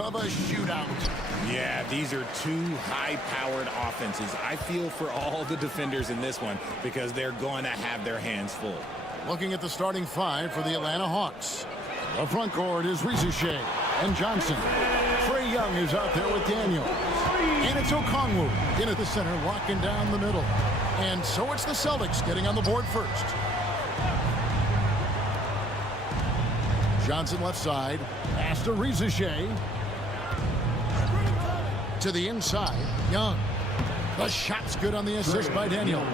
of a shootout. Yeah, these are two high-powered offenses. I feel for all the defenders in this one because they're going to have their hands full. Looking at the starting five for the Atlanta Hawks. The front court is Rizushea and Johnson. Trae Young is out there with Daniel. And it's Okongwu in at the center, locking down the middle. And so it's the Celtics getting on the board first. Johnson left side. Pass to Rizushea. To the inside. Young. The shot's good on the assist by Daniel.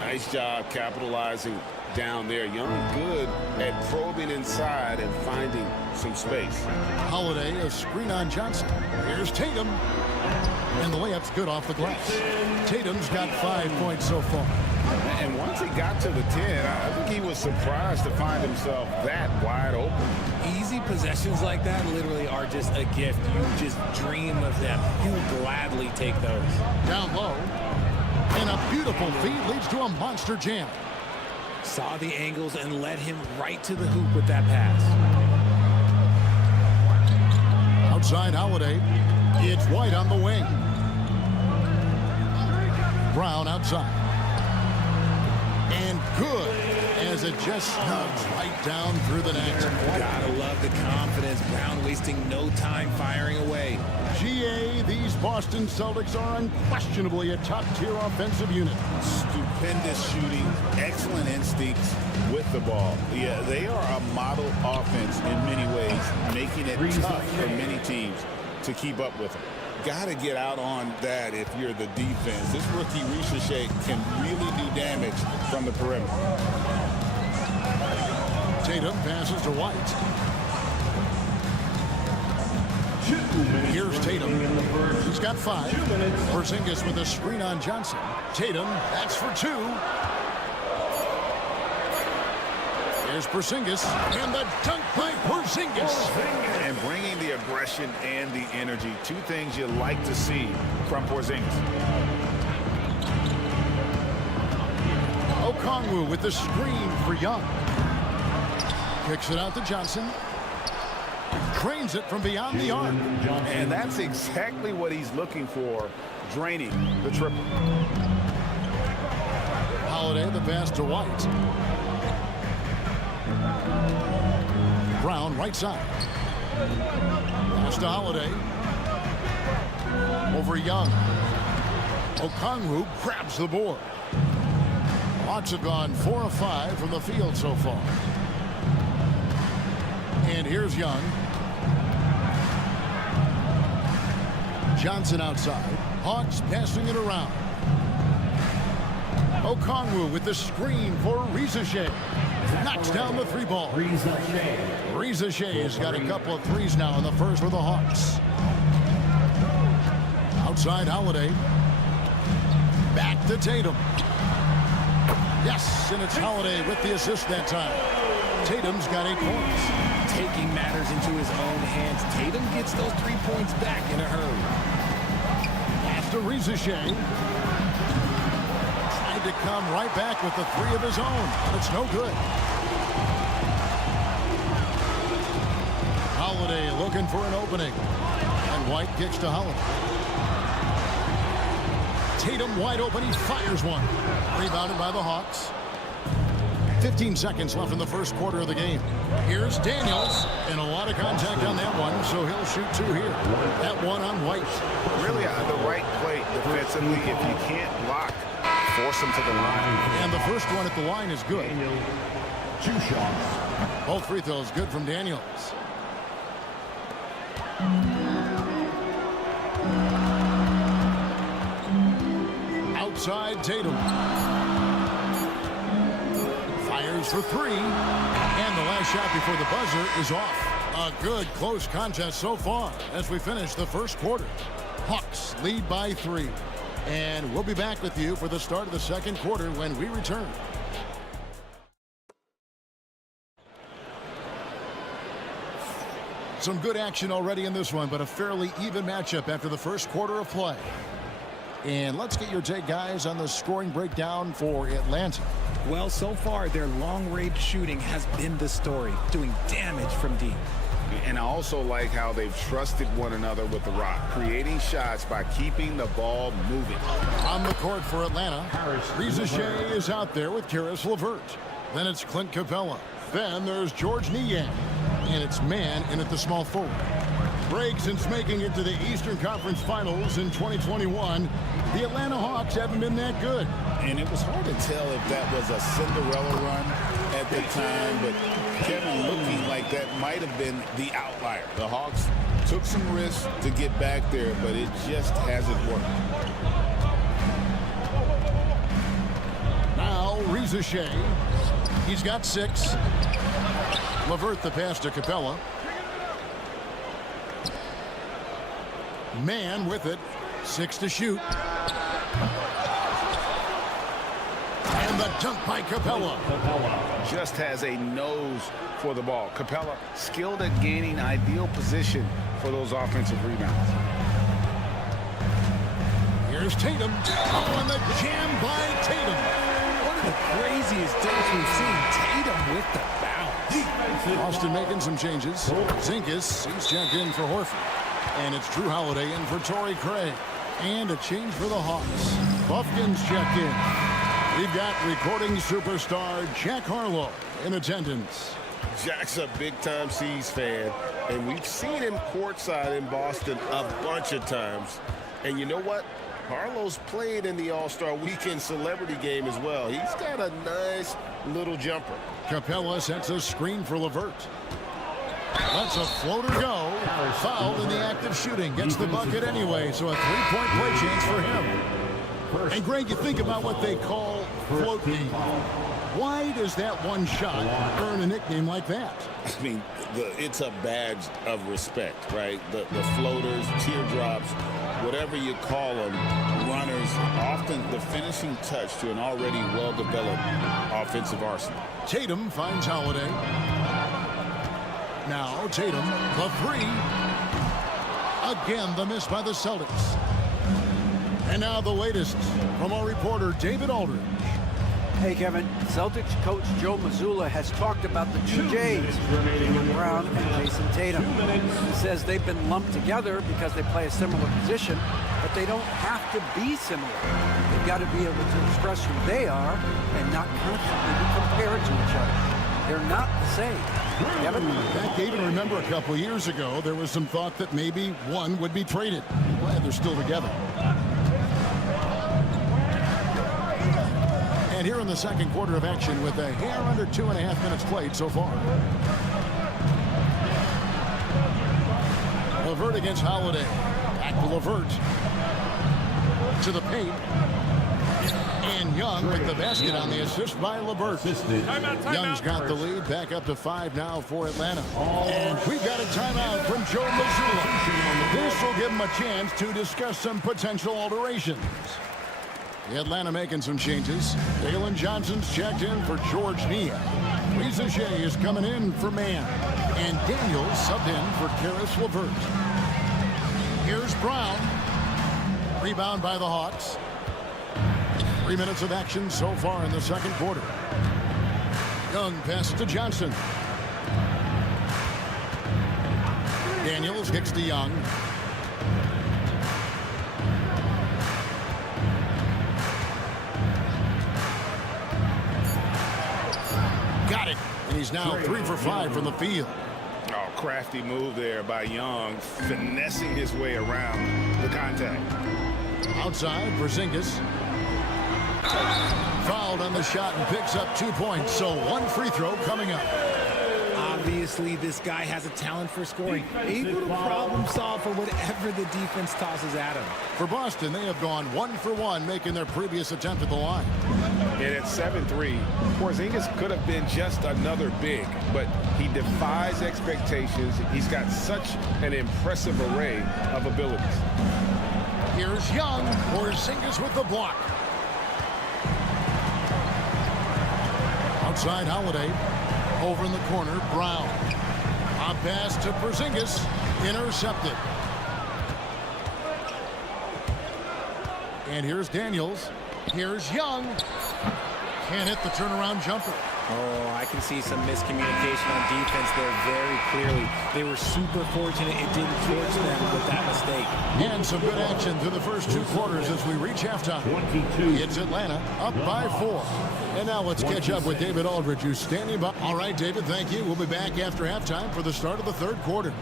Nice job capitalizing down there. Young good at probing inside and finding some space. Holiday, a screen on Johnson. Here's Tatum. And the layup's good off the glass. Tatum's got 5 points so far. And once he got to the 10, I think he was surprised to find himself that wide open. Easy possessions like that literally are just a gift. You just dream of them. You gladly take those. Down low. And a beautiful feed leads to a monster jam. Saw the angles and led him right to the hoop with that pass. Outside Holiday. It's White on the wing. Brown outside. And good as it just snugs right down through the net. Gotta love the confidence. Brown wasting no time firing away. GA, these Boston Celtics are unquestionably a top-tier offensive unit. Stupendous shooting, excellent instincts with the ball. Yeah, they are a model offense in many ways, making it tough for many teams to keep up with them. Got to get out on that if you're the defense. This rookie Rizushea can really do damage from the perimeter. Tatum passes to White. Here's Tatum. He's got 5. Porzingis with a screen on Johnson. Tatum, that's for 2. Here's Porzingis, and the dunk by Porzingis. And bringing the aggression and the energy. Two things you like to see from Porzingis. Okongwu with the screen for Young. Kicks it out to Johnson. Drains it from beyond the arc. And that's exactly what he's looking for, draining the triple. Holiday, the pass to White. Brown, right side. Pass to Holiday. Over Young. Okongwu grabs the board. Hawks have gone 4 of 5 from the field so far. And here's Young. Johnson outside. Hawks passing it around. Okongwu with the screen for Rizushea. Knocks down the 3-ball. Rizushea has got a couple of threes now in the first for the Hawks. Outside Holiday. Back to Tatum. Yes, and it's Holiday with the assist that time. Tatum's got 8 points. Taking matters into his own hands. Tatum gets those 3 points back in a hurry. After Rizushea. Tried to come right back with the 3 of his own, but it's no good. Holiday looking for an opening. And White kicks to Holiday. Tatum wide open. He fires one. Rebounded by the Hawks. 15 seconds left in the first quarter of the game. Here's Daniels. And a lot of contact on that one, so he'll shoot 2 here. That one on White. Really the right play defensively. If you can't block, force him to the line. And the first one at the line is good. 2 shots. Both free throws good from Daniels. Outside Tatum. Fires for 3. And the last shot before the buzzer is off. A good close contest so far as we finish the first quarter. Hawks lead by 3. And we'll be back with you for the start of the second quarter when we return. Some good action already in this one, but a fairly even matchup after the first quarter of play. And let's get your take, guys, on the scoring breakdown for Atlanta. Well, so far, their long-range shooting has been the story, doing damage from deep. And I also like how they've trusted one another with the rock, creating shots by keeping the ball moving. On the court for Atlanta, Reza Shea is out there with Karis LeVert. Then it's Clint Capella. Then there's George Niang. And it's man in at the small forward. Greg, since making it to the Eastern Conference Finals in 2021, the Atlanta Hawks haven't been that good. And it was hard to tell if that was a Cinderella run at the time, but Kevin, looking like that might have been the outlier. The Hawks took some risks to get back there, but it just hasn't worked. Now, Reza Shea. He's got 6. LeVert the pass to Capella. Man with it. 6 to shoot. And the dunk by Capella. Just has a nose for the ball. Capella skilled at gaining ideal position for those offensive rebounds. Here's Tatum. Oh, and the jam by Tatum. One of the craziest dunks we've seen. Tatum with the bounce. Austin making some changes. Zinkus, he's checked in for Horford. And it's Drew Holiday in for Torrey Craig. And a change for the Hawks. Buffkin's checked in. We've got recording superstar Jack Harlow in attendance. Jack's a big-time C's fan, and we've seen him courtside in Boston a bunch of times. And you know what? Harlow's played in the All-Star Weekend celebrity game as well. He's got a nice little jumper. Capella sets a screen for LeVert. Lets a floater go. Fouled in the act of shooting. Gets the bucket anyway, so a three-point play chance for him. And Greg, you think about what they call float game. Why does that one shot earn a nickname like that? I mean, it's a badge of respect, right? The floaters, teardrops, whatever you call them, runners, often the finishing touch to an already well-developed offensive arsenal. Tatum finds Holiday. Now Tatum, the 3. Again, the miss by the Celtics. And now the latest from our reporter, David Aldridge. Hey, Kevin. Celtics coach Joe Mazzulla has talked about the 2 J's, Jaylen Brown and Jason Tatum. He says they've been lumped together because they play a similar position, but they don't have to be similar. They've got to be able to express who they are and not constantly be compared to each other. They're not the same. Kevin? Back, David, remember a couple years ago, there was some thought that maybe one would be traded. Glad they're still together. And here in the second quarter of action with a hair under 2.5 minutes played so far. LeVert against Holiday. Back to LeVert. To the paint. And Young with the basket on the assist by LeVert. Young's got the lead. Back up to 5 now for Atlanta. And we've got a timeout from Joe Mazzulla. This will give him a chance to discuss some potential alterations. Atlanta making some changes. Dalen Johnson's checked in for George Niang. Reza Shea is coming in for Man. And Daniels subbed in for Karis LeVert. Here's Brown. Rebound by the Hawks. 3 minutes of action so far in the second quarter. Young passes to Johnson. Daniels kicks to Young. Got it. And he's now 3 for 5 from the field. Oh, crafty move there by Young, finessing his way around the contact. Outside, Porzingis. Fouled on the shot and picks up 2 points. So 1 free throw coming up. Obviously, this guy has a talent for scoring. Able to problem solve for whatever the defense tosses at him. For Boston, they have gone 1 for 1, making their previous attempt at the line. And at 7-3, Porzingis could have been just another big, but he defies expectations. He's got such an impressive array of abilities. Here's Young. Porzingis with the block. Outside Holiday. Over in the corner, Brown. A pass to Porzingis. Intercepted. And here's Daniels. Here's Young. Can't hit the turnaround jumper. Oh, I can see some miscommunication on defense there very clearly. They were super fortunate it didn't torch them with that mistake. And some good action through the first 2 quarters as we reach halftime. 22. It's Atlanta up by 4. And now let's catch up with David Aldridge, who's standing by. All right, David, thank you. We'll be back after halftime for the start of the 3rd quarter.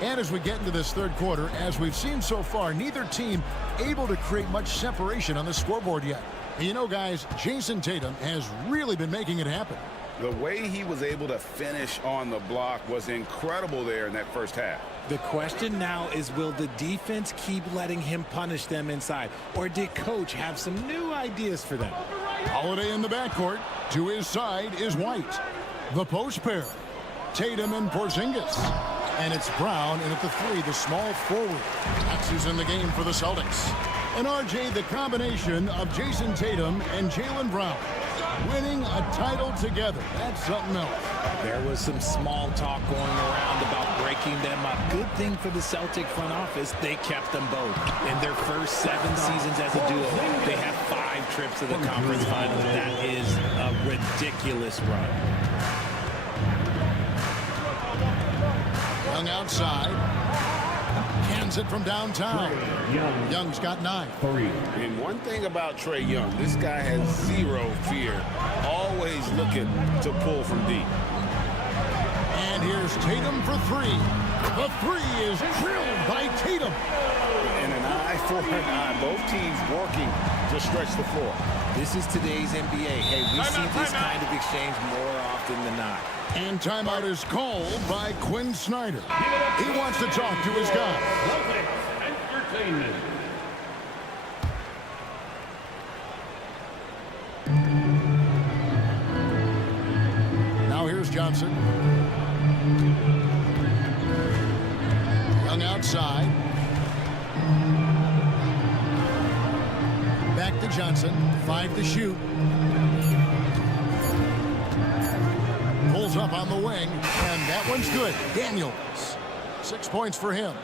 And as we get into this 3rd quarter, as we've seen so far, neither team able to create much separation on the scoreboard yet. And you know, guys, Jason Tatum has really been making it happen. The way he was able to finish on the block was incredible there in that first half. The question now is, will the defense keep letting him punish them inside? Or did Coach have some new ideas for them? Holiday in the backcourt. To his side is White. The post pair, Tatum and Porzingis. And it's Brown in at the 3, the small forward. That's who's in the game for the Celtics. And RJ, the combination of Jason Tatum and Jaylen Brown winning a title together. That's something else. There was some small talk going around about breaking them up. Good thing for the Celtic front office, they kept them both. In their first 7 seasons as a duo, they have 5 trips to the conference finals. That is a ridiculous run. Young outside. Cans it from downtown. Young's got 9. And one thing about Trae Young, this guy has 0 fear. Always looking to pull from deep. And here's Tatum for 3. The 3 is drilled by Tatum. And an eye for an eye. Both teams working to stretch the floor. This is today's NBA. Hey, we see this kind of exchange more often than not. And timeout is called by Quinn Snyder. He wants to talk to his guy. Entertainment. Now here's Johnson. Young outside. Back to Johnson. 5 to shoot. Pulls up on the wing, and that one's good. Daniels, 6 points for him.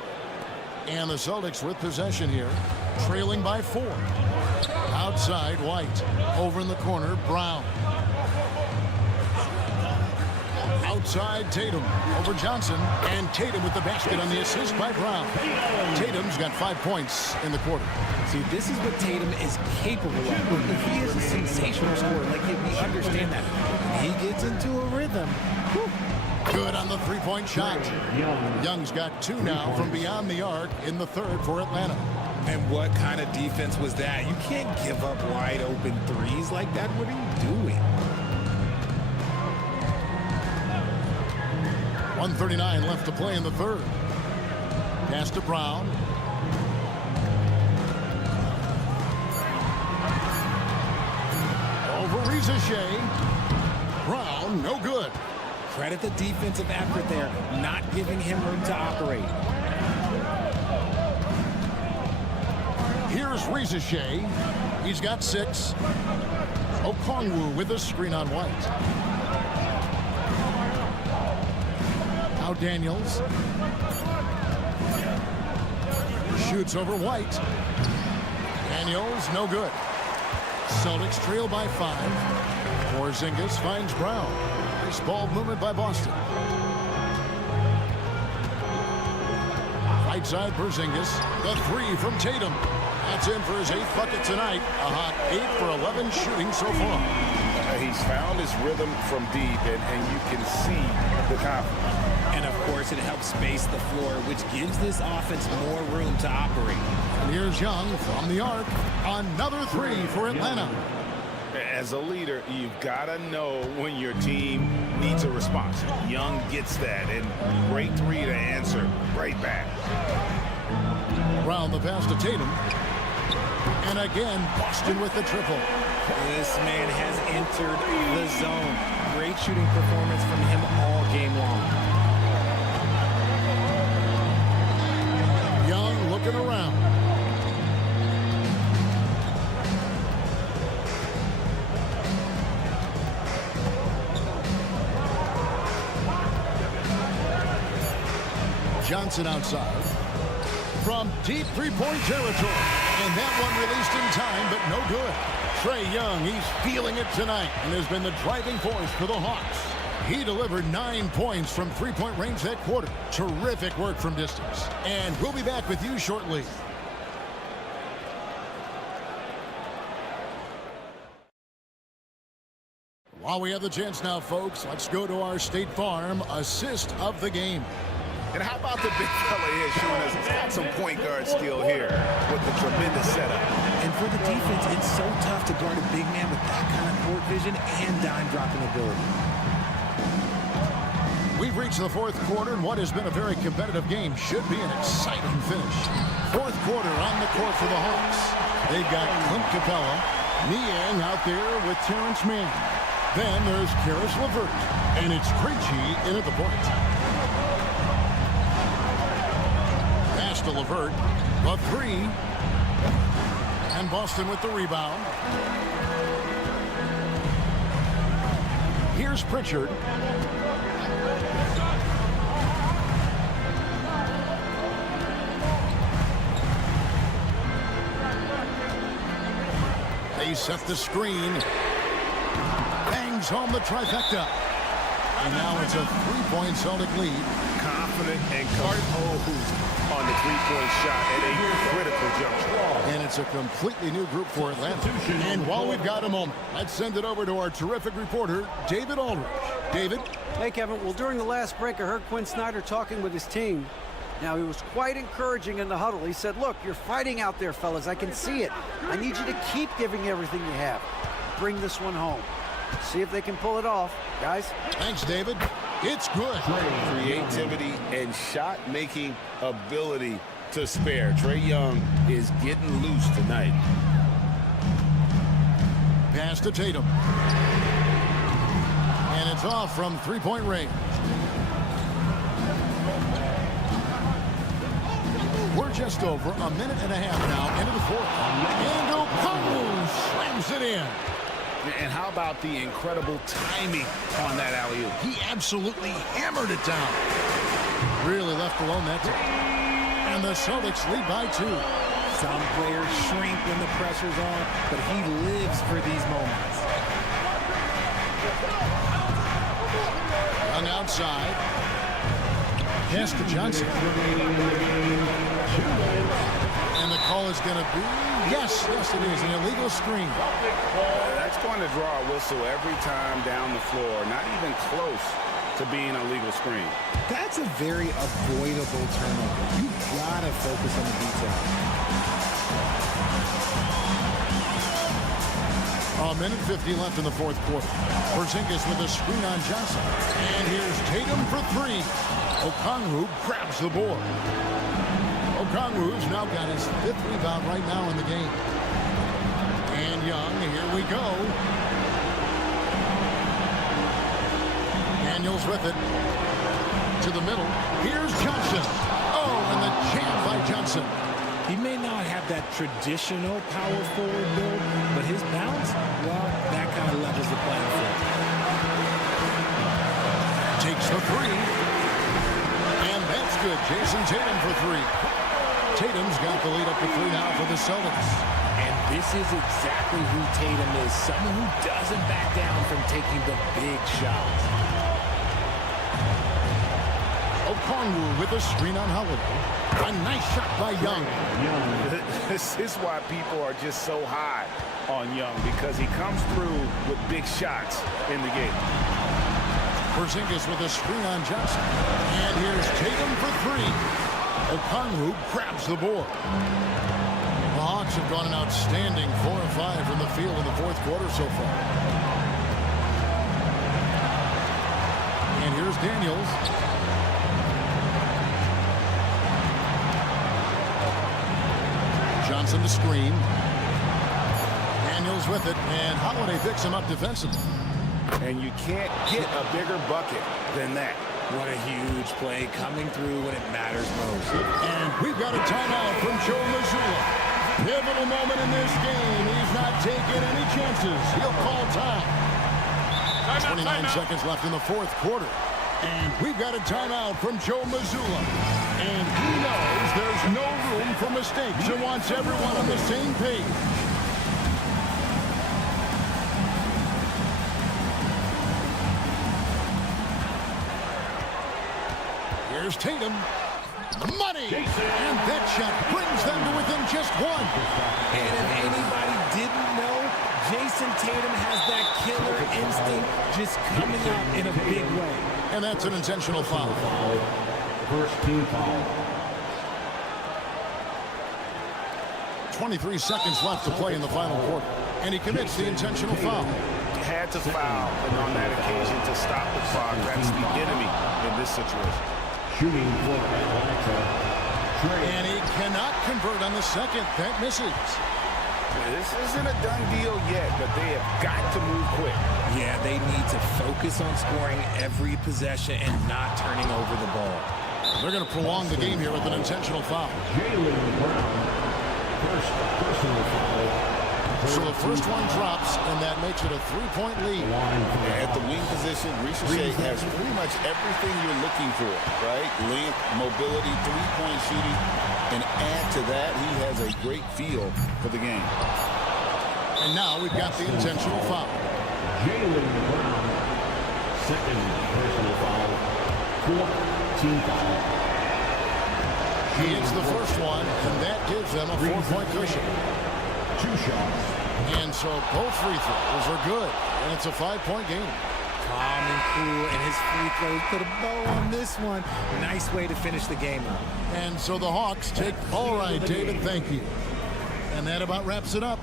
And the Celtics with possession here, trailing by 4. Outside, White. Over in the corner, Brown. Outside, Tatum. Over Johnson. And Tatum with the basket on the assist by Brown. Tatum's got 5 points in the quarter. See, this is what Tatum is capable of. He is a sensational scorer. Like, we understand that. He gets into a rhythm. Whew. Good on the 3-point shot. Young's got 2 now from beyond the arc in the 3rd for Atlanta. And what kind of defense was that? You can't give up wide open threes like that. What are you doing? 1:39 left to play in the 3rd. Pass to Brown. Over Shea. Brown, no good. Credit the defensive effort there, not giving him room to operate. Here's Shea. He's got 6. Okongwu with a screen on White. Now Daniels. Shoots over White. Daniels, no good. Celtics trail by 5. Porzingis finds Brown. Nice ball movement by Boston. Right side, Porzingis. The 3 from Tatum. That's in for his 8th bucket tonight. A hot 8 for 11 shooting so far. He's found his rhythm from deep, and you can see the confidence. And, of course, it helps space the floor, which gives this offense more room to operate. And here's Young from the arc. Another 3 for Atlanta. As a leader, you've got to know when your team needs a response. Young gets that, and great 3 to answer right back. Brown the pass to Tatum. And again, Boston with the triple. This man has entered the zone. Great shooting performance from him all game long. Young looking around. Johnson outside. From deep three-point territory. And that one released in time, but no good. Trae Young, he's feeling it tonight and has been the driving force for the Hawks. He delivered 9 points from three-point range that quarter. Terrific work from distance. And we'll be back with you shortly. While we have the chance now, folks, let's go to our State Farm assist of the game. And how about the big fella here showing us he's got some point guard skill here with the tremendous setup. And for the defense, it's so tough to guard a big man with that kind of court vision and dime dropping ability. We've reached the fourth quarter, and what has been a very competitive game should be an exciting finish. Fourth quarter on the court for the Hawks. They've got Clint Capella, Niang out there with Terrence Mann. Then there's Karis LeVert, and it's Krejci in at the point. Pass to LeVert, a three, and Boston with the rebound. Here's Pritchard. They set the screen. Bangs home the trifecta. And now it's a three-point Celtic lead. Confident and composed on the three-point shot at a critical juncture. And it's a completely new group for Atlanta. And while we've got a moment, let's send it over to our terrific reporter, David Aldridge. David? Hey, Kevin. Well, during the last break, I heard Quinn Snyder talking with his team. Now, he was quite encouraging in the huddle. He said, look, you're fighting out there, fellas. I can see it. I need you to keep giving everything you have. Bring this one home. See if they can pull it off, guys. Thanks, David. It's good. Creativity and shot-making ability to spare. Trae Young is getting loose tonight. Pass to Tatum. And it's off from three-point range. We're just over a minute and a half now into the fourth. And O'Connell slams it in. And how about the incredible timing on that alley-oop? He absolutely hammered it down. Really left alone that time. And the Celtics lead by 2. Some players shrink when the pressure's on, but he lives for these moments. Young outside. Pass to Johnson. And the call is going to be, yes, it is, an illegal screen. That's going to draw a whistle every time down the floor. Not even close to being a legal screen. That's a very avoidable turnover. You gotta focus on the detail. A minute 50 left in the fourth quarter. Porzingis with a screen on Johnson. And here's Tatum for 3. Okongwu grabs the board. Okongwu's now got his 5th rebound right now in the game. And Young, here we go. Daniels with it. To the middle. Here's Johnson. Oh, and the jam by Johnson. He may not have that traditional power forward build, but his bounce, well, that kind of levels the playing field. Takes the 3. And that's good. Jason Tatum for 3. Tatum's got the lead up to 3 now for the Celtics. And this is exactly who Tatum is. Someone who doesn't back down from taking the big shots. Okongwu with a screen on Holiday. A nice shot by Young. This is why people are just so high on Young, because he comes through with big shots in the game. Porzingis with a screen on Johnson. And here's Tatum for 3. Okongwu grabs the board. The Hawks have gone an outstanding 4 of 5 from the field in the fourth quarter so far. And here's Daniels. Johnson the screen. Daniels with it, and Holiday picks him up defensively. And you can't get a bigger bucket than that. What a huge play coming through when it matters most. And we've got a timeout from Joe Mazzulla. Pivotal moment in this game. He's not taking any chances. He'll call time. 29 seconds left in the fourth quarter. And we've got a timeout from Joe Mazzulla. And he knows there's no room for mistakes and wants everyone on the same page. Here's Tatum. Money! And that shot brings them to within just one. And if anybody didn't know, Jason Tatum has that killer instinct just coming out in a big way. And that's an intentional foul. First team foul. 23 seconds left to play in the final quarter. And he commits the intentional foul. Had to foul, and on that occasion to stop the clock. That's the enemy in this situation. Shooting for Atlanta. And he cannot convert on the second. That misses. This isn't a done deal yet, but they have got to move quick. Yeah, they need to focus on scoring every possession and not turning over the ball. They're going to prolong the game here with an intentional foul. Jaylen Brown. First personal foul. So the first one drops, and that makes it a 3-point lead. At the wing position, Ricochet has pretty much everything you're looking for, right? Length, mobility, three-point shooting, and add to that, he has a great feel for the game. And now we've got the intentional foul. Jaylen Brown. Second personal foul. Fourth team foul. He hits the first one, and that gives them a 4-point cushion. 2 shots. And so both free throws are good, and it's a 5-point game. Calm and cool, and his free throws put a bow on this one. Nice way to finish the game up. And so the Hawks take, all right, David, thank you. And that about wraps it up.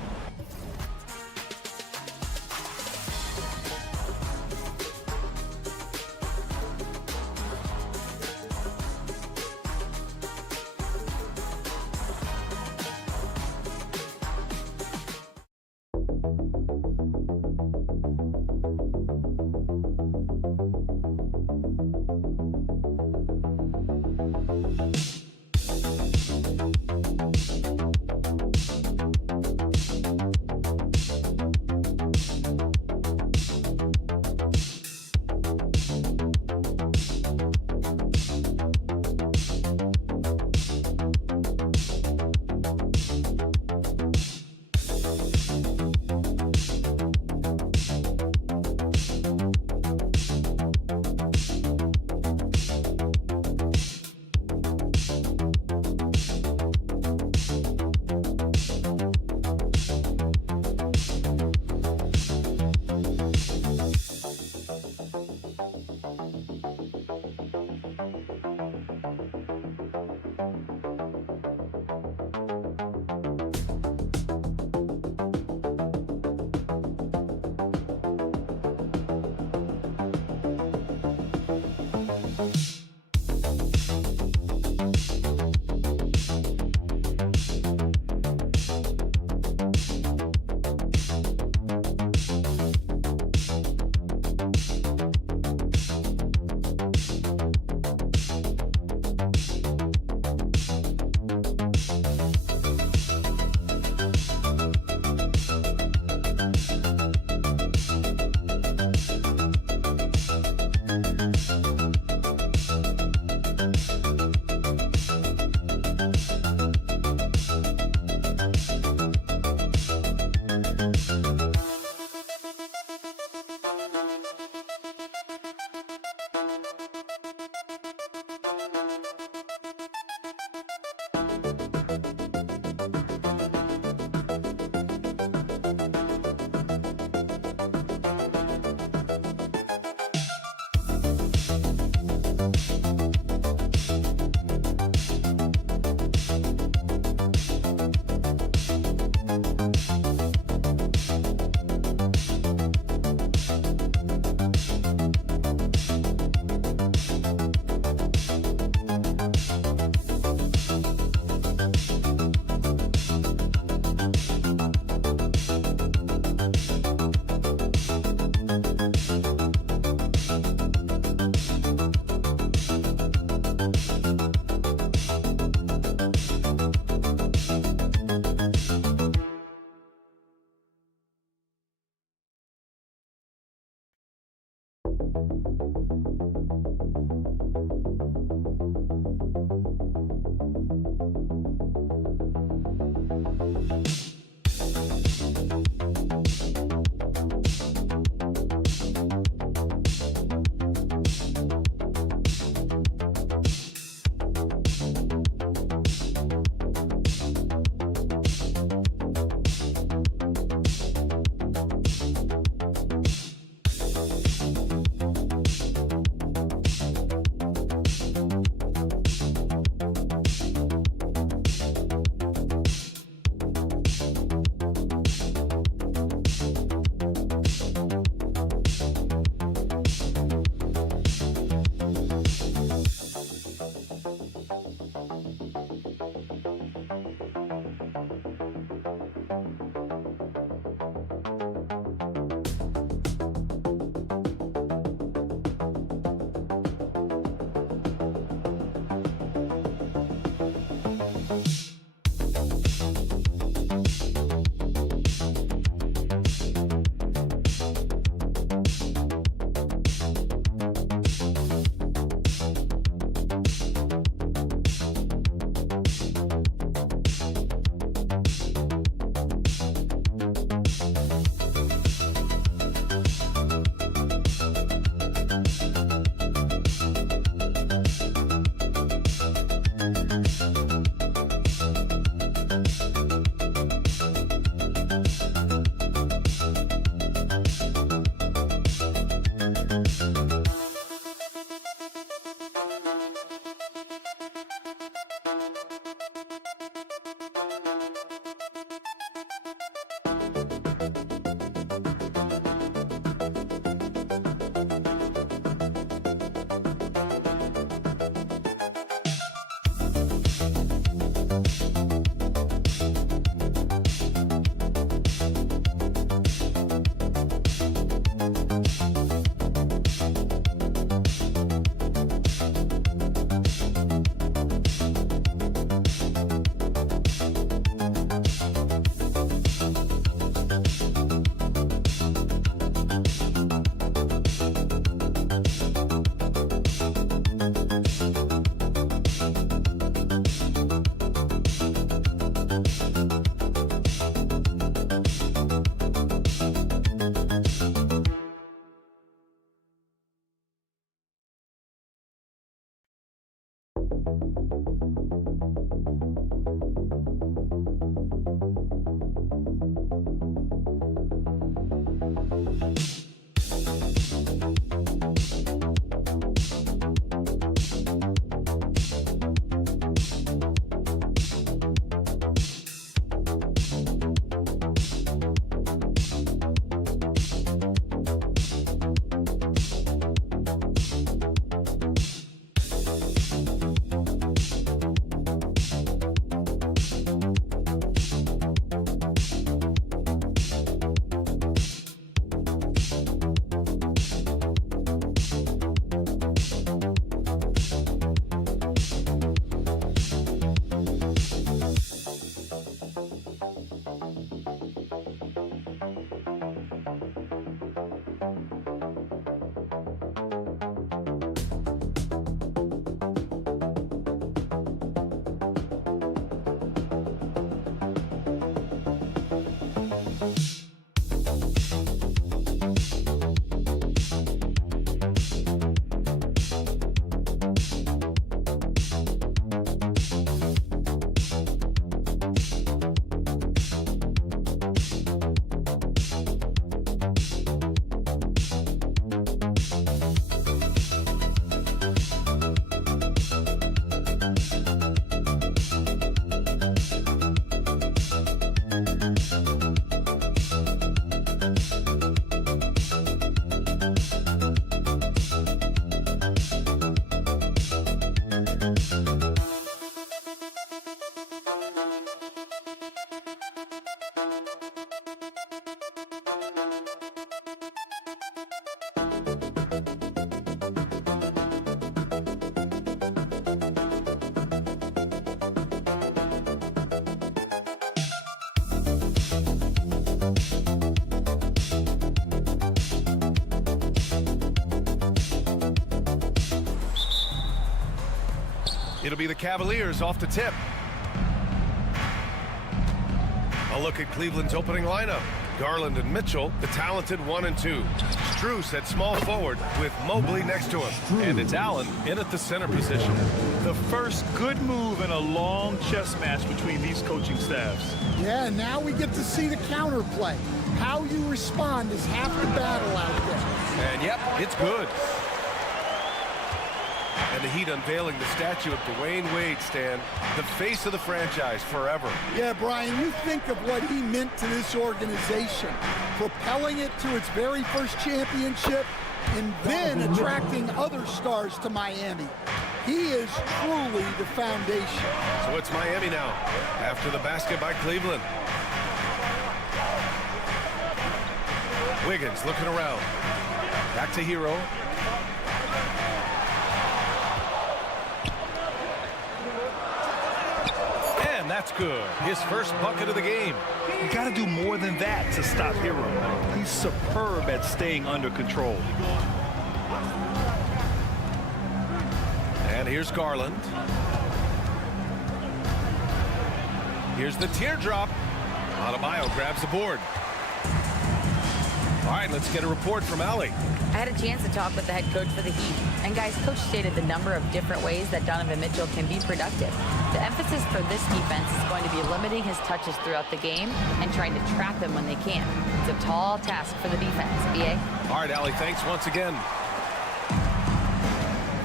It'll be the Cavaliers off the tip. A look at Cleveland's opening lineup. Garland and Mitchell, the talented 1 and 2. Strus at small forward with Mobley next to him. And it's Allen in at the center position. The first good move in a long chess match between these coaching staffs. Yeah, now we get to see the counterplay. How you respond is half the battle out there. And yep, it's good. And the Heat unveiling the statue of Dwayne Wade, Stan, the face of the franchise forever. Yeah, Brian, you think of what he meant to this organization, propelling it to its very first championship, and then attracting other stars to Miami. He is truly the foundation. So it's Miami now, after the basket by Cleveland. Wiggins looking around. Back to Hero. And that's good. His first bucket of the game. You got to do more than that to stop Hero. He's superb at staying under control. And here's Garland. Here's the teardrop. Adebayo grabs the board. All right, let's get a report from Allie. I had a chance to talk with the head coach for the Heat. And guys, coach stated the number of different ways that Donovan Mitchell can be productive. The emphasis for this defense is going to be limiting his touches throughout the game and trying to trap him when they can. It's a tall task for the defense. BA? All right, Allie, thanks once again.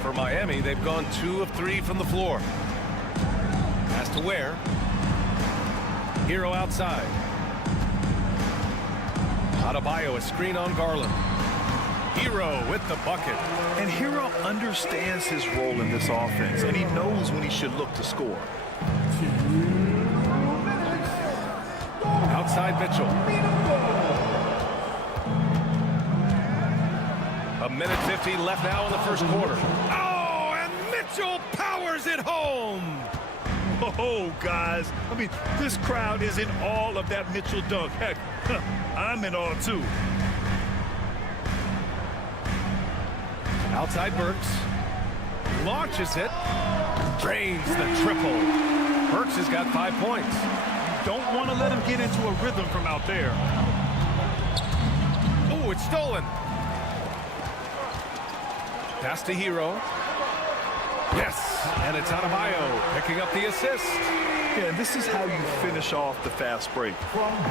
For Miami, they've gone 2 of 3 from the floor. Pass to Ware. Hero outside. Adebayo, a screen on Garland. Hero with the bucket. And Hero understands his role in this offense, and he knows when he should look to score. Outside Mitchell. A minute 50 left now in the first quarter. Oh, and Mitchell powers it home. Oh, guys, I mean, this crowd is in awe of that Mitchell dunk. Heck, I'm in awe, too. Outside Burks. Launches it. Drains the triple. Burks has got 5 points. You don't want to let him get into a rhythm from out there. Oh, it's stolen. Pass to Hero. Yes, and it's Adebayo picking up the assist. Yeah, and this is how you finish off the fast break.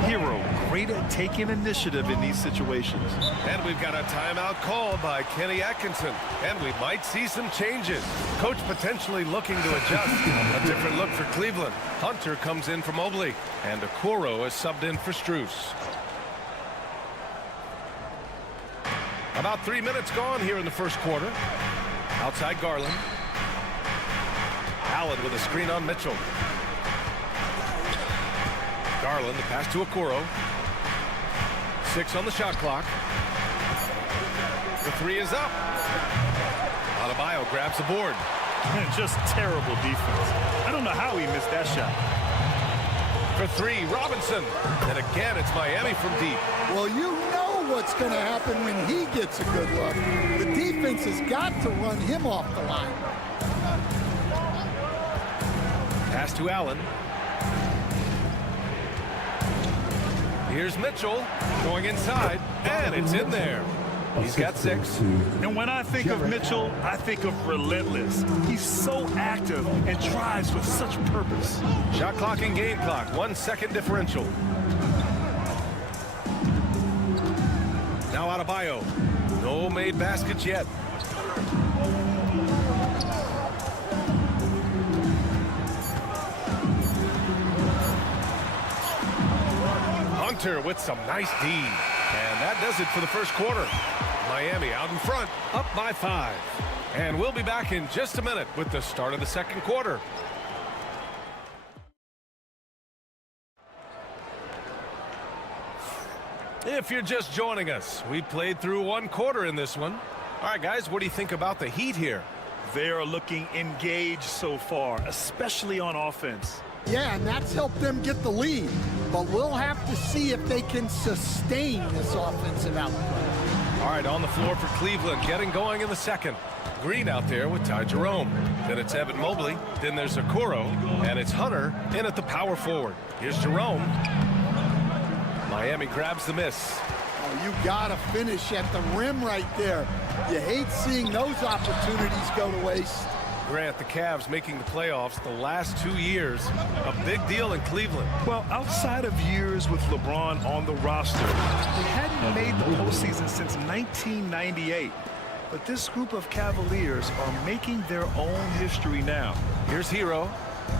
Hero, great at taking initiative in these situations. And we've got a timeout called by Kenny Atkinson. And we might see some changes. Coach potentially looking to adjust. A different look for Cleveland. Hunter comes in for Mobley. And Okoro is subbed in for Strus. About 3 minutes gone here in the first quarter. Outside Garland. Allen with a screen on Mitchell. Garland, the pass to Okoro. 6 on the shot clock. The 3 is up. Adebayo grabs the board. And just terrible defense. I don't know how he missed that shot. For 3, Robinson. And again, it's Miami from deep. Well, you know what's going to happen when he gets a good look. The defense has got to run him off the line. Pass to Allen. Here's Mitchell going inside, and it's in there. He's got 6. And when I think of Mitchell, I think of relentless. He's so active and drives with such purpose. Shot clock and game clock, 1 second differential. Now Adebayo. No made baskets yet. Hunter with some nice D. And that does it for the first quarter. Miami out in front, up by 5. And we'll be back in just a minute with the start of the second quarter. If you're just joining us, we played through 1 quarter in this one. All right, guys, what do you think about the Heat here? They are looking engaged so far, especially on offense. Yeah, and that's helped them get the lead. But we'll have to see if they can sustain this offensive output. All right, on the floor for Cleveland, getting going in the second. Green out there with Ty Jerome. Then it's Evan Mobley. Then there's Okoro. And it's Hunter in at the power forward. Here's Jerome. Miami grabs the miss. Oh, you got to finish at the rim right there. You hate seeing those opportunities go to waste. Grant, the Cavs making the playoffs the last 2 years. A big deal in Cleveland. Well, outside of years with LeBron on the roster, they hadn't made the postseason since 1998. But this group of Cavaliers are making their own history now. Here's Hero.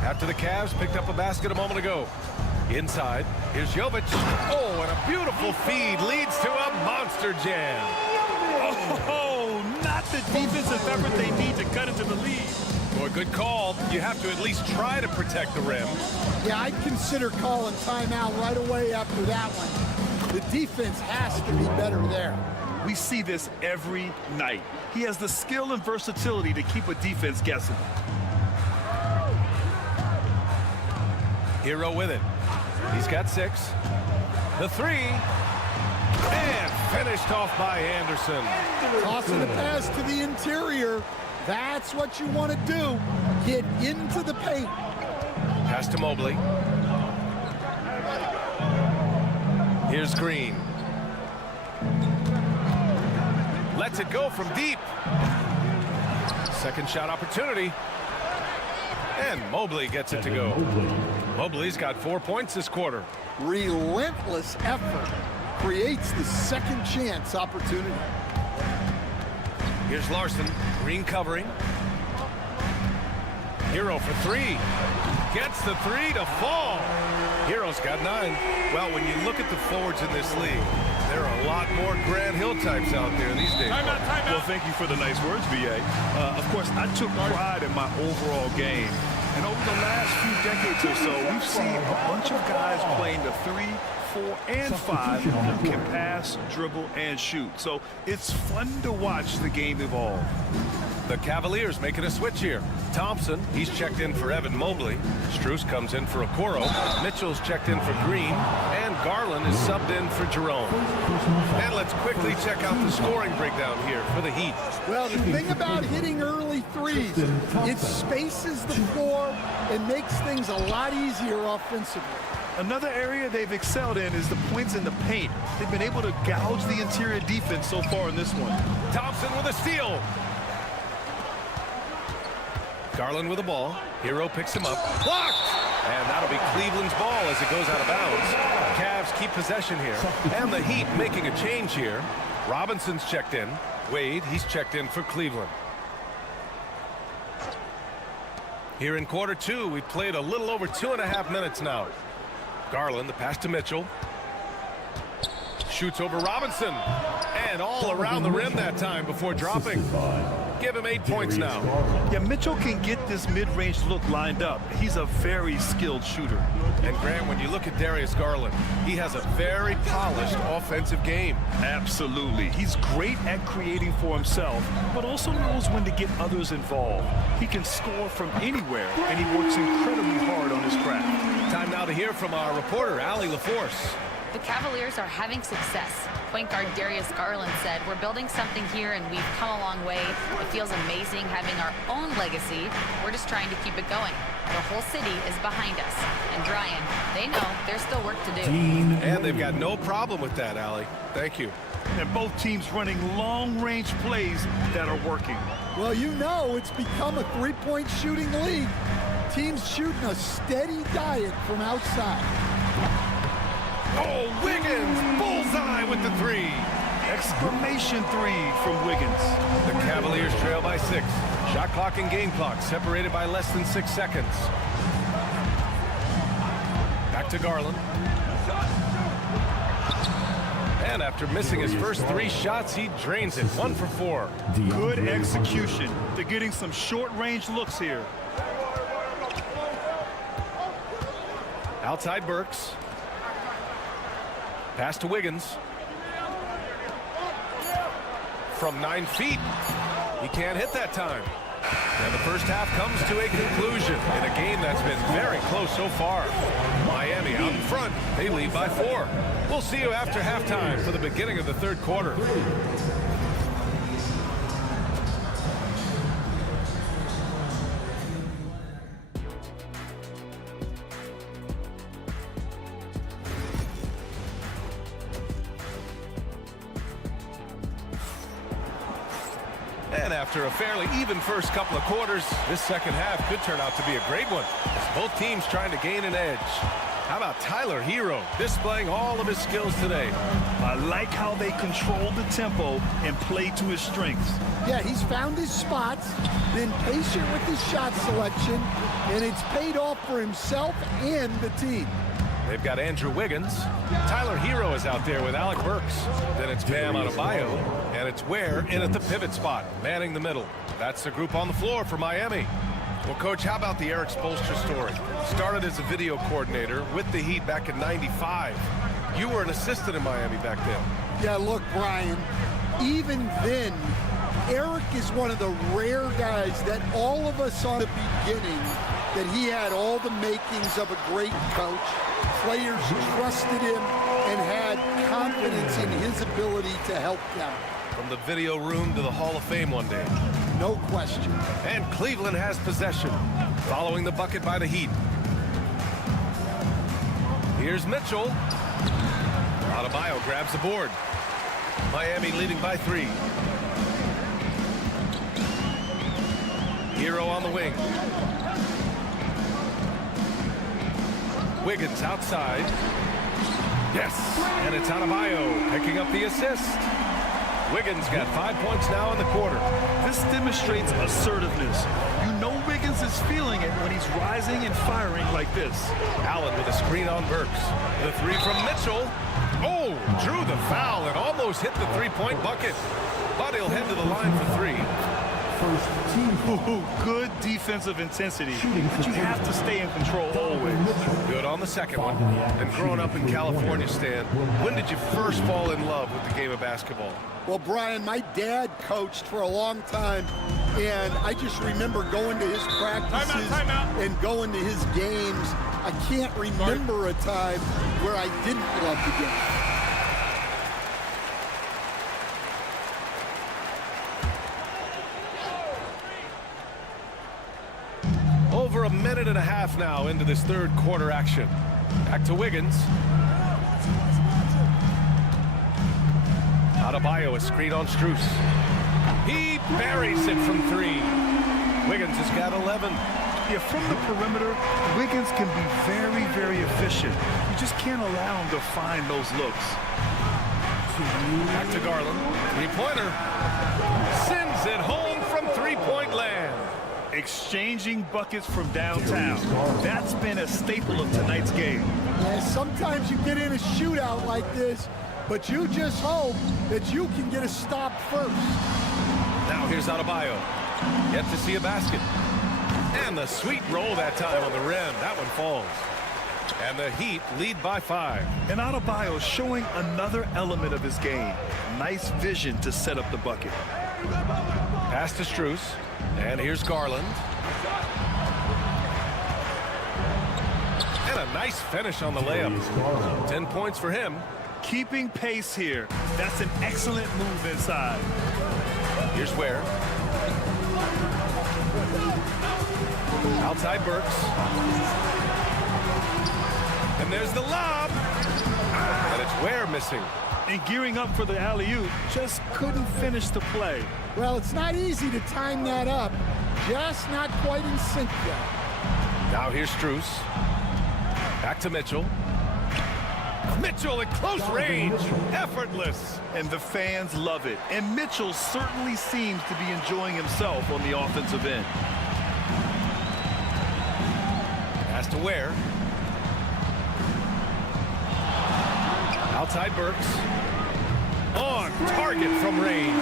After the Cavs picked up a basket a moment ago. Inside, here's Jovic. Oh, and a beautiful feed leads to a monster jam. Oh, not the defensive effort they need to cut into the lead. Boy, good call. You have to at least try to protect the rim. Yeah, I'd consider calling timeout right away after that one. The defense has to be better there. We see this every night. He has the skill and versatility to keep a defense guessing. Hero with it. He's got 6. The 3. And finished off by Anderson. Tossing the pass to the interior. That's what you want to do. Get into the paint. Pass to Mobley. Here's Green. Lets it go from deep. Second shot opportunity. And Mobley gets it to go. Mobley's got 4 points this quarter. Relentless effort creates the second chance opportunity. Here's Larson. Green covering. Hero for 3. Gets the 3 to fall. Hero's got 9. Well, when you look at the forwards in this league, there are a lot more Grant Hill types out there these days. Well, thank you for the nice words, B.A. Of course, I took pride in my overall game. And over the last few decades or so, we've seen a bunch of guys playing the 3, 4, and 5 who can pass, dribble, and shoot. So it's fun to watch the game evolve. The Cavaliers making a switch here. Thompson, he's checked in for Evan Mobley. Strus comes in for Okoro. Mitchell's checked in for Green. And Garland is subbed in for Jerome. And let's quickly check out the scoring breakdown here for the Heat. Well, the thing about hitting early threes, it spaces the floor and makes things a lot easier offensively. Another area they've excelled in is the points in the paint. They've been able to gouge the interior defense so far in this one. Thompson with a steal. Garland with the ball. Hero picks him up. Blocked! And that'll be Cleveland's ball as it goes out of bounds. Cavs keep possession here. And the Heat making a change here. Robinson's checked in. Wade, he's checked in for Cleveland. Here in quarter two, we've played a little over 2.5 minutes now. Garland, the pass to Mitchell. Shoots over Robinson. And all around the rim that time before dropping. Give him 8 points now. Yeah, Mitchell can get this mid-range look lined up. He's a very skilled shooter. And Grant, when you look at Darius Garland, he has a very polished offensive game. Absolutely. He's great at creating for himself, but also knows when to get others involved. He can score from anywhere, and he works incredibly hard on his craft. Time now to hear from our reporter, Allie LaForce. The Cavaliers are having success. Point guard Darius Garland said, "We're building something here and we've come a long way. It feels amazing having our own legacy. We're just trying to keep it going. The whole city is behind us." And Brian, they know there's still work to do. And they've got no problem with that, Allie. Thank you. And both teams running long-range plays that are working. Well, you know it's become a three-point shooting league. Teams shooting a steady diet from outside. Oh, Wiggins! Bullseye with the three! Exclamation three from Wiggins. The Cavaliers trail by 6. Shot clock and game clock separated by less than 6 seconds. Back to Garland. And after missing his first 3 shots, he drains it. 1 for 4. Good execution. They're getting some short-range looks here. Outside Burks. Pass to Wiggins. From 9 feet. He can't hit that time. And the first half comes to a conclusion in a game that's been very close so far. Miami out in front. They lead by 4. We'll see you after halftime for the beginning of the third quarter. And after a fairly even first couple of quarters, this second half could turn out to be a great one, as both teams trying to gain an edge. How about Tyler Hero displaying all of his skills today? I like how they control the tempo and play to his strengths. Yeah, he's found his spots, been patient with his shot selection, and it's paid off for himself and the team. They've got Andrew Wiggins. Tyler Hero is out there with Alec Burks. Then it's Bam Adebayo, and it's Ware in at the pivot spot, manning the middle. That's the group on the floor for Miami. Well, Coach, how about the Eric Spoelstra story? Started as a video coordinator with the Heat back in '95. You were an assistant in Miami back then. Yeah, look, Brian, even then, Eric is one of the rare guys that all of us saw in the beginning that he had all the makings of a great coach. Players trusted him and had confidence in his ability to help them. From the video room to the Hall of Fame one day. No question. And Cleveland has possession, following the bucket by the Heat. Here's Mitchell. Adebayo grabs the board. Miami leading by 3. Hero on the wing. Wiggins outside. Yes, and it's Adebayo picking up the assist. Wiggins got 5 points now in the quarter. This demonstrates assertiveness. You know Wiggins is feeling it when he's rising and firing like this. Allen with a screen on Burks. The 3 from Mitchell. Oh, drew the foul and almost hit the 3-point bucket. But he'll head to the line for 3. Ooh, good defensive intensity, but you have to stay in control always. Good on the second one. And growing up in California, Stan, when did you first fall in love with the game of basketball? Well, Brian, my dad coached for a long time, and I just remember going to his practices and going to his games. I can't remember a time where I didn't love the game. Over a minute and a half now into this third quarter action. Back to Wiggins. Adebayo, a screen on Strus. He buries it from 3. Wiggins has got 11. Yeah, from the perimeter, Wiggins can be very, very efficient. You just can't allow him to find those looks. Back to Garland. Three-pointer. Sends it home from three-point land. Exchanging buckets from downtown. That's been a staple of tonight's game. Yeah, sometimes you get in a shootout like this, but you just hope that you can get a stop first. Now here's Adebayo. Yet to see a basket. And the sweet roll that time on the rim. That one falls. And the Heat lead by 5. And Adebayo showing another element of his game. Nice vision to set up the bucket. Pass to Strus. And here's Garland. And a nice finish on the layup. 10 points for him. Keeping pace here. That's an excellent move inside. Here's Ware. Outside Burks. And there's the lob. And it's Ware missing. And gearing up for the alley-oop, just couldn't finish the play. Well, it's not easy to time that up. Just not quite in sync yet. Now here's Strus. Back to Mitchell. Mitchell at close range. Effortless. And the fans love it. And Mitchell certainly seems to be enjoying himself on the offensive end. Pass to Ware. Outside Burks. On target from range.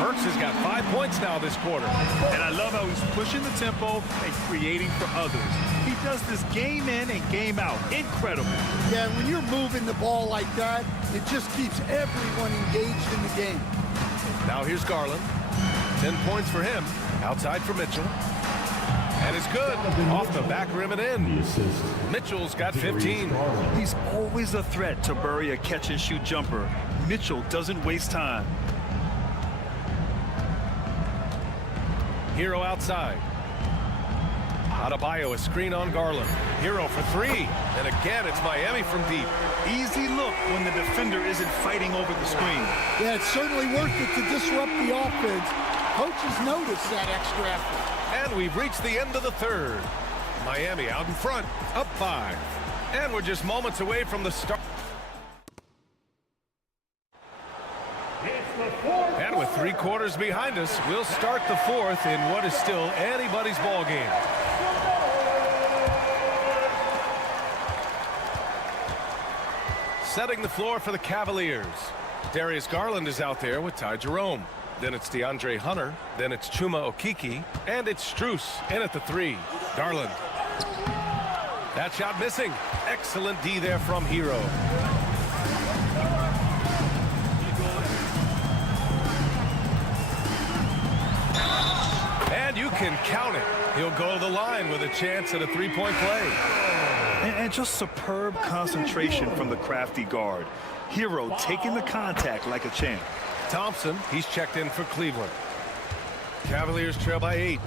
Burks has got 5 points now this quarter. And I love how he's pushing the tempo and creating for others. He does this game in and game out. Incredible. Yeah, when you're moving the ball like that, it just keeps everyone engaged in the game. Now here's Garland. 10 points for him. Outside for Mitchell. And it's good. Off the back rim and in. Mitchell's got 15. He's always a threat to bury a catch-and-shoot jumper. Mitchell doesn't waste time. Hero outside. Adebayo, a screen on Garland. Hero for 3. And again, it's Miami from deep. Easy look when the defender isn't fighting over the screen. Yeah, it's certainly worth it to disrupt the offense. Coaches notice that extra effort. And we've reached the end of the third. Miami out in front, up 5. And we're just moments away from the start. And with 3 quarters behind us, we'll start the fourth in what is still anybody's ball game. Setting the floor for the Cavaliers. Darius Garland is out there with Ty Jerome. Then it's DeAndre Hunter. Then it's Chuma Okeke. And it's Strus in at the 3. Garland. That shot missing. Excellent D there from Hero. And you can count it. He'll go to the line with a chance at a 3-point play. And just superb concentration from the crafty guard. Hero taking the contact like a champ. Thompson, he's checked in for Cleveland. Cavaliers trail by 8.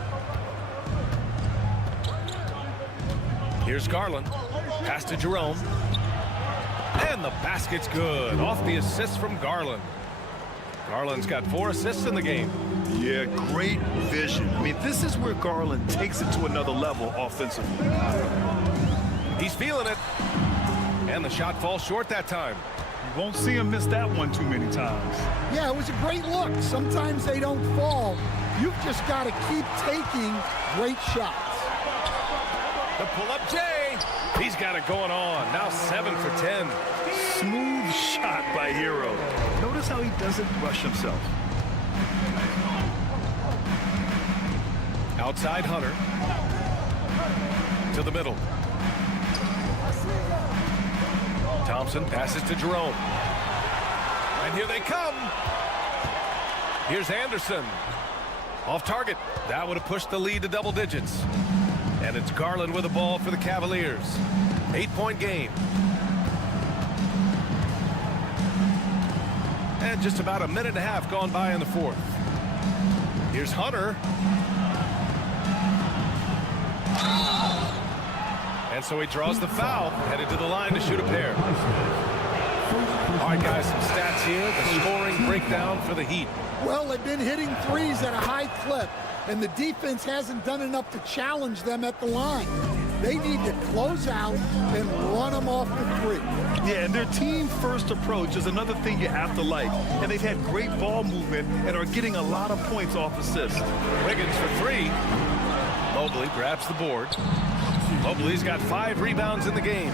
Here's Garland. Pass to Jerome. And the basket's good. Off the assist from Garland. Garland's got 4 assists in the game. Yeah, great vision. I mean, this is where Garland takes it to another level offensively. He's feeling it. And the shot falls short that time. You won't see him miss that one too many times. Yeah, it was a great look. Sometimes they don't fall. You've just got to keep taking great shots. The pull-up J. He's got it going on. Now 7 for 10. Smooth shot by Hero. Notice how he doesn't rush himself. Outside Hunter. To the middle. Thompson passes to Jerome. And here they come. Here's Anderson. Off target. That would have pushed the lead to double digits. And it's Garland with the ball for the Cavaliers. 8-point game. And just about a minute and a half gone by in the fourth. Here's Hunter. And so he draws the foul, headed to the line to shoot a pair. All right, guys, some stats here. The scoring breakdown for the Heat. Well, they've been hitting threes at a high clip. and the defense hasn't done enough to challenge them at the line. They need to close out and run them off the three. Yeah, and their team-first approach is another thing you have to like. And they've had great ball movement and are getting a lot of points off assists. Wiggins for three. Mobley grabs the board. Mobley's got 5 rebounds in the game.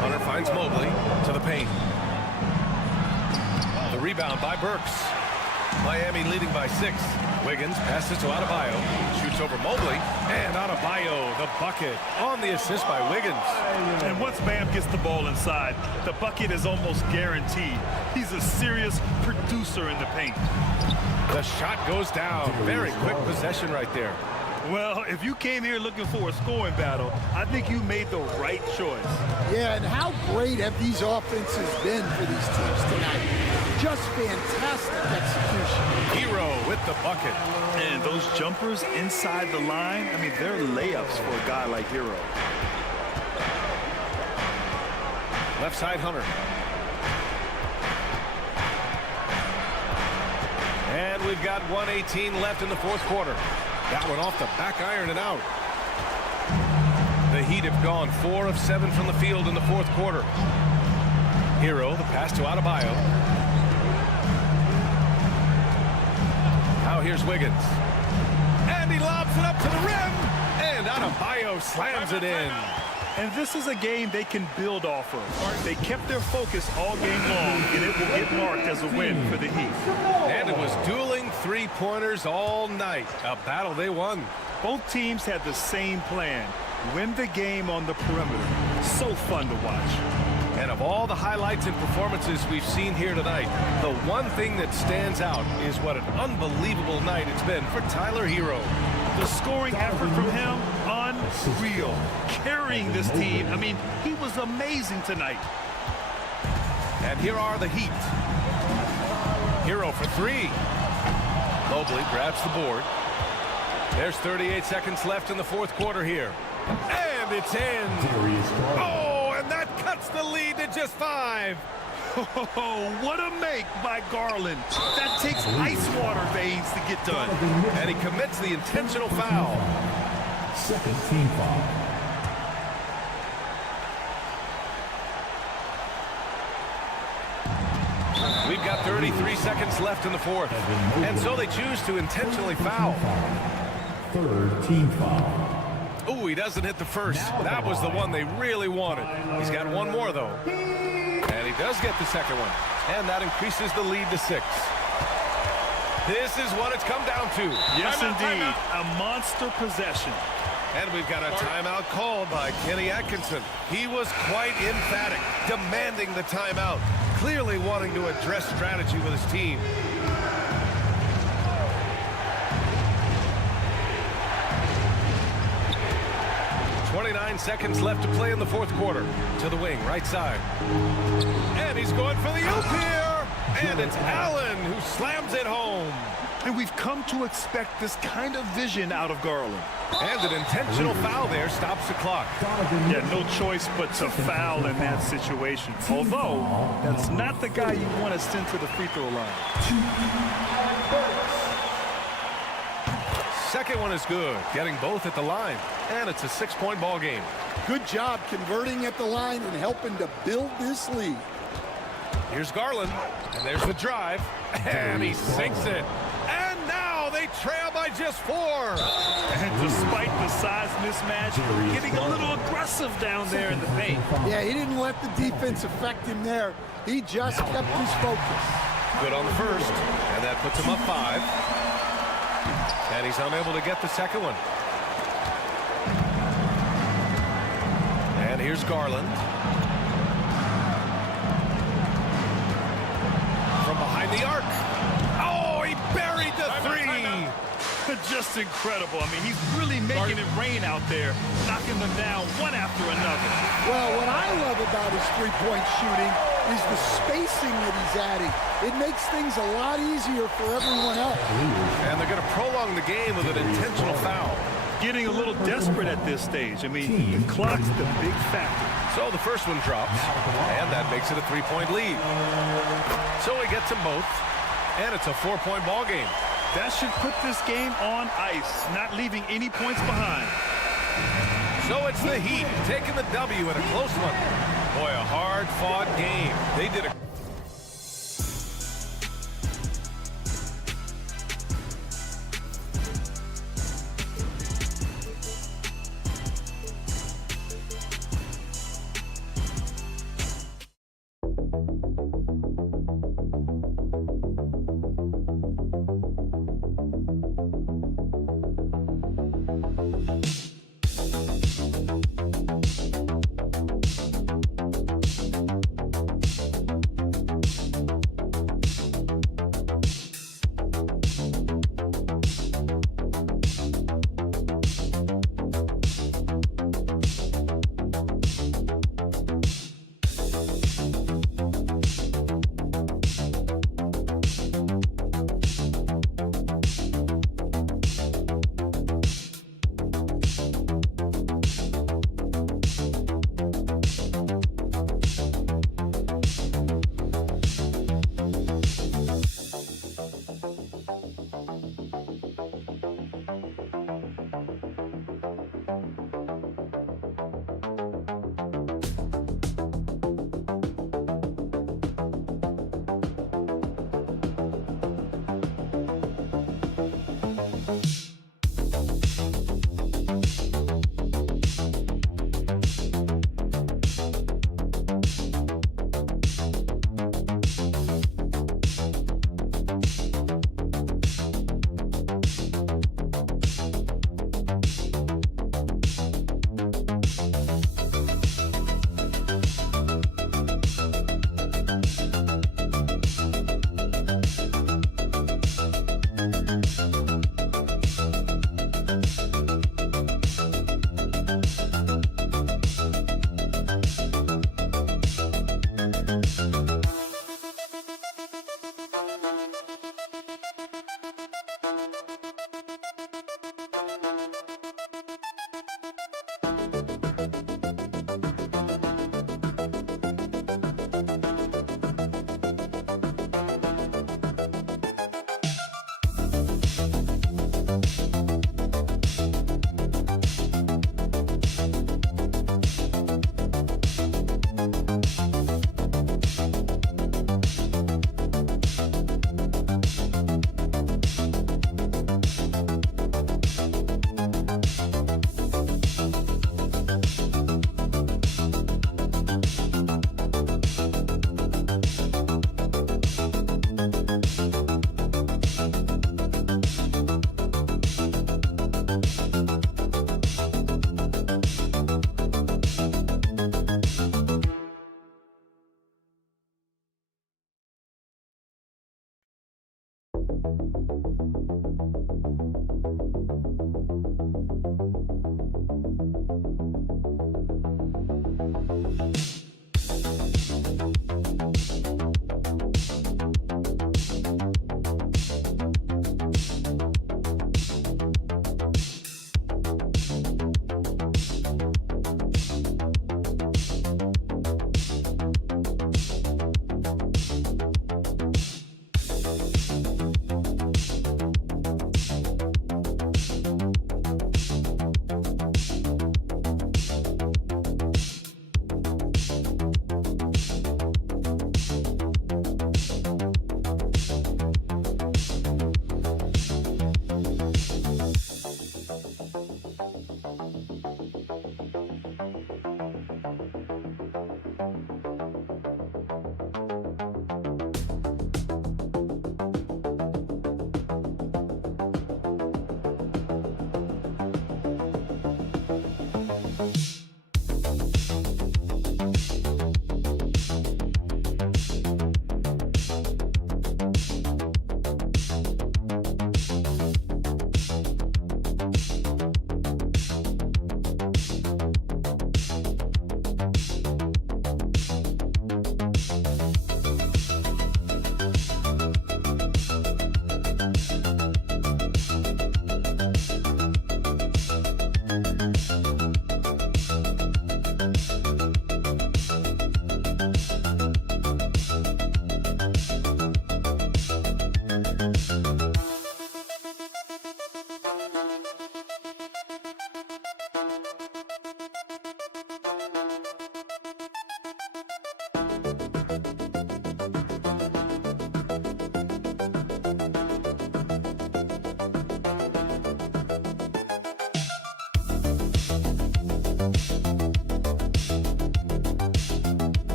Hunter finds Mobley to the paint. The rebound by Burks. Miami leading by 6. Wiggins passes to Adebayo. Shoots over Mobley. And Adebayo, the bucket on the assist by Wiggins. And once Bam gets the ball inside, the bucket is almost guaranteed. He's a serious producer in the paint. The shot goes down. Very quick possession right there. Well, if you came here looking for a scoring battle, I think you made the right choice. Yeah, and how great have these offenses been for these teams tonight? Just fantastic execution. Hero with the bucket. And those jumpers inside the line, I mean, they're layups for a guy like Hero. Left side, Hunter. And we've got 1:18 left in the fourth quarter. That one off the back iron and out. The Heat have gone 4 of 7 from the field in the fourth quarter. Hero, the pass to Adebayo. Now here's Wiggins. And he lobs it up to the rim. And Adebayo slams it in. And this is a game they can build off of. They kept their focus all game long, and it will get marked as a win for the Heat. And it was dueling three-pointers all night. A battle they won. Both teams had the same plan. Win the game on the perimeter. So fun to watch. And of all the highlights and performances we've seen here tonight, the one thing that stands out is what an unbelievable night it's been for Tyler Hero. The scoring effort from him, unreal. Carrying this team, I mean, he was amazing tonight. And here are the Heat. Hero for 3. Mobley grabs the board. There's 38 seconds left in the fourth quarter here. And it's in. Oh, and that cuts the lead to just 5. Oh, what a make by Garland. That takes ice water veins to get done. And he commits the intentional foul. Second team foul. We've got 33 seconds left in the fourth. And so they choose to intentionally foul. Third team foul. Oh, he doesn't hit the first. That was the one they really wanted. He's got one more, though. And he does get the second one. And that increases the lead to 6. This is what it's come down to. Yes, Timeout, indeed. timeout. A monster possession. And we've got a timeout called by Kenny Atkinson. He was quite emphatic, demanding the timeout, clearly wanting to address strategy with his team. Seconds left to play in the fourth quarter. To the wing, right side. And he's going for the oop here. And it's Allen who slams it home. And we've come to expect this kind of vision out of Garland. And an intentional foul there stops the clock. Yeah, no choice but to foul in that situation. Although, that's not the guy you want to send to the free throw line. Second one is good, getting both at the line. And it's a 6-point ball game. Good job converting at the line and helping to build this lead. Here's Garland, and there's the drive, and he sinks it. And now they trail by just 4. And despite the size mismatch, getting a little aggressive down there in the paint. Yeah, he didn't let the defense affect him there. He just kept his focus. Good on the first, and that puts him up 5. And he's unable to get the second one. And here's Garland. From behind the arc. Oh, he buried the 3. Just incredible. I mean, he's really making it rain out there, knocking them down one after another. Well, what I love about his three-point shooting is the spacing that he's adding. It makes things a lot easier for everyone else. And they're going to prolong the game with an intentional foul. Getting a little desperate at this stage. I mean, the clock's the big factor. So the first one drops, and that makes it a 3-point lead. So he gets them both, and it's a 4-point ball game. That should put this game on ice, not leaving any points behind. So it's the Heat taking the W in a close one. Boy, a hard-fought game. They did a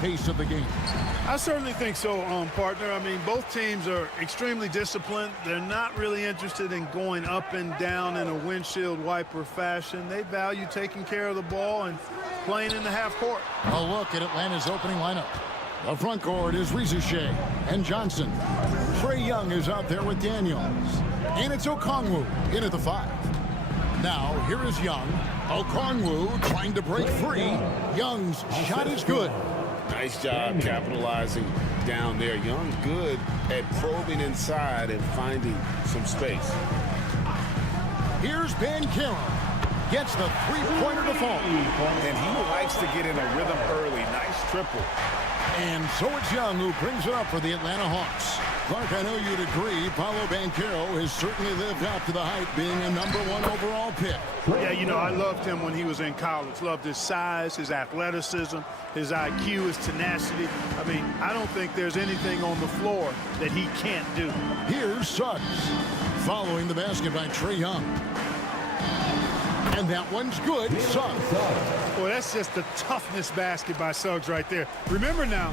Pace of the game. I certainly think so, partner. I mean, both teams are extremely disciplined. They're not really interested in going up and down in a windshield wiper fashion. They value taking care of the ball and playing in the half court. A look at Atlanta's opening lineup. The front court is Rizushea and Johnson. Trae Young is out there with Daniels. And it's Okongwu in at the 5. Now, here is Young. Okongwu trying to break free. Young's shot is good. Nice job capitalizing down there. Young good at probing inside and finding some space. Here's Banchero. Gets the three-pointer to fall. And he likes to get in a rhythm early. Nice triple. And so it's Young who brings it up for the Atlanta Hawks. Clark, I know you'd agree, Paolo Banchero has certainly lived up to the hype, being a #1 overall pick. Yeah, you know, I loved him when he was in college. Loved his size, his athleticism, his IQ, his tenacity. I mean, I don't think there's anything on the floor that he can't do. Here's Suggs, following the basket by Trae Young. And that one's good. Suggs. Boy, that's just the toughness basket by Suggs right there. Remember now,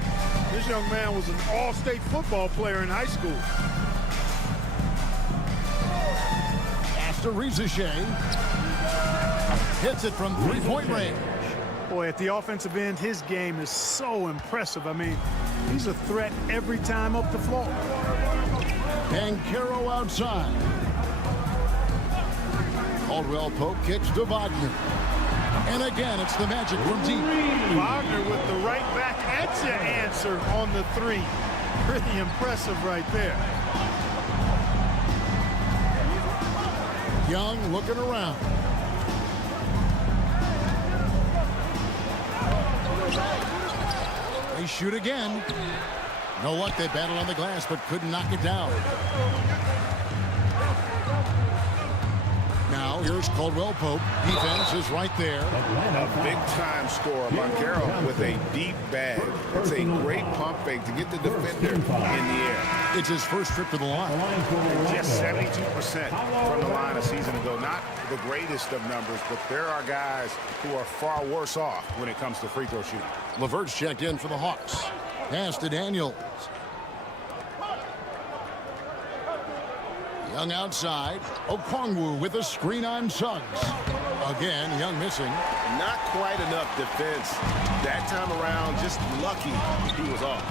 this young man was an all-state football player in high school. Pass to Rizushea. Hits it from three-point range. Boy, at the offensive end, his game is so impressive. I mean, he's a threat every time up the floor. Banchero outside. Caldwell Pope kicks to Wagner. And again, it's the Magic from deep. Wagner with the right back. That's your answer on the 3. Pretty impressive right there. Young looking around. They shoot again. No luck, they battled on the glass, but couldn't knock it down. Now, here's Caldwell Pope. Defense is right there. A big-time scorer, Banchero, with a deep bag. It's a great pump fake to get the defender in the air. It's his first trip to the line. Just 72% from the line a season ago. Not the greatest of numbers, but there are guys who are far worse off when it comes to free throw shooting. LeVert's checked in for the Hawks. Pass to Daniels. Young outside. Okongwu with a screen on Suggs. Again, Young missing. Not quite enough defense. That time around, just lucky he was off.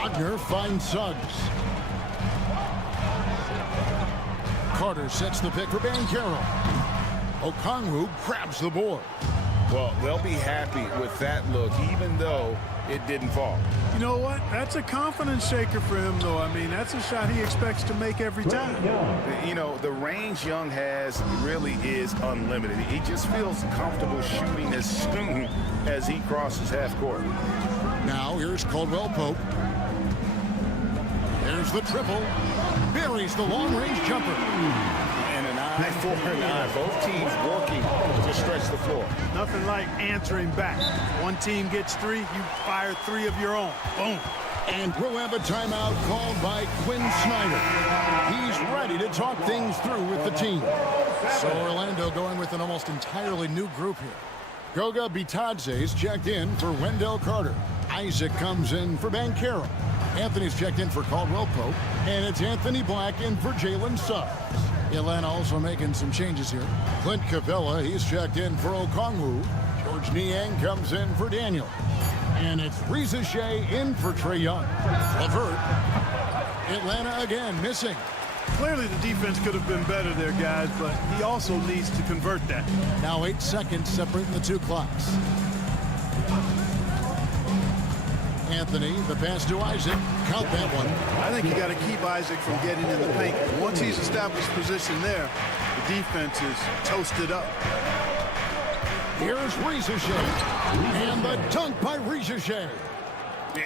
Wagner finds Suggs. Carter sets the pick for Banchero. Okongwu grabs the board. Well, they'll be happy with that look, even though it didn't fall. You know what? That's a confidence shaker for him, though. I mean, that's a shot he expects to make every time. You know, the range Young has really is unlimited. He just feels comfortable shooting as soon as he crosses half court. Now, here's Caldwell Pope. There's the triple. Buries the long-range jumper. And an eye for an eye. Both teams working to stretch the floor. Nothing like answering back. One team gets 3, you fire 3 of your own. Boom. And we'll have a timeout called by Quinn Snyder. He's ready to talk things through with the team. So Orlando going with an almost entirely new group here. Goga Bitadze is checked in for Wendell Carter. Isaac comes in for Banchero. Anthony's checked in for Caldwell Pope, and it's Anthony Black in for Jalen Suggs. Atlanta also making some changes here. Clint Capella, he's checked in for Okongwu. George Niang comes in for Daniel. And it's Reza Shea in for Trae Young. LeVert. Atlanta again missing. Clearly the defense could have been better there, guys, but he also needs to convert that. Now 8 seconds separating the two clocks. Anthony, the pass to Isaac. Count that one. I think you got to keep Isaac from getting in the paint. Once he's established position there, the defense is toasted up. Here's Reza Shea. And the dunk by Reza Shea.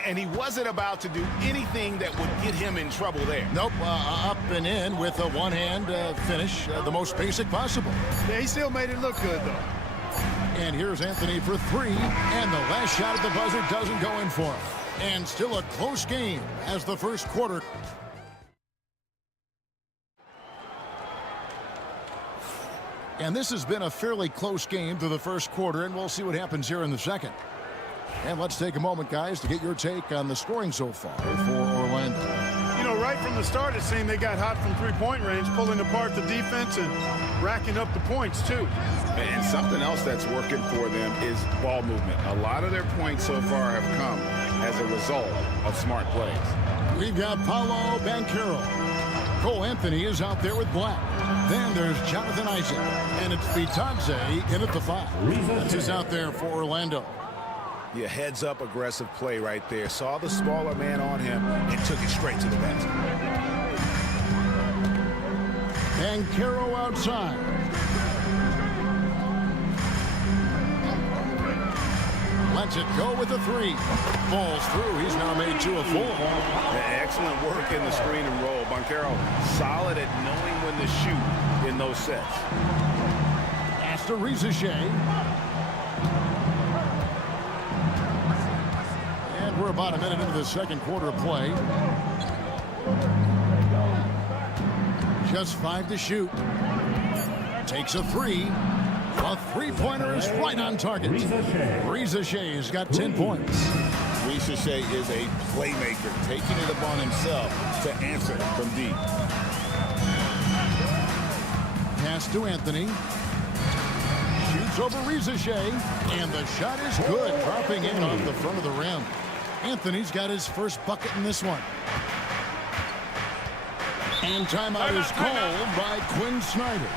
And he wasn't about to do anything that would get him in trouble there. Nope, up and in with a one-hand finish, the most basic possible. Yeah, he still made it look good, though. And here's Anthony for 3, and the last shot at the buzzer doesn't go in for him. And still a close game as the first quarter. And this has been a fairly close game through the first quarter, and we'll see what happens here in the second. And let's take a moment, guys, to get your take on the scoring so far for Orlando. You know, right from the start, it seemed they got hot from three-point range, pulling apart the defense and racking up the points, too. And something else that's working for them is ball movement. A lot of their points so far have come as a result of smart plays. We've got Paolo Banchero. Cole Anthony is out there with Black. Then there's Jonathan Isaac. And it's Bitadze in at the 5. That's who's out there for Orlando. Yeah, heads-up aggressive play right there. Saw the smaller man on him and took it straight to the basket. Banchero outside. Lets it go with a 3. Falls through. He's now made 2 of 4. Excellent work in the screen and roll. Banchero solid at knowing when to shoot in those sets. Pass to Reza Shea. And we're about a minute into the second quarter of play. Just 5 to shoot. Takes a 3. A three-pointer is right on target. Reza Shea's got 10 points. Reza Shea is a playmaker, taking it upon himself to answer from deep. Pass to Anthony. Shoots over Reza Shea, and the shot is good, dropping in off the front of the rim. Anthony's got his first bucket in this one. And timeout is called by Quinn Snyder.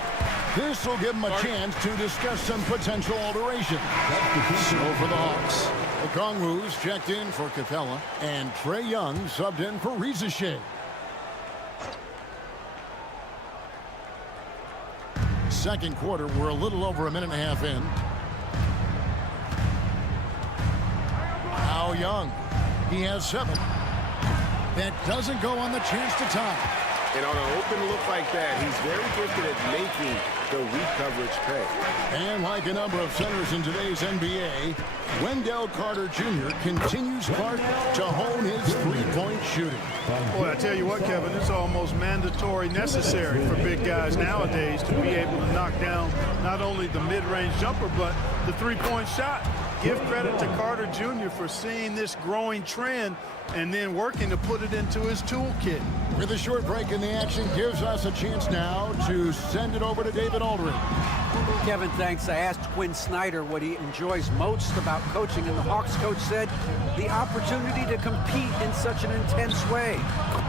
This will give him a chance to discuss some potential alteration. So for the Hawks, Okongwu's checked in for Capella, and Trae Young subbed in for Reza Shea. Second quarter, we're a little over a minute and a half in. Now Young, he has 7. That doesn't go on the chance to tie. And on an open look like that, he's very gifted at making the weak coverage pay. And like a number of centers in today's NBA, Wendell Carter Jr. continues Clark to hone his three-point shooting. Boy, I tell you what, Kevin, it's almost mandatory necessary for big guys nowadays to be able to knock down not only the mid-range jumper, but the three-point shot. Give credit to Carter Jr. for seeing this growing trend and then working to put it into his toolkit. With a short break in the action, gives us a chance now to send it over to David Aldridge. Kevin, thanks. I asked Quinn Snyder what he enjoys most about coaching, and the Hawks coach said the opportunity to compete in such an intense way.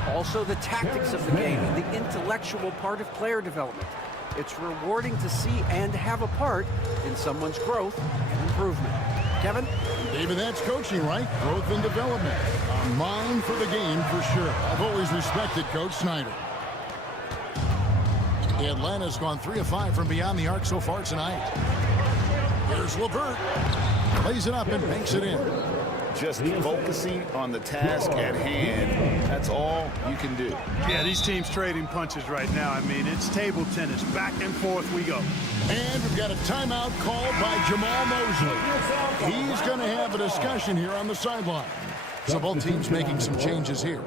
Also, the tactics of the game and the intellectual part of player development. It's rewarding to see and have a part in someone's growth and improvement. Kevin? David, that's coaching, right? Growth and development. A mind for the game for sure. I've always respected Coach Snyder. Atlanta's gone 3 of 5 from beyond the arc so far tonight. Here's LeVert. Plays it up and banks it in. Just focusing on the task at hand. That's all you can do. Yeah, these teams trading punches right now. I mean, it's table tennis. Back and forth we go. And we've got a timeout called by Jamal Mosley. He's going to have a discussion here on the sideline. So both teams making some changes here.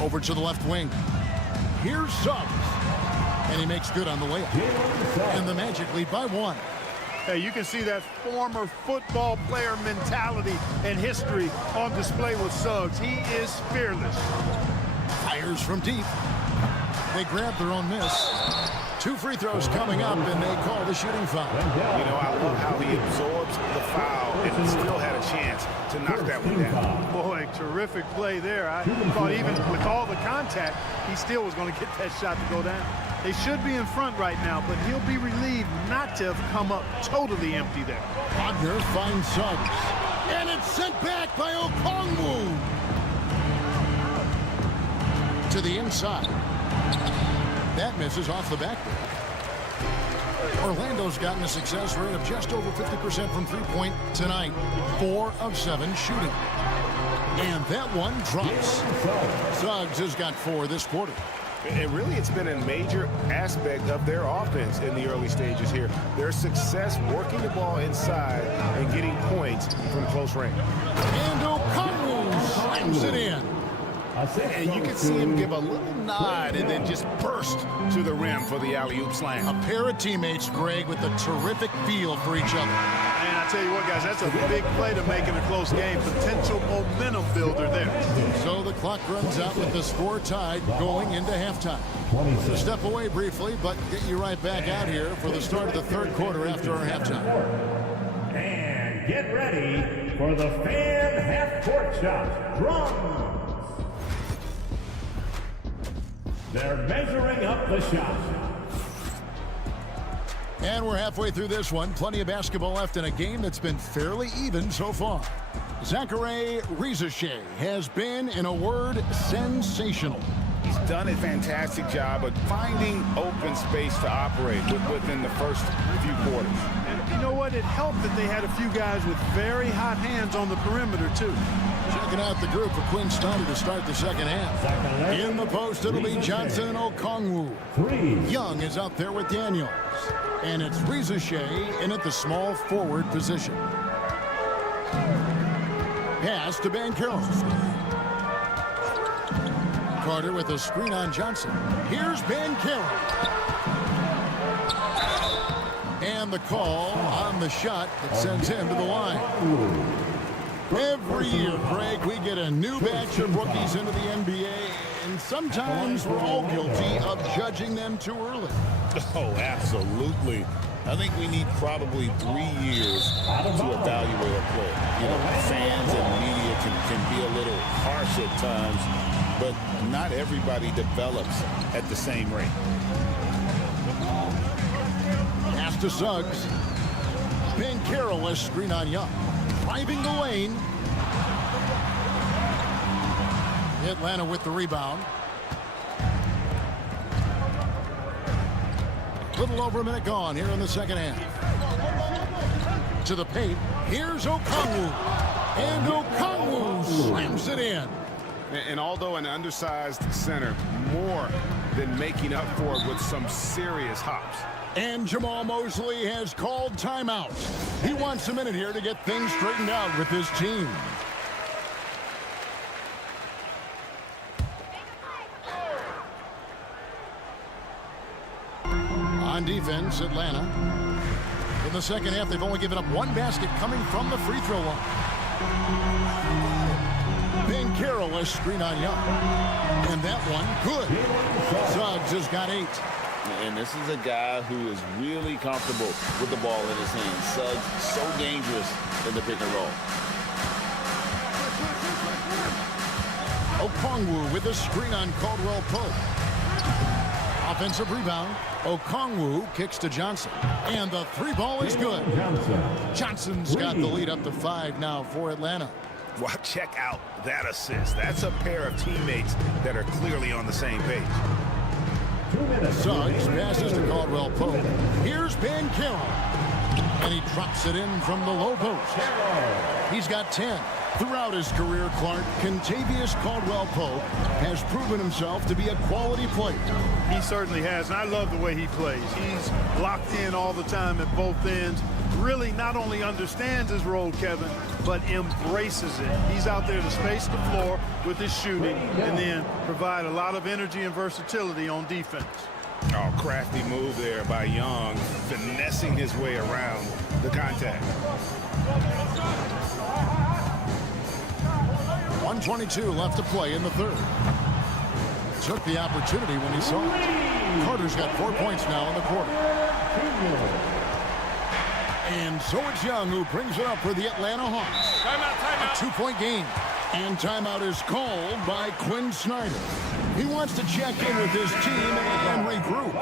Over to the left wing. Here's Suggs. And he makes good on the layup. And the Magic lead by 1. Hey, you can see that former football player mentality and history on display with Suggs. He is fearless. Fires from deep. They grab their own miss. 2 free throws coming up, and they call the shooting foul. You know, I love how he absorbs the foul and still had a chance to knock that one down. Boy, terrific play there. I thought even with all the contact, he still was going to get that shot to go down. They should be in front right now, but he'll be relieved not to have come up totally empty there. Wagner finds Suggs. And it's sent back by Okongwu. To the inside. That misses off the backboard. Orlando's gotten a success rate of just over 50% from three-point tonight. 4 of 7 shooting. And that one drops. Suggs has got 4 this quarter. And really, it's been a major aspect of their offense in the early stages here. Their success working the ball inside and getting points from close range. And Okongwu slams it in. And you can see him give a little nod and then just burst to the rim for the alley-oop slam. A pair of teammates, Greg, with a terrific feel for each other. And I tell you what, guys, that's a big play to make in a close game. Potential momentum builder there. So the clock runs out with the score tied going into halftime. We'll step away briefly, but get you right back out here for the start of the third quarter after our halftime. And get ready for the fan half-court shot. Drums. They're measuring up the shot. And we're halfway through this one. Plenty of basketball left in a game that's been fairly even so far. Zachary Rizachet has been, in a word, sensational. He's done a fantastic job of finding open space to operate within the first few quarters. And you know what? It helped that they had a few guys with very hot hands on the perimeter, too. Checking out the group for Quinn Snyder to start the second half. In the post, it'll be Johnson and Okongwu. Young is out there with Daniels. And it's Rizachet in at the small forward position. Pass to Banchero. Carter with a screen on Johnson. Here's Banchero. And the call on the shot that sends him to the line. Every year, Greg, we get a new batch of rookies into the NBA, and sometimes we're all guilty of judging them too early. Oh, absolutely. I think we need probably 3 years to evaluate a player. You know, fans and media can be a little harsh at times, but not everybody develops at the same rate. Pass to Suggs. Banchero has screen on Young. Driving the lane. Atlanta with the rebound. Little over a minute gone here in the second half. To the paint. Here's Okongwu. And Okongwu slams it in. And although an undersized center, more than making up for it with some serious hops. And Jamal Mosley has called timeout. He wants a minute here to get things straightened out with his team. On defense, Atlanta. In the second half, they've only given up 1 basket coming from the free throw line. Banchero has screen on Young. And that one, good. Suggs has got 8. And this is a guy who is really comfortable with the ball in his hands. Suggs, so dangerous in the pick and roll. Okongwu with a screen on Caldwell Pope. Offensive rebound. Okongwu kicks to Johnson. And the 3 ball is good. Johnson's got the lead up to 5 now for Atlanta. Well, check out that assist. That's a pair of teammates that are clearly on the same page. Suggs passes to Caldwell Pope. Here's Banchero. And he drops it in from the low post. He's got 10. Throughout his career, Clark, Kentavious Caldwell-Pope has proven himself to be a quality player. He certainly has, and I love the way he plays. He's locked in all the time at both ends. Really not only understands his role, Kevin, but embraces it. He's out there to space the floor with his shooting and then provide a lot of energy and versatility on defense. Oh, crafty move there by Young, finessing his way around the contact. 1:22 left to play in the third. Took the opportunity when he saw it. Carter's got 4 points now in the quarter. And so it's Young who brings it up for the Atlanta Hawks. Timeout. A 2-point game. And timeout is called by Quinn Snyder. He wants to check in with his team and regroup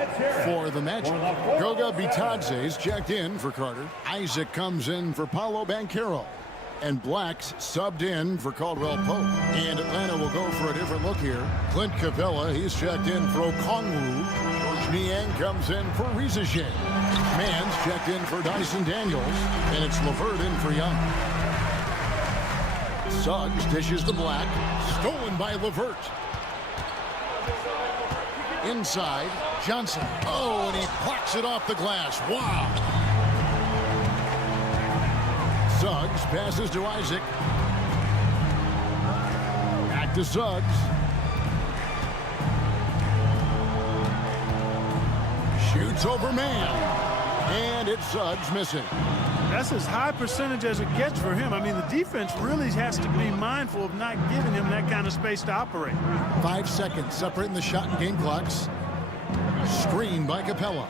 for the match. Goga Bitadze's checked in for Carter. Isaac comes in for Paolo Banchero. And Black's subbed in for Caldwell Pope. And Atlanta will go for a different look here. Clint Capella, he's checked in for Okongwu. Coach Niang comes in for Rizache. Mann's checked in for Dyson Daniels. And it's LeVert in for Young. Suggs dishes to Black. Stolen by LeVert. Inside, Johnson. Oh, and he plucks it off the glass. Wow. Suggs passes to Isaac. Back to Suggs. Shoots over man. And it's Suggs missing. That's as high percentage as it gets for him. I mean, the defense really has to be mindful of not giving him that kind of space to operate. 5 seconds separating the shot and game clocks. Screen by Capella.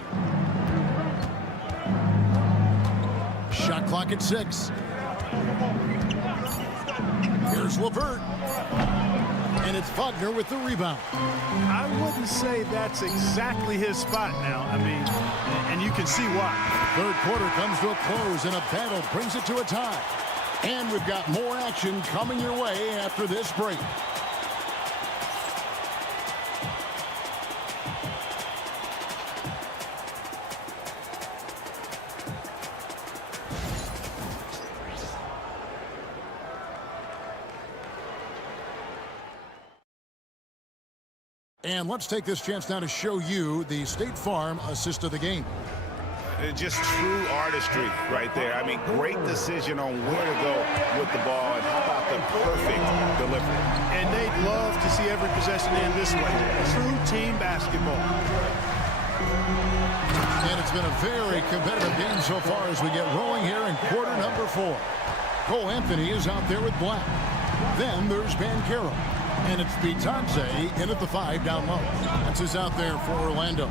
Shot clock at 6. Here's LeVert. And it's Wagner with the rebound. I wouldn't say that's exactly his spot now. I mean, and you can see why. Third quarter comes to a close, and a battle brings it to a tie. And we've got more action coming your way after this break. And let's take this chance now to show you the State Farm assist of the game. Just true artistry right there. I mean, great decision on where to go with the ball, and how about the perfect delivery. And they'd love to see every possession end this way. True team basketball. And it's been a very competitive game so far as we get rolling here in quarter number 4. Cole Anthony is out there with Black. Then there's Banchero. And it's Bitadze in at the 5 down low. That's who's out there for Orlando.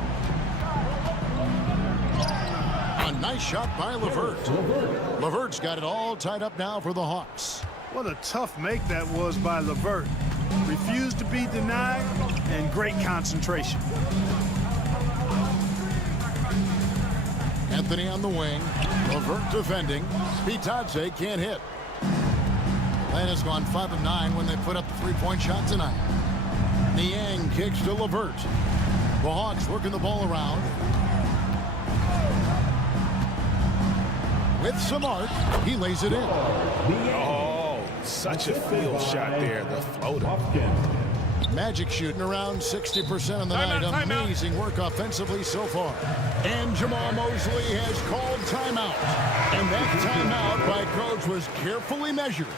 A nice shot by LeVert. LeVert's got it all tied up now for the Hawks. What a tough make that was by LeVert. Refused to be denied, and great concentration. Anthony on the wing. LeVert defending. Bitadze can't hit. Atlanta's gone 5 of 9 when they put up the 3-point shot tonight. Niang kicks to LeVert. The Hawks working the ball around. With some art, he lays it in. Oh, such a field shot there, the floater. Magic shooting around 60% on the night. Amazing work offensively so far. And Jamal Mosley has called timeout. And that timeout by coach was carefully measured,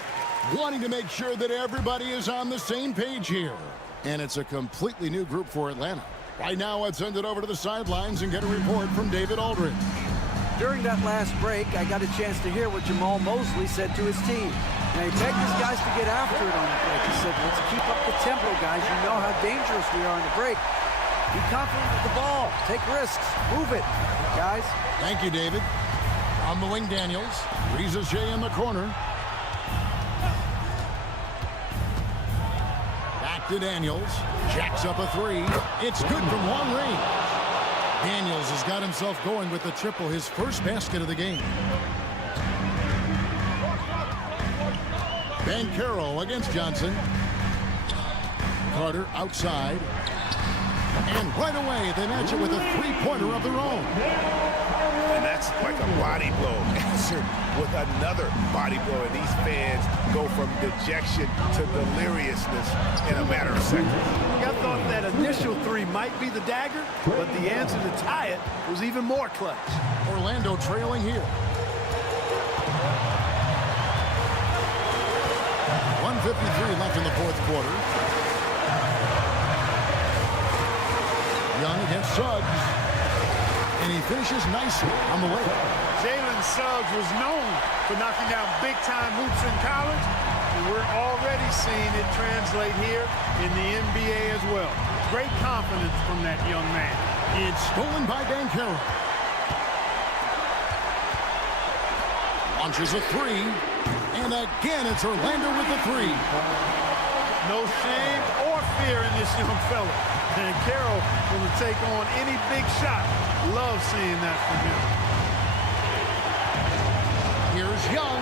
wanting to make sure that everybody is on the same page here. And it's a completely new group for Atlanta. Right now, let's send it over to the sidelines and get a report from David Aldridge. During that last break, I got a chance to hear what Jamal Mosley said to his team. Now, he begged his guys to get after it on the break. He said, let's keep up the tempo, guys. You know how dangerous we are on the break. Be confident with the ball. Take risks. Move it, guys. Thank you, David. On the wing, Daniels. Rizache in the corner. Back to Daniels. Jacks up a 3. It's good from long range. Daniels has got himself going with the triple, his first basket of the game. Banchero against Johnson. Carter outside. And right away, they match it with a 3-pointer of their own. And that's like a body blow answered with another body blow. And these fans go from dejection to deliriousness in a matter of seconds. I thought that initial 3 might be the dagger, but the answer to tie it was even more clutch. Orlando trailing here. 1:53 left in the fourth quarter. Young against Suggs. And he finishes nicely on the layup. Jalen Suggs was known for knocking down big-time hoops in college, and we're already seeing it translate here in the NBA as well. Great confidence from that young man. It's stolen by Banchero. Launches a three, and again it's Orlando with the three. No shame or fear in this young fella. And Carroll will take on any big shot. Love seeing that from him. Here's Young.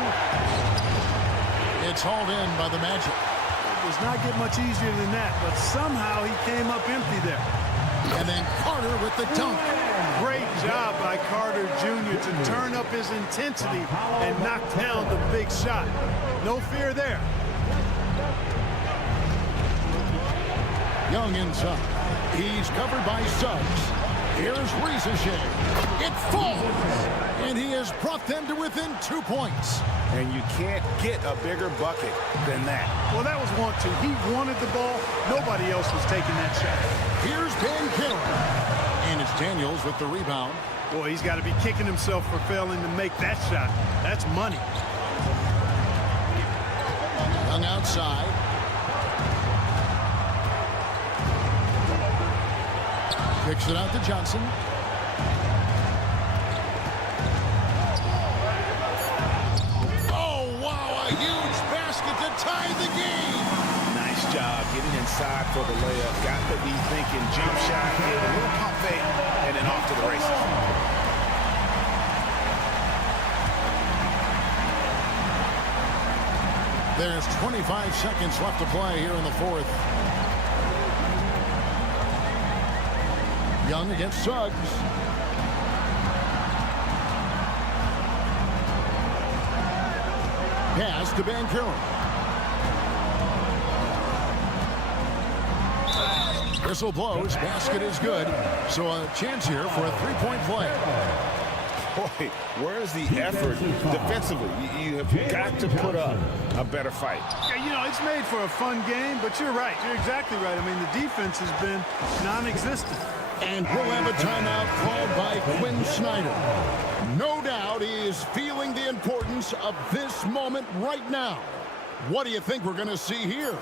It's hauled in by the Magic. It does not get much easier than that, but somehow he came up empty there. And then Carter with the dunk. Great job by Carter Jr. to turn up his intensity and knock down the big shot. No fear there. Young inside. He's covered by Suggs. Here's Ricochet. It falls. And he has brought them to within 2 points. And you can't get a bigger bucket than that. Well, that was want to. He wanted the ball. Nobody else was taking that shot. Here's Banchero. And it's Daniels with the rebound. Boy, he's got to be kicking himself for failing to make that shot. That's money. Young outside. Kicks it out to Johnson. Oh, wow, a huge basket to tie the game. Nice job getting inside for the layup. Got to be thinking jump shot, get a little pump fake, and then off to the races. There's 25 seconds left to play here in the fourth. Young against Suggs. Pass to Banchero. Whistle blows. Basket is good. So a chance here for a three-point play. Boy, where's the effort defensively? You have got to put up a better fight. Yeah, you know, it's made for a fun game, but you're right. You're exactly right. I mean, the defense has been non-existent. And we'll have a timeout called by Quinn Snyder. No doubt he is feeling the importance of this moment right now. What do you think we're going to see here?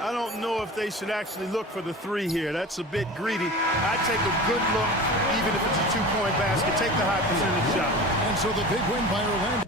I don't know if they should actually look for the three here. That's a bit greedy. I'd take a good look, even if it's a two-point basket. Take the high percentage shot. And so the big win by Orlando.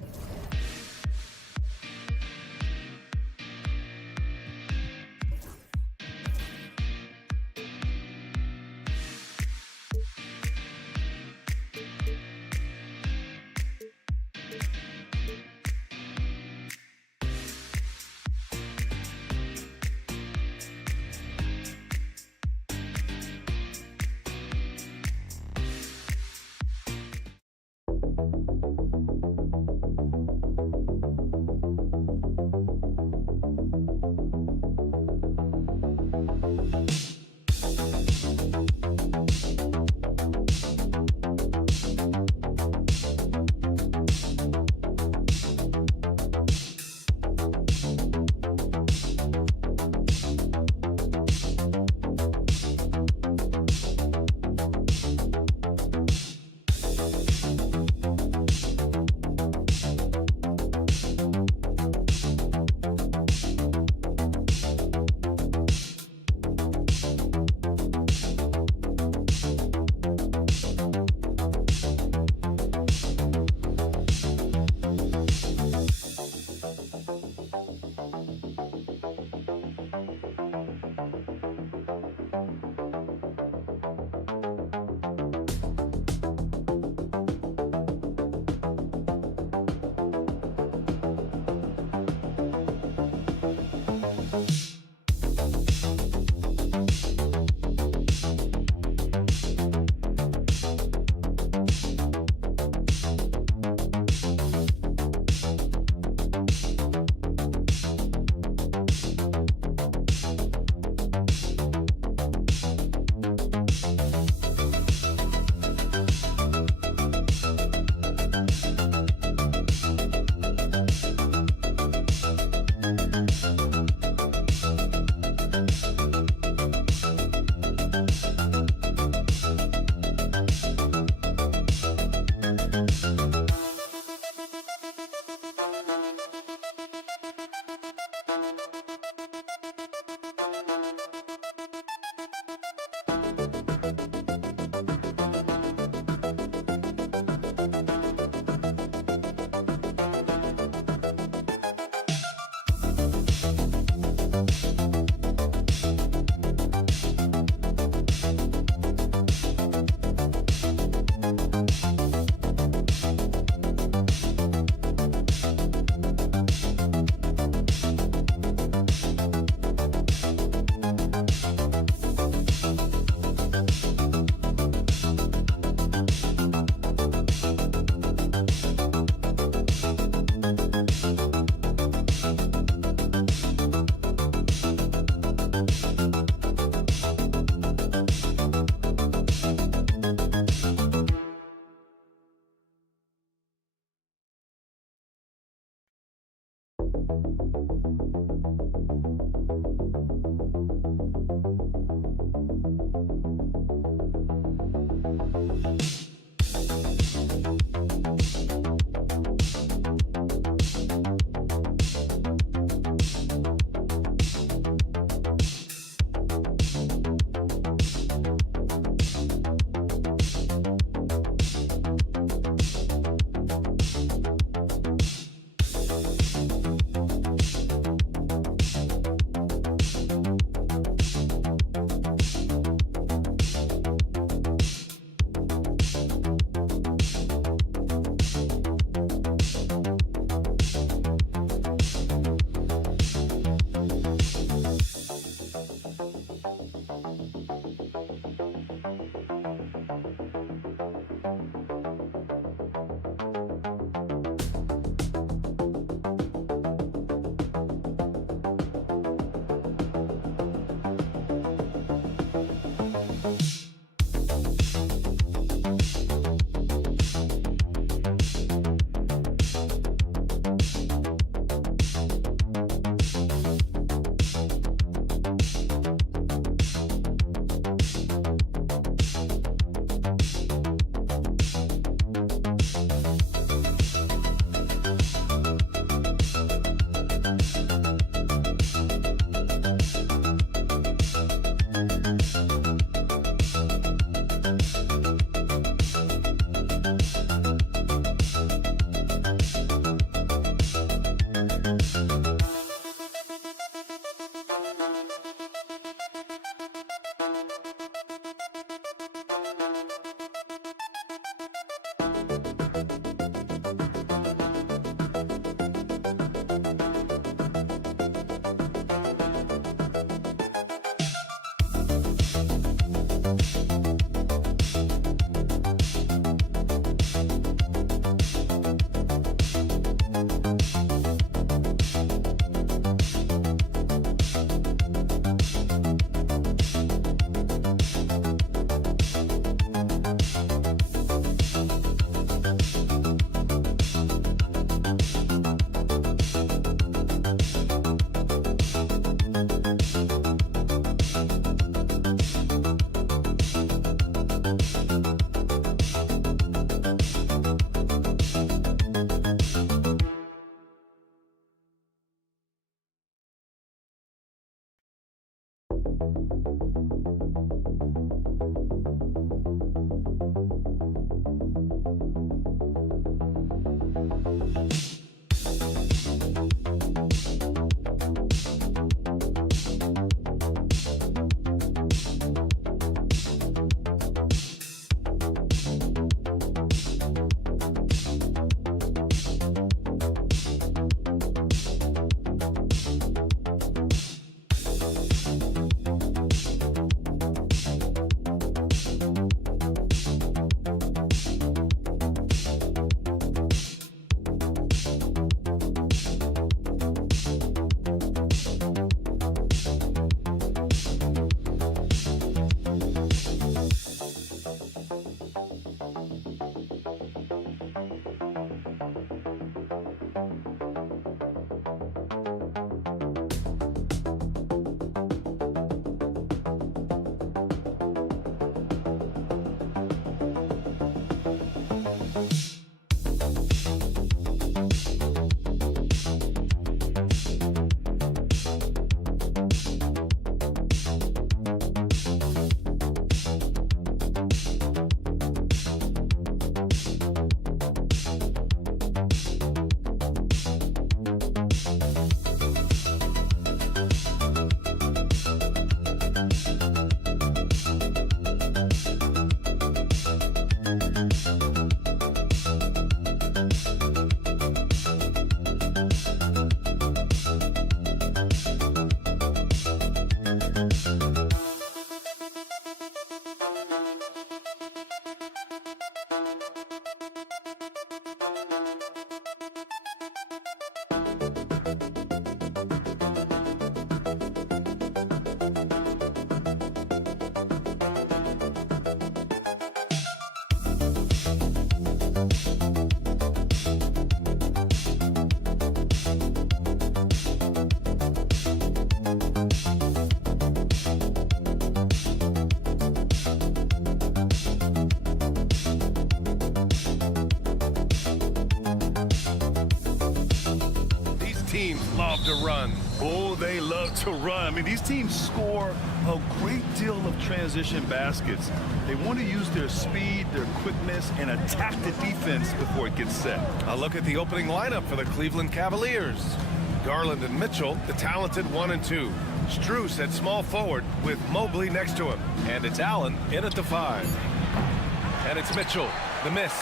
love to run. Oh, they love to run. I mean, these teams score a great deal of transition baskets. They want to use their speed, their quickness, and attack the defense before it gets set. A look at the opening lineup for the Cleveland Cavaliers. Garland and Mitchell, the talented 1 and 2. Strus at small forward with Mobley next to him. And it's Allen in at the 5. And it's Mitchell, the miss.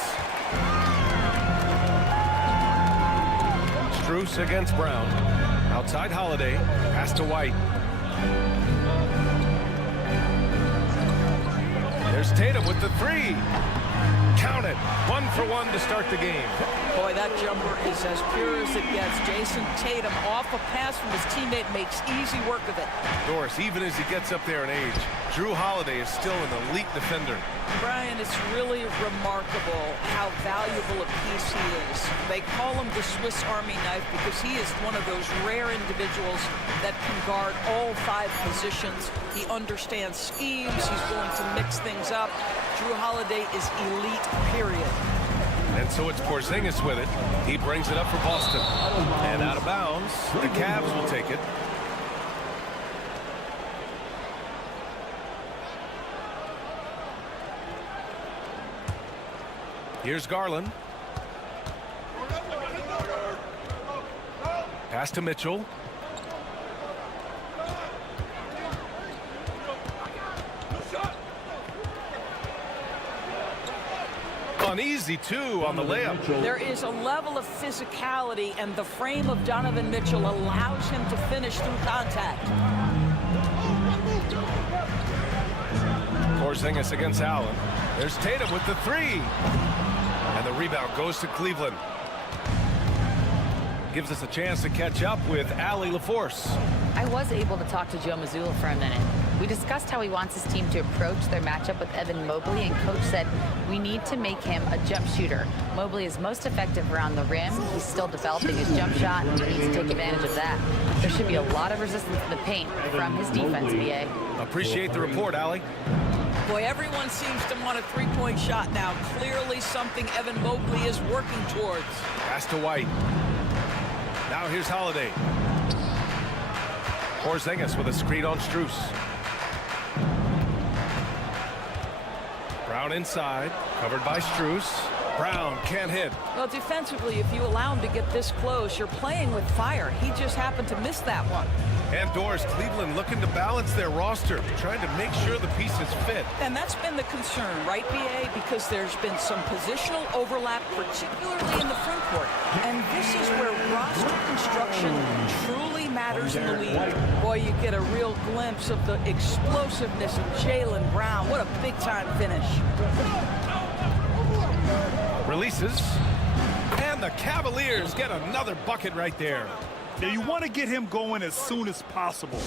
Strus against Brown. Outside Holiday, pass to White. There's Tatum with the 3. Count it. 1 for 1 to start the game. Boy, that jumper is as pure as it gets. Jason Tatum off a pass from his teammate makes easy work of it. Doris, even as he gets up there in age, Drew Holiday is still an elite defender. Brian, it's really remarkable how valuable a piece he is. They call him the Swiss Army knife because he is one of those rare individuals that can guard all 5 positions. He understands schemes. He's willing to mix things up. Drew Holiday is elite, period. And so it's Porzingis with it. He brings it up for Boston. And out of bounds, the Cavs will take it. Here's Garland. Pass to Mitchell. Uneasy, too, on the layup. There is a level of physicality, and the frame of Donovan Mitchell allows him to finish through contact. Porzingis against Allen. There's Tatum with the 3. And the rebound goes to Cleveland. Gives us a chance to catch up with Allie LaForce. I was able to talk to Joe Mazzulla for a minute. We discussed how he wants his team to approach their matchup with Evan Mobley, and Coach said we need to make him a jump shooter. Mobley is most effective around the rim. He's still developing his jump shot, and he needs to take advantage of that. There should be a lot of resistance in the paint from his defense, BA. Appreciate the report, Allie. Boy, everyone seems to want a three-point shot now. Clearly something Evan Mobley is working towards. Pass to White. Now here's Holiday. Porzingis with a screen on Strus. Brown inside, covered by Strus. Brown can't hit. Well, defensively, if you allow him to get this close, you're playing with fire. He just happened to miss that one. And Doris, Cleveland looking to balance their roster, trying to make sure the pieces fit. And that's been the concern, right, BA? Because there's been some positional overlap, particularly in the front court. And this is where roster construction truly matters in the league. Boy, you get a real glimpse of the explosiveness of Jaylen Brown. What a big-time finish. Releases. And the Cavaliers get another bucket right there. Now, you want to get him going as soon as possible.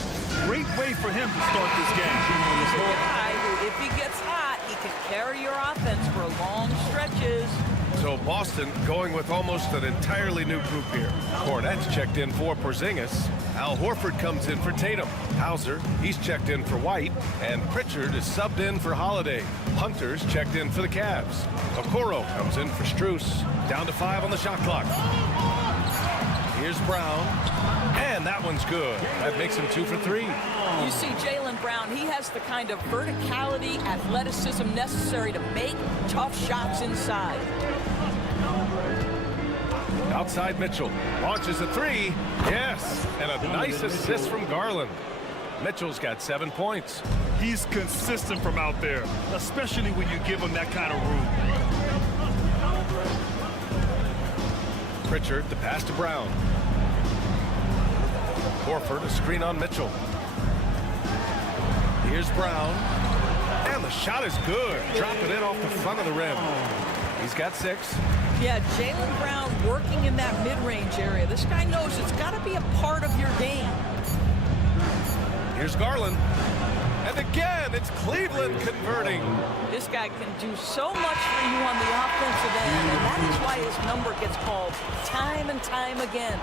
Great way for him to start this game. He's a guy who, if he gets hot, he can carry your offense for long stretches. So Boston going with almost an entirely new group here. Cornette's checked in for Porzingis. Al Horford comes in for Tatum. Hauser, he's checked in for White. And Pritchard is subbed in for Holiday. Hunter's checked in for the Cavs. Okoro comes in for Strus. Down to 5 on the shot clock. Here's Brown, and that one's good. That makes him 2 for 3. You see Jaylen Brown, he has the kind of verticality, athleticism necessary to make tough shots inside. Outside Mitchell, launches a 3. Yes, and a nice assist from Garland. Mitchell's got 7 points. He's consistent from out there, especially when you give him that kind of room. Pritchard, the pass to Brown. Horford, a screen on Mitchell. Here's Brown. And the shot is good. Dropping it off the front of the rim. He's got 6. Yeah, Jaylen Brown working in that mid-range area. This guy knows it's got to be a part of your game. Here's Garland. And again, it's Cleveland converting. This guy can do so much for you on the offensive end, and that is why his number gets called time and time again.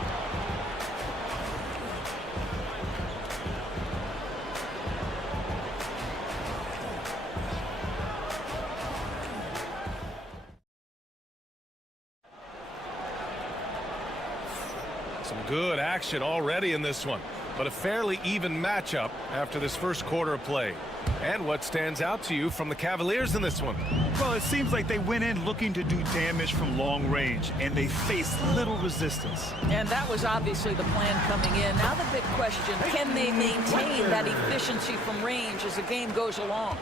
Some good action already in this one, but a fairly even matchup after this first quarter of play. And what stands out to you from the Cavaliers in this one? Well, it seems like they went in looking to do damage from long range, and they faced little resistance. And that was obviously the plan coming in. Now the big question, can they maintain that efficiency from range as the game goes along?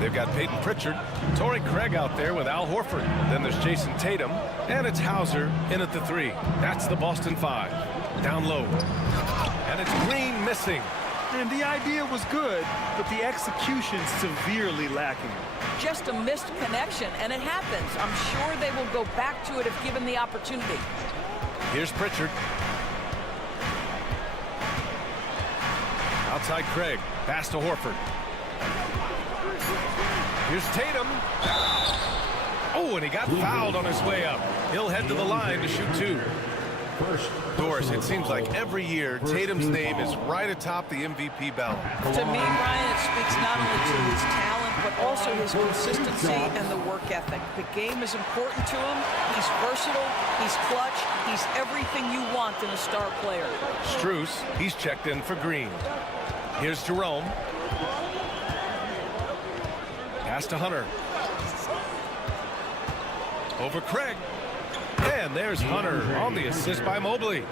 They've got Peyton Pritchard, Torrey Craig out there with Al Horford. Then there's Jason Tatum, and it's Hauser in at the 3. That's the Boston 5. Down low. And it's Green missing. And the idea was good, but the execution severely lacking. Just a missed connection, and it happens. I'm sure they will go back to it if given the opportunity. Here's Pritchard. Outside Craig. Pass to Horford. Here's Tatum. Oh, and he got fouled on his way up. He'll head to the line to shoot 2. Doris, it seems like every year Tatum's name is right atop the MVP ballot. To me, Brian, it speaks not only to his talent, but also his consistency and the work ethic. The game is important to him. He's versatile. He's clutch. He's everything you want in a star player. Strus, he's checked in for Green. Here's Jerome. Pass to Hunter. Over Craig. And there's Hunter on the assist by Mobley.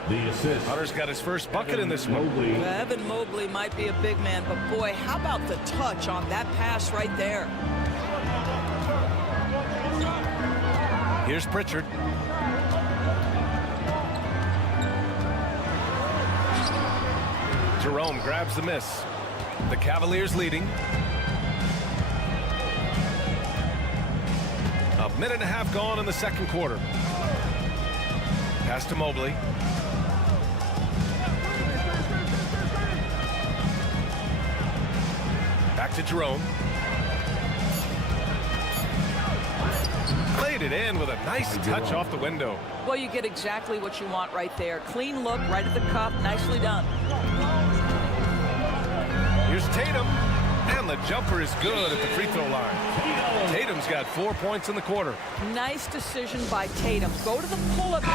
Hunter's got his first bucket in this one. Evan Mobley might be a big man, but boy, how about the touch on that pass right there? Here's Pritchard. Jerome grabs the miss. The Cavaliers leading. A minute and a half gone in the second quarter. Pass to Mobley. Back to Jerome. Played it in with a nice touch off the window. Well, you get exactly what you want right there. Clean look, right at the cup, nicely done. Here's Tatum, and the jumper is good at the free throw line. Tatum's got 4 points in the quarter. Nice decision by Tatum. Go to the pull-up game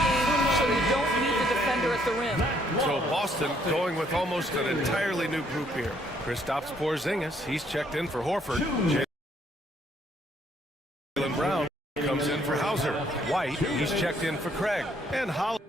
so you don't meet the defender at the rim. So Boston going with almost an entirely new group here. Kristaps Porzingis, he's checked in for Horford. Jaylen Brown comes in for Hauser. White, he's checked in for Craig. And Holly.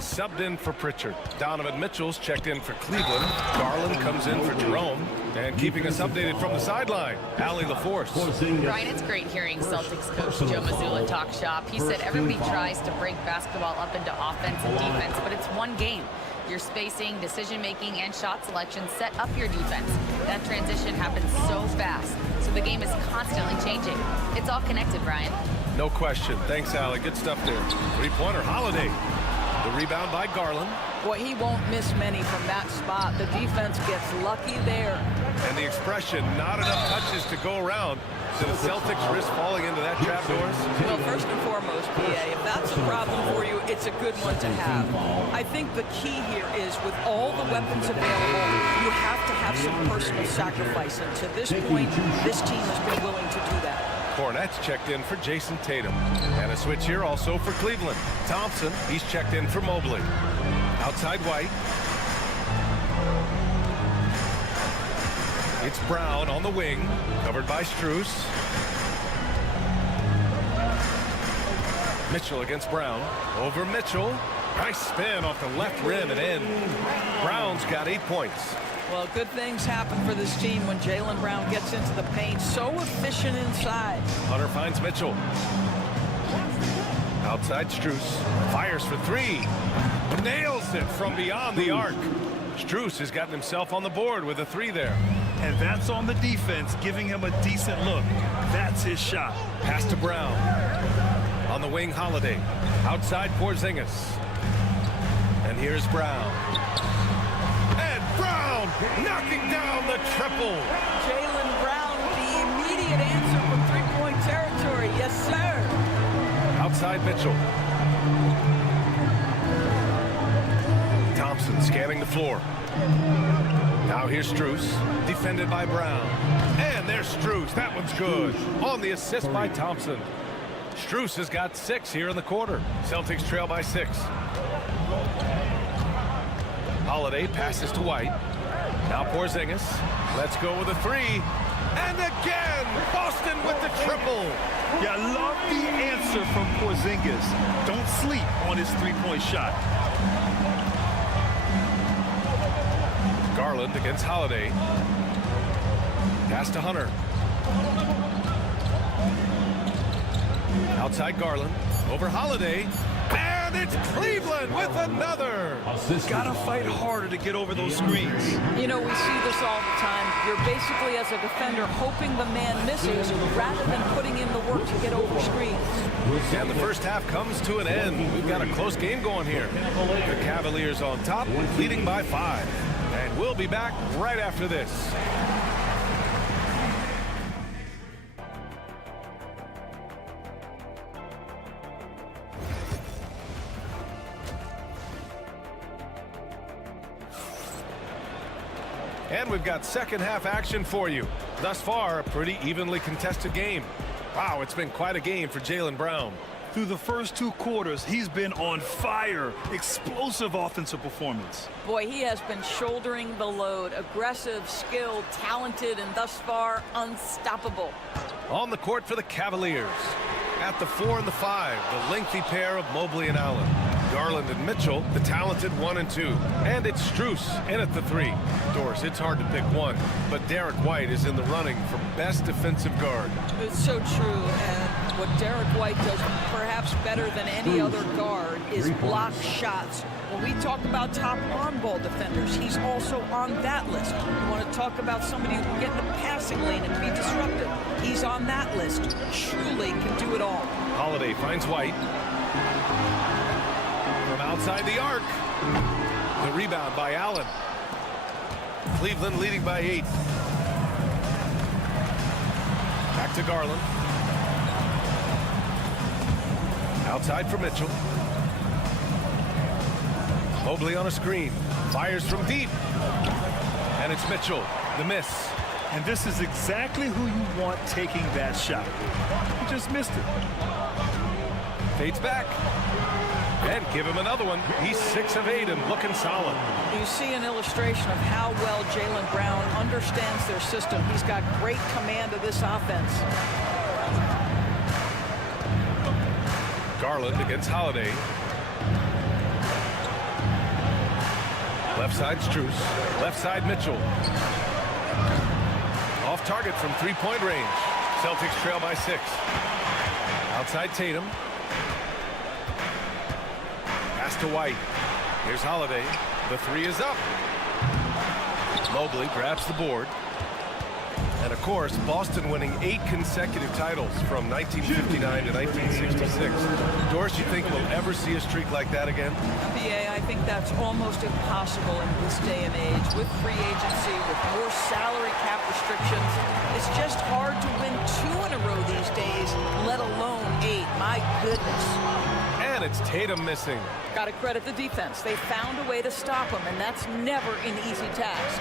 Subbed in for Pritchard. Donovan Mitchell's checked in for Cleveland. Garland comes in for Jerome. And keeping us updated from the sideline, Allie LaForce. Brian, it's great hearing Celtics coach Joe Mazzulla talk shop. He said everybody tries to break basketball up into offense and defense, but it's one game. Your spacing, decision-making, and shot selection set up your defense. That transition happens so fast, so the game is constantly changing. It's all connected, Brian. No question. Thanks, Allie. Good stuff there. Three-pointer, Holiday. The rebound by Garland. Boy, he won't miss many from that spot. The defense gets lucky there. And the expression, not enough touches to go around. Do the Celtics risk falling into that trap, Doris? Well, first and foremost, PA, if that's a problem for you, it's a good one to have. I think the key here is with all the weapons available, you have to have some personal sacrifice. And to this point, this team has been willing to do that. Cornette's checked in for Jason Tatum. And a switch here also for Cleveland. Thompson, he's checked in for Mobley. Outside White. It's Brown on the wing, covered by Strus. Mitchell against Brown. Over Mitchell. Nice spin off the left rim and in. Brown's got 8 points. Well, good things happen for this team when Jaylen Brown gets into the paint. So efficient inside. Hunter finds Mitchell. Outside Strus. Fires for three. Nails it from beyond the arc. Strus has gotten himself on the board with a three there. And that's on the defense, giving him a decent look. That's his shot. Pass to Brown. On the wing, Holiday. Outside, Porzingis. And here's Brown. And Brown knocking down the triple. Jaylen Brown, the immediate answer from three-point territory. Yes, sir. Outside, Mitchell. Thompson scanning the floor. Now here's Strus, defended by Brown. And there's Strus. That one's good. On the assist by Thompson. Strus has got 6 here in the quarter. Celtics trail by 6. Holiday passes to White. Now Porzingis. Let's go with a 3. And again, Boston with the triple. Yeah, I love the answer from Porzingis. Don't sleep on his three-point shot. Garland against Holiday. Pass to Hunter. Outside Garland. Over Holiday. And it's Cleveland with another. Gotta fight harder to get over those screens. You know, we see this all the time. You're basically, as a defender, hoping the man misses rather than putting in the work to get over screens. And the first half comes to an end. We've got a close game going here. The Cavaliers on top, leading by 5. And we'll be back right after this. And we've got second half action for you. Thus far, a pretty evenly contested game. Wow, it's been quite a game for Jaylen Brown. Through the first 2 quarters, he's been on fire. Explosive offensive performance. Boy, he has been shouldering the load. Aggressive, skilled, talented, and thus far, unstoppable. On the court for the Cavaliers. At the 4 and the 5, the lengthy pair of Mobley and Allen. Garland and Mitchell, the talented 1 and 2. And it's Strus in at the 3. Doris, it's hard to pick one, but Derek White is in the running for best defensive guard. It's so true, and what Derek White does perhaps better than any other guard is block shots. When we talk about top on-ball defenders, he's also on that list. You want to talk about somebody who can get in the passing lane and be disruptive. He's on that list. Truly can do it all. Holiday finds White. From outside the arc. The rebound by Allen. Cleveland leading by 8. Back to Garland. Outside for Mitchell. Mobley on a screen. Fires from deep. And it's Mitchell. The miss. And this is exactly who you want taking that shot. He just missed it. Fades back. And give him another one. He's 6 of 8 and looking solid. You see an illustration of how well Jaylen Brown understands their system. He's got great command of this offense. Garland against Holiday. Left side Strus. Left side Mitchell. Off target from three-point range. Celtics trail by 6. Outside Tatum. Pass to White. Here's Holiday. The 3 is up. Mobley grabs the board. And of course, Boston winning 8 consecutive titles from 1959 to 1966. Doris, you think we'll ever see a streak like that again? BA, I think that's almost impossible in this day and age. With free agency, with more salary cap restrictions, it's just hard to win 2 in a row these days, let alone 8. My goodness. And it's Tatum missing. Got to credit the defense. They found a way to stop him, and that's never an easy task.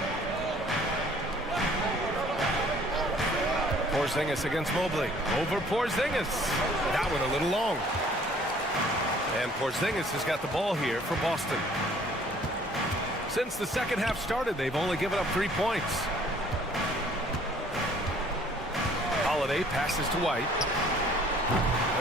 Porzingis against Mobley. Over Porzingis. That one a little long. And Porzingis has got the ball here for Boston. Since the second half started, they've only given up 3 points. Holiday passes to White.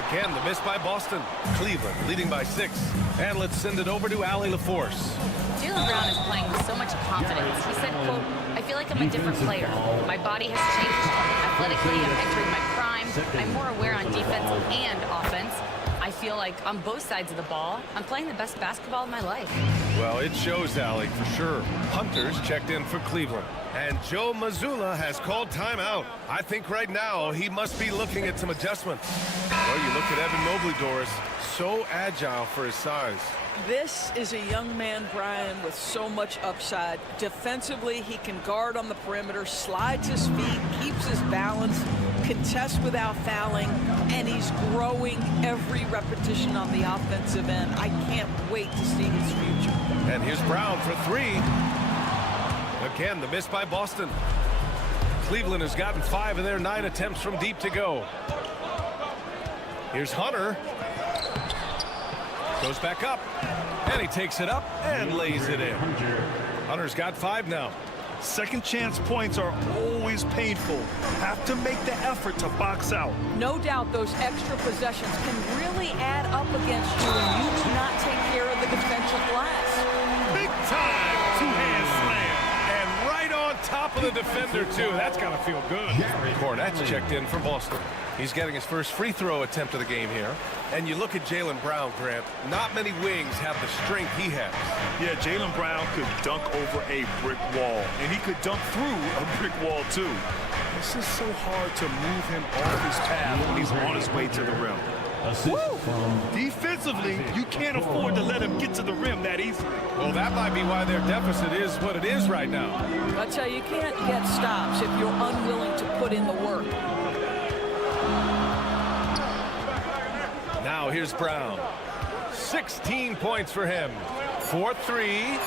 Again, the miss by Boston. Cleveland leading by 6. And let's send it over to Allie LaForce. Jaylen Brown is playing with so much confidence. He said, quote, "I feel like I'm a different player. My body has changed. Athletically, I'm entering my prime. I'm more aware on defense and offense. I feel feel like on both sides of the ball, I'm playing the best basketball of my life. Well, it shows, Allie, for sure. Hunter's checked in for Cleveland. And Joe Mazzulla has called timeout. I think right now he must be looking at some adjustments. Well, you look at Evan Mobley, Doris, so agile for his size. This is a young man, Brian, with so much upside. Defensively, he can guard on the perimeter, slides his feet, keeps his balance, contests without fouling, and he's growing every repetition on the offensive end. I can't wait to see his future. And here's Brown for three. Again, the miss by Boston. Cleveland has gotten 5 of their 9 attempts from deep to go. Here's Hunter. Goes back up, and he takes it up and lays it in. Hunter's got 5 now. Second chance points are always painful. Have to make the effort to box out. No doubt those extra possessions can really add up against you when you do not take care of the defensive glass. Big time two-hand slam. And right on top of the defender, too. That's got to feel good. Cornette's checked in for Boston. He's getting his first free throw attempt of the game here. And you look at Jaylen Brown, Grant. Not many wings have the strength he has. Yeah, Jaylen Brown could dunk over a brick wall. And he could dunk through a brick wall, too. It's just so hard to move him off his path when he's on his way to the rim. Woo! Defensively, you can't afford to let him get to the rim that easily. Well, that might be why their deficit is what it is right now. I tell you, you can't get stops if you're unwilling to put in the work. Now here's Brown. 16 points for him. 4-3.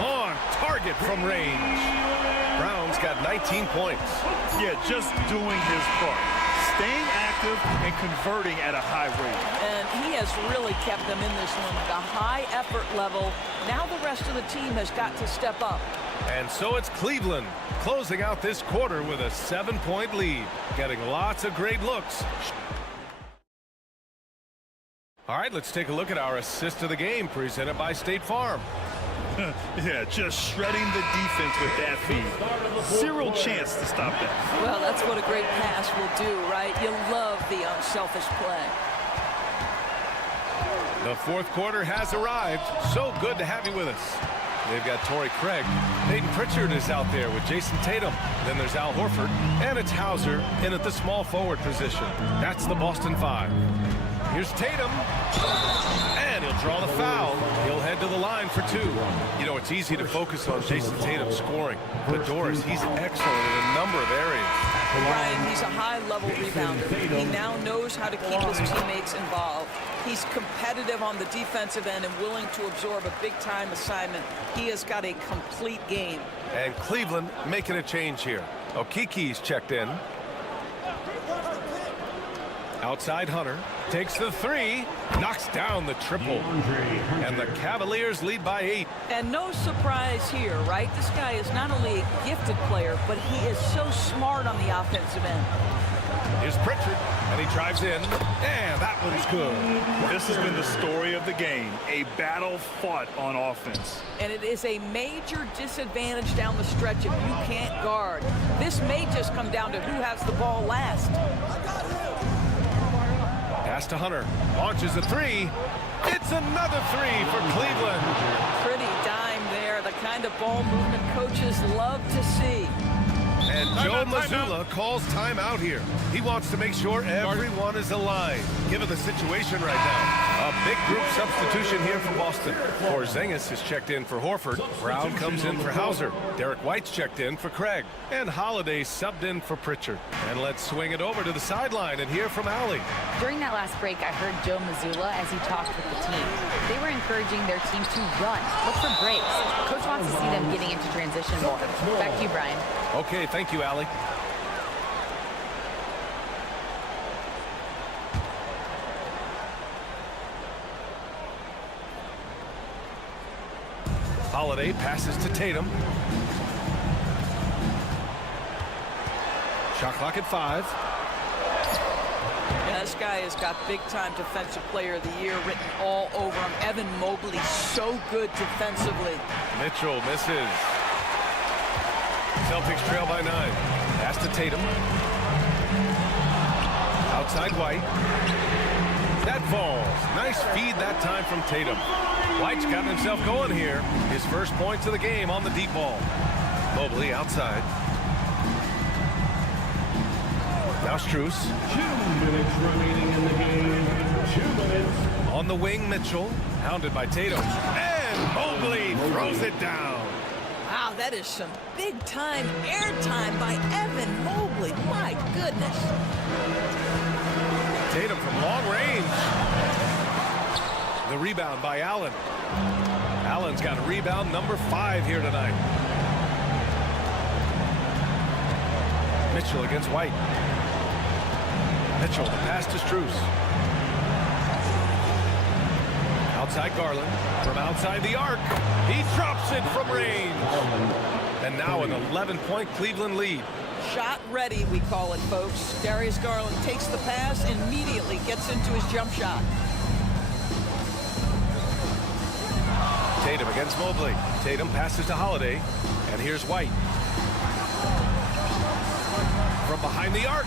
On target from range. Brown's got 19 points. Yeah, just doing his part. Staying active and converting at a high rate. And he has really kept them in this one at a high effort level. Now the rest of the team has got to step up. And so it's Cleveland closing out this quarter with a 7-point lead. Getting lots of great looks. All right, let's take a look at our assist of the game presented by State Farm. Yeah, just shredding the defense with that feed. Zero chance to stop that. Well, that's what a great pass will do, right? You love the unselfish play. The fourth quarter has arrived. So good to have you with us. They've got Torrey Craig. Peyton Pritchard is out there with Jason Tatum. Then there's Al Horford. And it's Hauser in at the small forward position. That's the Boston 5. Here's Tatum. And he'll draw the foul. He'll head to the line for 2. You know, it's easy to focus on Jason Tatum scoring. But Doris, he's excellent in a number of areas. Brian, he's a high-level rebounder. He now knows how to keep his teammates involved. He's competitive on the defensive end and willing to absorb a big-time assignment. He has got a complete game. And Cleveland making a change here. Okiki's checked in. Outside Hunter. Takes the 3. Knocks down the triple. And the Cavaliers lead by 8. And no surprise here, right? This guy is not only a gifted player, but he is so smart on the offensive end. Here's Pritchard, and he drives in, and that one's good. This has been the story of the game, a battle fought on offense. And it is a major disadvantage down the stretch if you can't guard. This may just come down to who has the ball last. Pass to Hunter, launches a 3. It's another 3 for Cleveland. Pretty dime there, the kind of ball movement coaches love to see. And Joe Mazzulla calls timeout here. He wants to make sure everyone is aligned, given the situation right now. A big group substitution here for Boston. Porzingis is checked in for Horford. Brown comes in for Hauser. Derek White's checked in for Craig. And Holiday subbed in for Pritchard. And let's swing it over to the sideline and hear from Allie. During that last break, I heard Joe Mazzulla as he talked with the team. They were encouraging their team to run, look for breaks. Coach wants to see them getting into transition more. Back to you, Brian. Okay, thank you, Allie. Holiday passes to Tatum. Shot clock at 5. Yeah, this guy has got big-time Defensive Player of the Year written all over him. Evan Mobley, so good defensively. Mitchell misses. Celtics trail by 9. Pass to Tatum. Outside White. That falls. Nice feed that time from Tatum. White's gotten himself going here. His first points of the game on the deep ball. Mobley outside. Now Strus. 2 minutes remaining in the game. 2 minutes. On the wing, Mitchell. Hounded by Tatum. And Mobley throws it down. Wow, that is some big-time airtime by Evan Mobley. My goodness. Tatum from long range. The rebound by Allen. Allen's got a rebound number 5 here tonight. Mitchell against White. Mitchell, the pass to Strus. Outside Garland. From outside the arc. He drops it from range. And now an 11-point Cleveland lead. Shot ready, we call it, folks. Darius Garland takes the pass and immediately gets into his jump shot. Tatum against Mobley. Tatum passes to Holiday. And here's White. From behind the arc.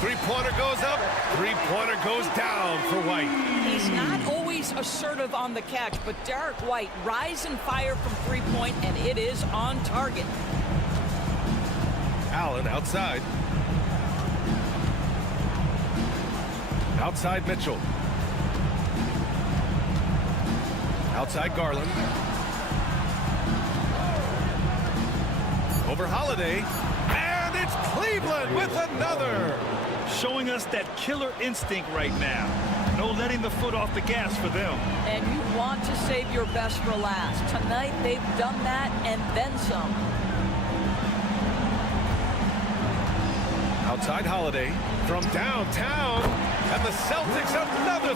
Three-pointer goes up. Three-pointer goes down for White. He's not always assertive on the catch, but Derek White rise and fire from three-point, and it is on target. Allen outside. Outside Mitchell. Outside Garland. Over Holiday. And it's Cleveland with another. Showing us that killer instinct right now. No letting the foot off the gas for them. And you want to save your best for last. Tonight, they've done that and then some. Outside Holiday from downtown. And the Celtics another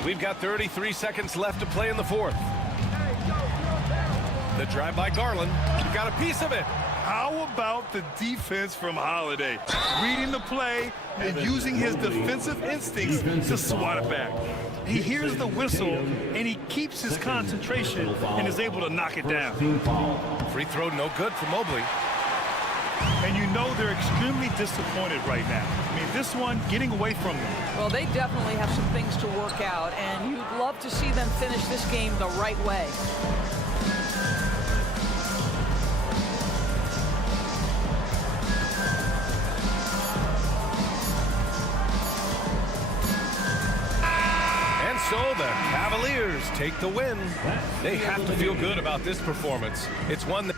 3. We've got 33 seconds left to play in the fourth. The drive by Garland. Got a piece of it. How about the defense from Holiday? Reading the play and using his defensive instincts to swat it back. He hears the whistle and he keeps his concentration and is able to knock it down. Free throw no good for Mobley. And you know they're extremely disappointed right now. I mean, this one getting away from them. Well, they definitely have some things to work out, and you'd love to see them finish this game the right way. So the Cavaliers take the win. They have to feel good about this performance. It's one that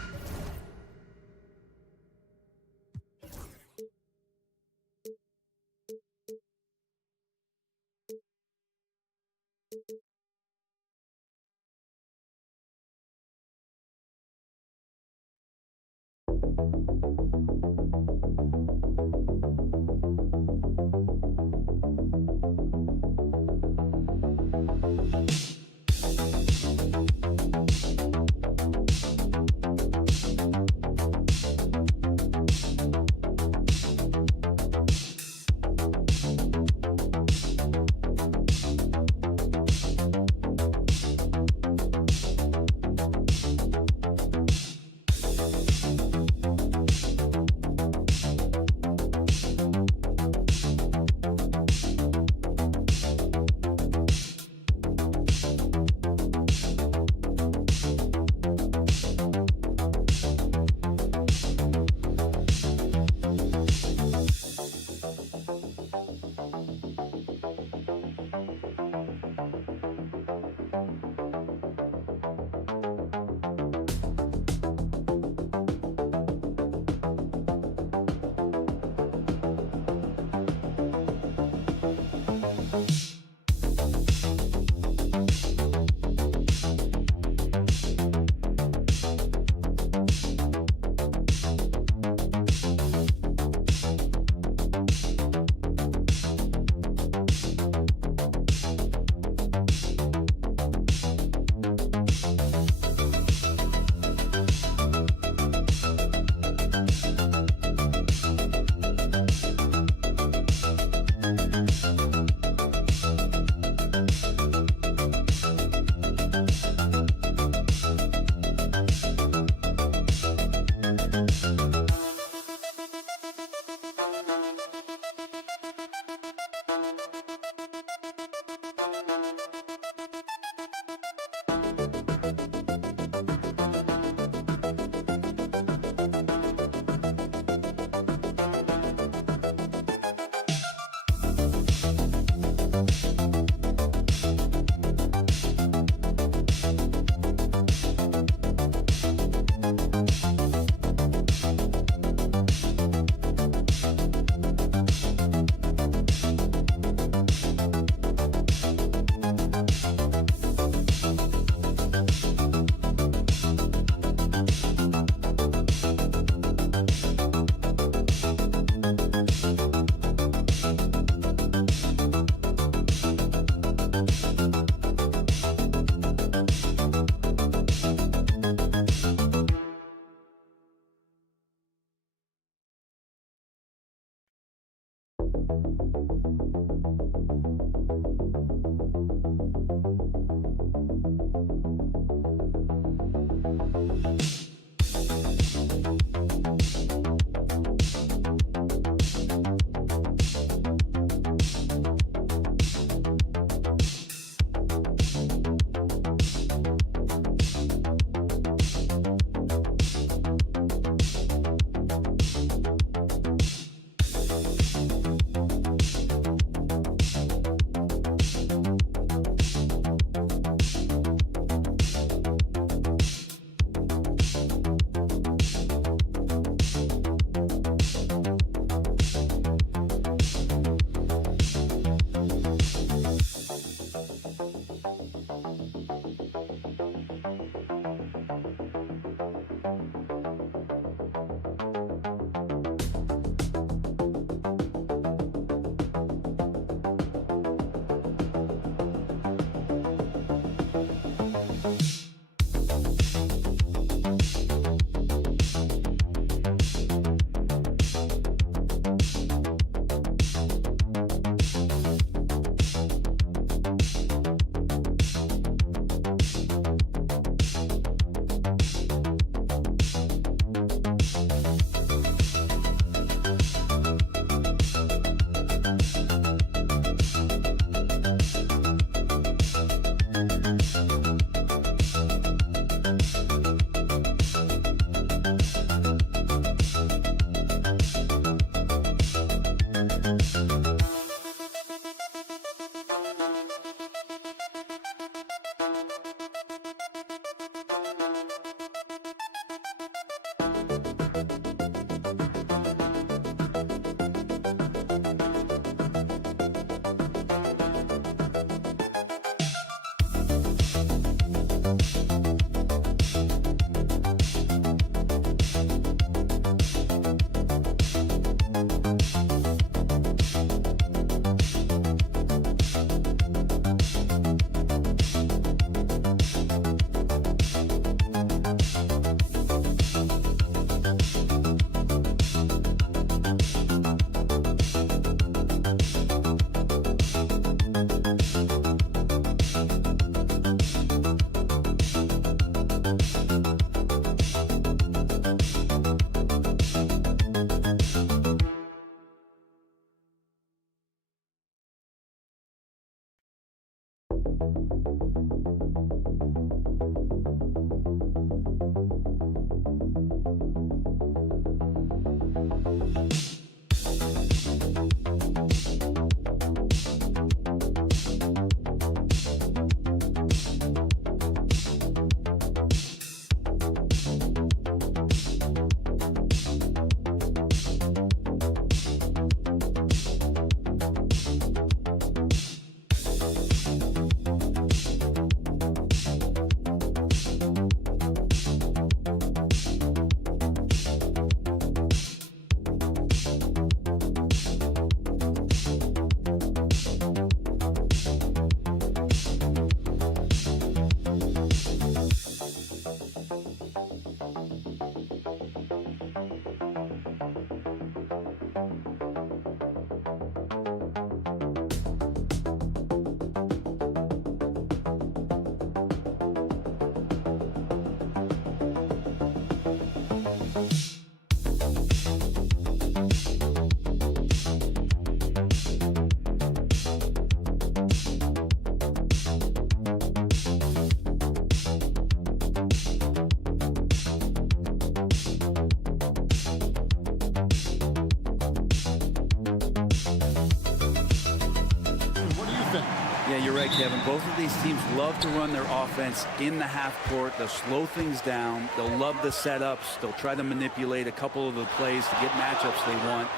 Yeah, you're right, Kevin. Both of these teams love to run their offense in the half court. They'll slow things down. They'll love the setups. They'll try to manipulate a couple of the plays to get matchups they want.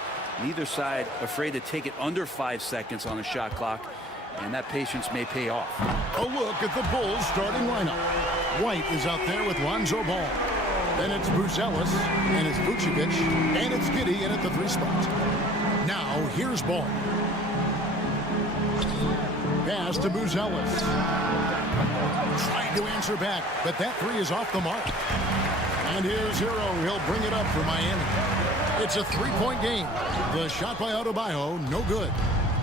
Neither side afraid to take it under 5 seconds on a shot clock, and that patience may pay off. A look at the Bulls starting lineup. White is out there with Lonzo Ball. Then it's Buzelis, and it's Vucevic, and it's Giddey in at the 3 spot. Now here's Ball. Pass to Buzelis. Trying to answer back, but that 3 is off the mark. And here's Hero. He'll bring it up for Miami. It's a three-point game. The shot by Adebayo, no good.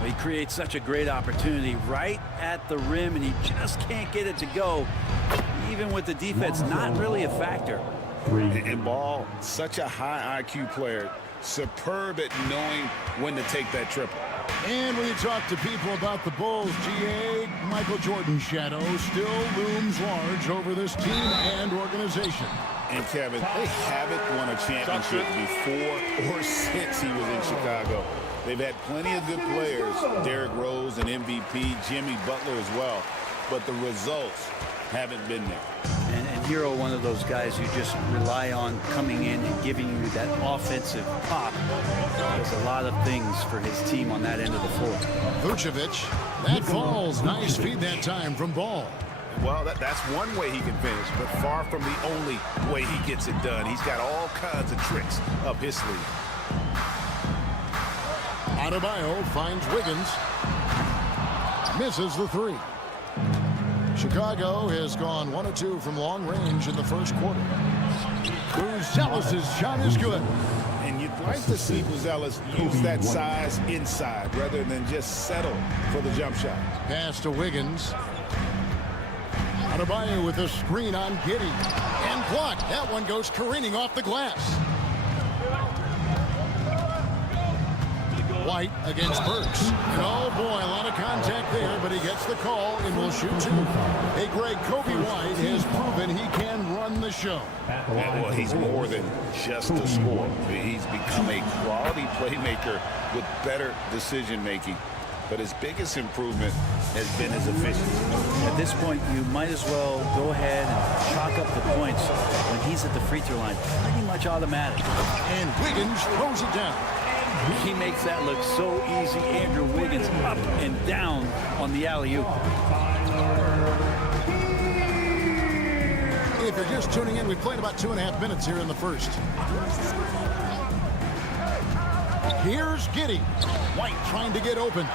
He creates such a great opportunity right at the rim, and he just can't get it to go. Even with the defense, not really a factor. And Ball, such a high IQ player, superb at knowing when to take that triple. And when you talk to people about the Bulls, GA, Michael Jordan's shadow still looms large over this team and organization. And Kevin, they haven't won a championship before or since he was in Chicago. They've had plenty of good players, Derrick Rose and MVP, Jimmy Butler as well, but the results haven't been there. And Hero, one of those guys you just rely on coming in and giving you that offensive pop. Does a lot of things for his team on that end of the floor. Vucevic, that falls. Nice feed that time from Ball. Well, that's one way he can finish, but far from the only way he gets it done. He's got all kinds of tricks up his sleeve. Adebayo finds Wiggins. Misses the three. Chicago has gone 1 of 2 from long range in the first quarter. Buzelis' shot is good. And you'd like to see Buzelis use that size inside rather than just settle for the jump shot. Pass to Wiggins. Adebayo with a screen on Giddey. And blocked. That one goes careening off the glass. White against Burks. And oh boy, a lot of contact there, but he gets the call and will shoot two. Hey, Greg, Kobe White has proven he can run the show. Yeah, well, he's more than just a scorer. He's become a quality playmaker with better decision-making. But his biggest improvement has been his efficiency. At this point, you might as well go ahead and chalk up the points when he's at the free throw line. Pretty much automatic. And Wiggins throws it down. He makes that look so easy. Andrew Wiggins up and down on the alley-oop. If you're just tuning in, we've played about 2.5 minutes here in the first. Here's Giddey. White trying to get open.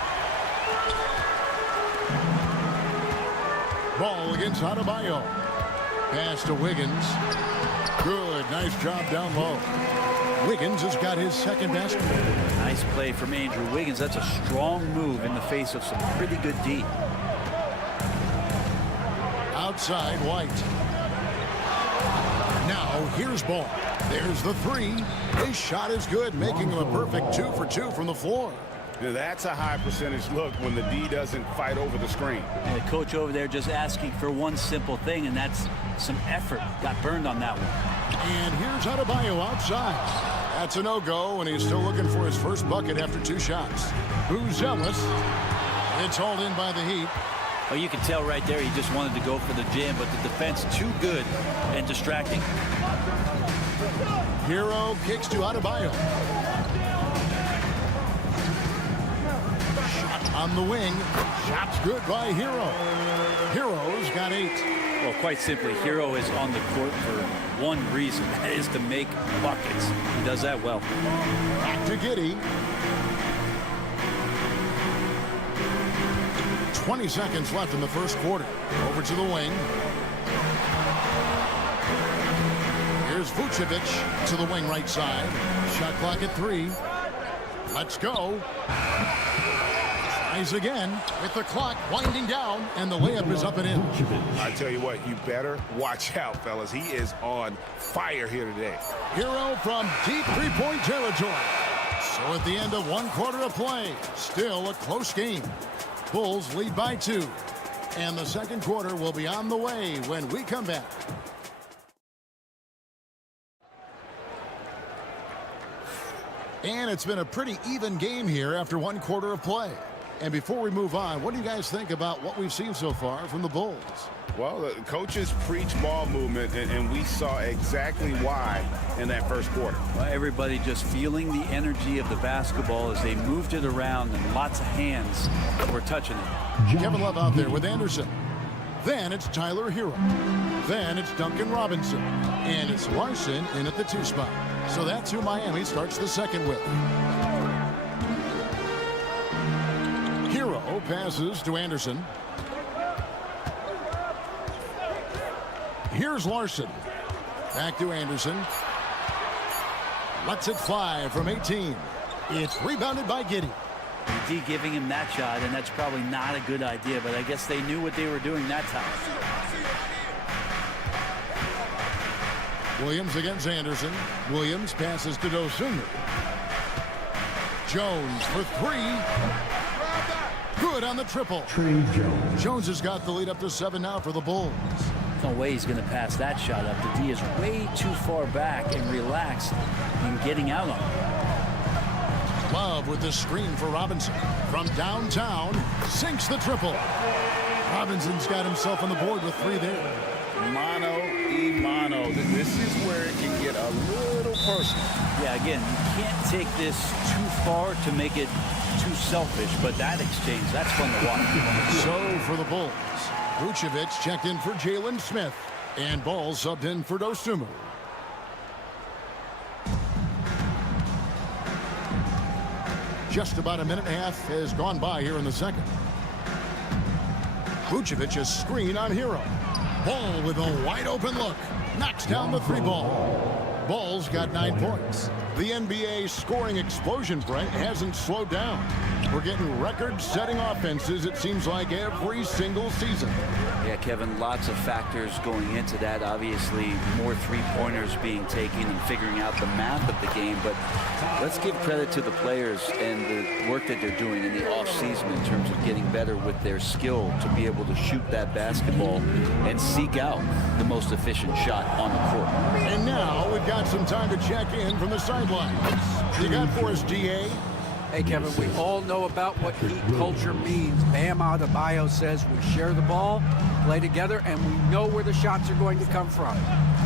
Ball against Adebayo. Pass to Wiggins. Good, nice job down low. Wiggins has got his second basket. Nice play from Andrew Wiggins. That's a strong move in the face of some pretty good D. Outside, White. Now, here's Ball. There's the three. His shot is good, making him a perfect 2 for 2 from the floor. Now, that's a high percentage look when the D doesn't fight over the screen. And the coach over there just asking for one simple thing, and that's some effort. Got burned on that one. And here's Adebayo outside. That's a no-go, and he's still looking for his first bucket after 2 shots. Buzelis. It's hauled in by the Heat. Well, you can tell right there he just wanted to go for the jam, but the defense too good and distracting. Hero kicks to Adebayo. Shot on the wing. Shot's good by Hero. Hero's got 8. Well, quite simply, Hero is on the court for one reason. That is to make buckets. He does that well. Back to Giddey. 20 seconds left in the first quarter. Over to the wing. Here's Vucevic to the wing right side. Shot clock at 3. Let's go. Tries again with the clock winding down, and the layup is up and in. I tell you what, you better watch out, fellas. He is on fire here today. Hero from deep three-point territory. So at the end of 1 quarter of play, still a close game. Bulls lead by 2. And the second quarter will be on the way when we come back. And it's been a pretty even game here after 1 quarter of play. And before we move on, what do you guys think about what we've seen so far from the Bulls? Well, the coaches preach ball movement, and we saw exactly why in that first quarter. Well, everybody just feeling the energy of the basketball as they moved it around, and lots of hands were touching it. Kevin Love out there with Anderson. Then it's Tyler Hero. Then it's Duncan Robinson. And it's Larson in at the 2 spot. So that's who Miami starts the second with. Hero passes to Anderson. Here's Larson. Back to Anderson. Lets it fly from 18. It's rebounded by Giddey. D giving him that shot, and that's probably not a good idea, but I guess they knew what they were doing that time. Williams against Anderson. Williams passes to Dosunmu. Jones for three. Good on the triple. Jones has got the lead up to 7 now for the Bulls. No way he's going to pass that shot up. The D is way too far back and relaxed in getting out on it. Love with the screen for Robinson. From downtown, sinks the triple. Robinson's got himself on the board with 3 there. Mano. This is where it can get a little personal. Yeah, again, you can't take this too far to make it too selfish, but that exchange, that's fun to watch. So for the Bulls, Vucevic checked in for Jalen Smith, and Ball subbed in for Dosunmu. Just about a minute and a half has gone by here in the second. Vucevic a screen on Hero. Ball with a wide open look. Knocks down the 3 ball. Ball's got 9 points. The NBA scoring explosion, Brent, hasn't slowed down. We're getting record-setting offenses, it seems like, every single season. Yeah, Kevin, lots of factors going into that. Obviously, more 3-pointers being taken and figuring out the math of the game. But let's give credit to the players and the work that they're doing in the offseason in terms of getting better with their skill to be able to shoot that basketball and seek out the most efficient shot on the court. And now we've got some time to check in from the sidelines. You got for us, DA? Hey, Kevin, we all know about what Heat culture means. Bam Adebayo says we share the ball, play together, and we know where the shots are going to come from.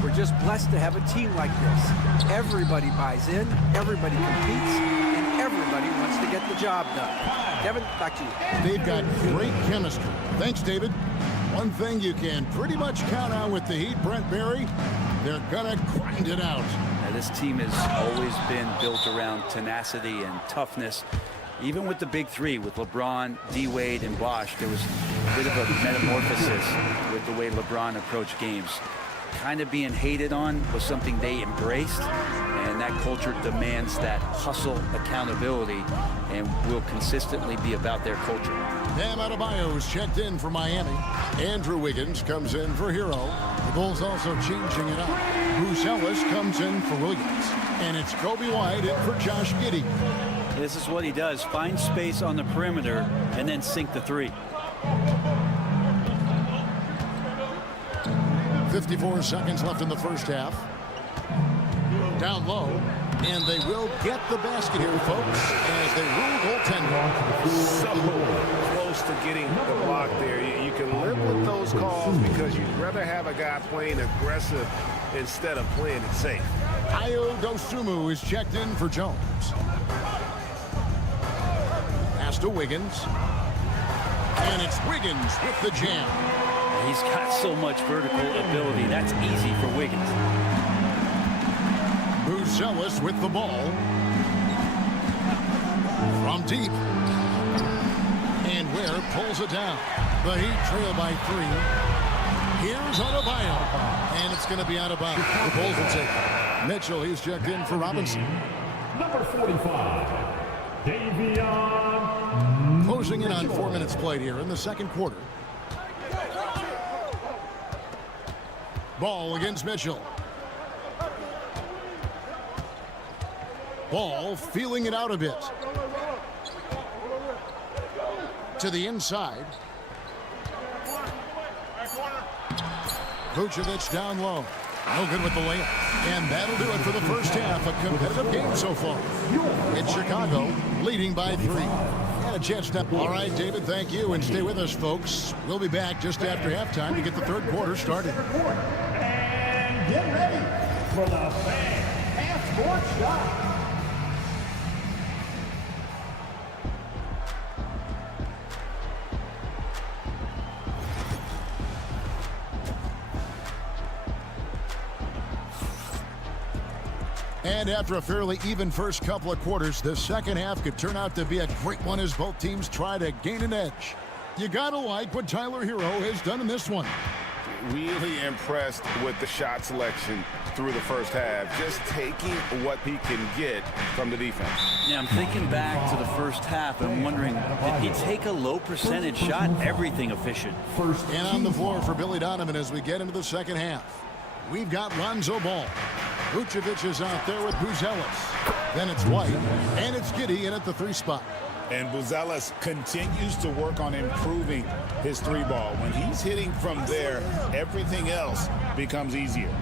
We're just blessed to have a team like this. Everybody buys in, everybody competes, and everybody wants to get the job done. Kevin, back to you. They've got great chemistry. Thanks, David. One thing you can pretty much count on with the Heat, Brent Barry, they're gonna grind it out. This team has always been built around tenacity and toughness. Even with the big 3, with LeBron, D-Wade, and Bosh, there was a bit of a metamorphosis with the way LeBron approached games. Kind of being hated on was something they embraced, and that culture demands that hustle, accountability, and will consistently be about their culture. Bam Adebayo's checked in for Miami. Andrew Wiggins comes in for Hero. The Bulls also changing it up. Bruce Ellis comes in for Williams. And it's Kobe White in for Josh Giddey. This is what he does. Find space on the perimeter and then sink the 3. 54 seconds left in the first half. Down low. And they will get the basket here, folks, as they rule goaltender. So close to getting the block there. You can live with those calls because you'd rather have a guy playing aggressive instead of playing it safe. Ayo Dosunmu is checked in for Jones. Pass to Wiggins. And it's Wiggins with the jam. He's got so much vertical ability. That's easy for Wiggins. Bruce Ellis with the ball. From deep. And Ware pulls it down. The Heat trail by 3. Here's Adebayo. And it's going to be out of bounds. The Bulls will take it. Mitchell, he's checked in for Robinson. Number 45, Davion. Closing in on 4 minutes played here in the second quarter. Ball against Mitchell. Ball feeling it out a bit. To the inside. Vucevic down low. No good with the layup. And that'll do it for the first half. A competitive game so far. It's Chicago leading by 3. And a chance to... All right, David, thank you. And stay with us, folks. We'll be back just after halftime to get the third quarter started. And get ready for the Fan Half-Court Shot. And after a fairly even first couple of quarters, the second half could turn out to be a great one as both teams try to gain an edge. You gotta like what Tyler Hero has done in this one. Really impressed with the shot selection. through the first half, just taking what he can get from the defense. Yeah, I'm thinking back to the first half and I'm wondering, did he take a low percentage shot? Everything efficient. And on the floor for Billy Donovan as we get into the second half. We've got Lonzo Ball. Vucevic is out there with Buzelis. Then it's White, and it's Giddey in at the 3 spot. And Buzelis continues to work on improving his 3-ball. When he's hitting from there, everything else becomes easier.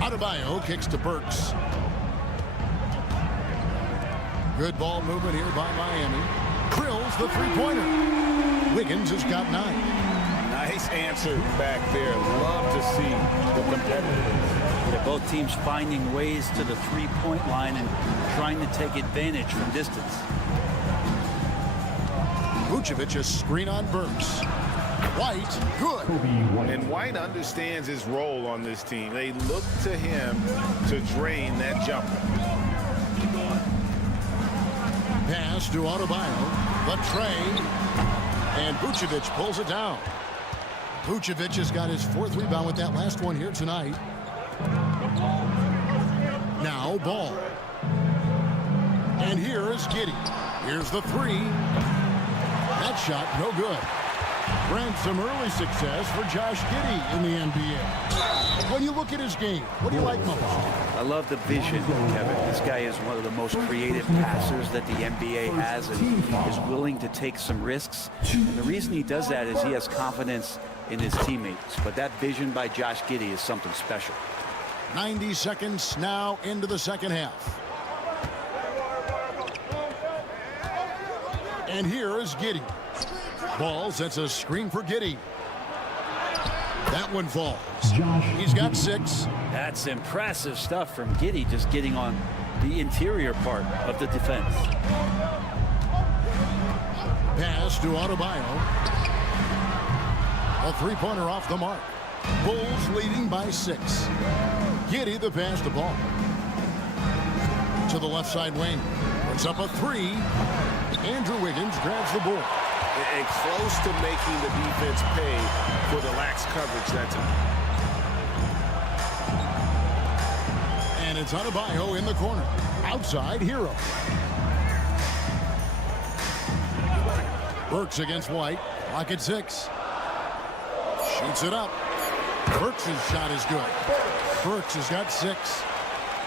Adebayo kicks to Burks. Good ball movement here by Miami. Drills the 3-pointer. Wiggins has got 9. Nice answer back there. Love to see the competitiveness. Yeah, both teams finding ways to the 3-point line and trying to take advantage from distance. Vucevic a screen on Burks. White, good. And White understands his role on this team. They look to him to drain that jumper. Pass to Adebayo. The tray. And Vucevic pulls it down. Vucevic has got his 4th rebound with that last one here tonight. Now Ball. And here is Giddey. Here's the 3. That shot, no good. Brent, some early success for Josh Giddey in the NBA. When you look at his game, what do you like most? I love the vision, Kevin. This guy is one of the most creative passers that the NBA has and is willing to take some risks. And the reason he does that is he has confidence in his teammates. But that vision by Josh Giddey is something special. 90 seconds now into the second half. And here is Giddey. Ball sets a screen for Giddey. That one falls. He's got 6. That's impressive stuff from Giddey, just getting on the interior part of the defense. Pass to Adebayo. A 3-pointer off the mark. Bulls leading by 6. Giddey the pass to Ball. To the left side wing. Puts up a 3. Andrew Wiggins grabs the board. And close to making the defense pay for the lax coverage that time. And it's Adebayo in the corner. Outside, Hero. Burks against White. Lock at 6. Shoots it up. Burks' shot is good. Burks has got 6.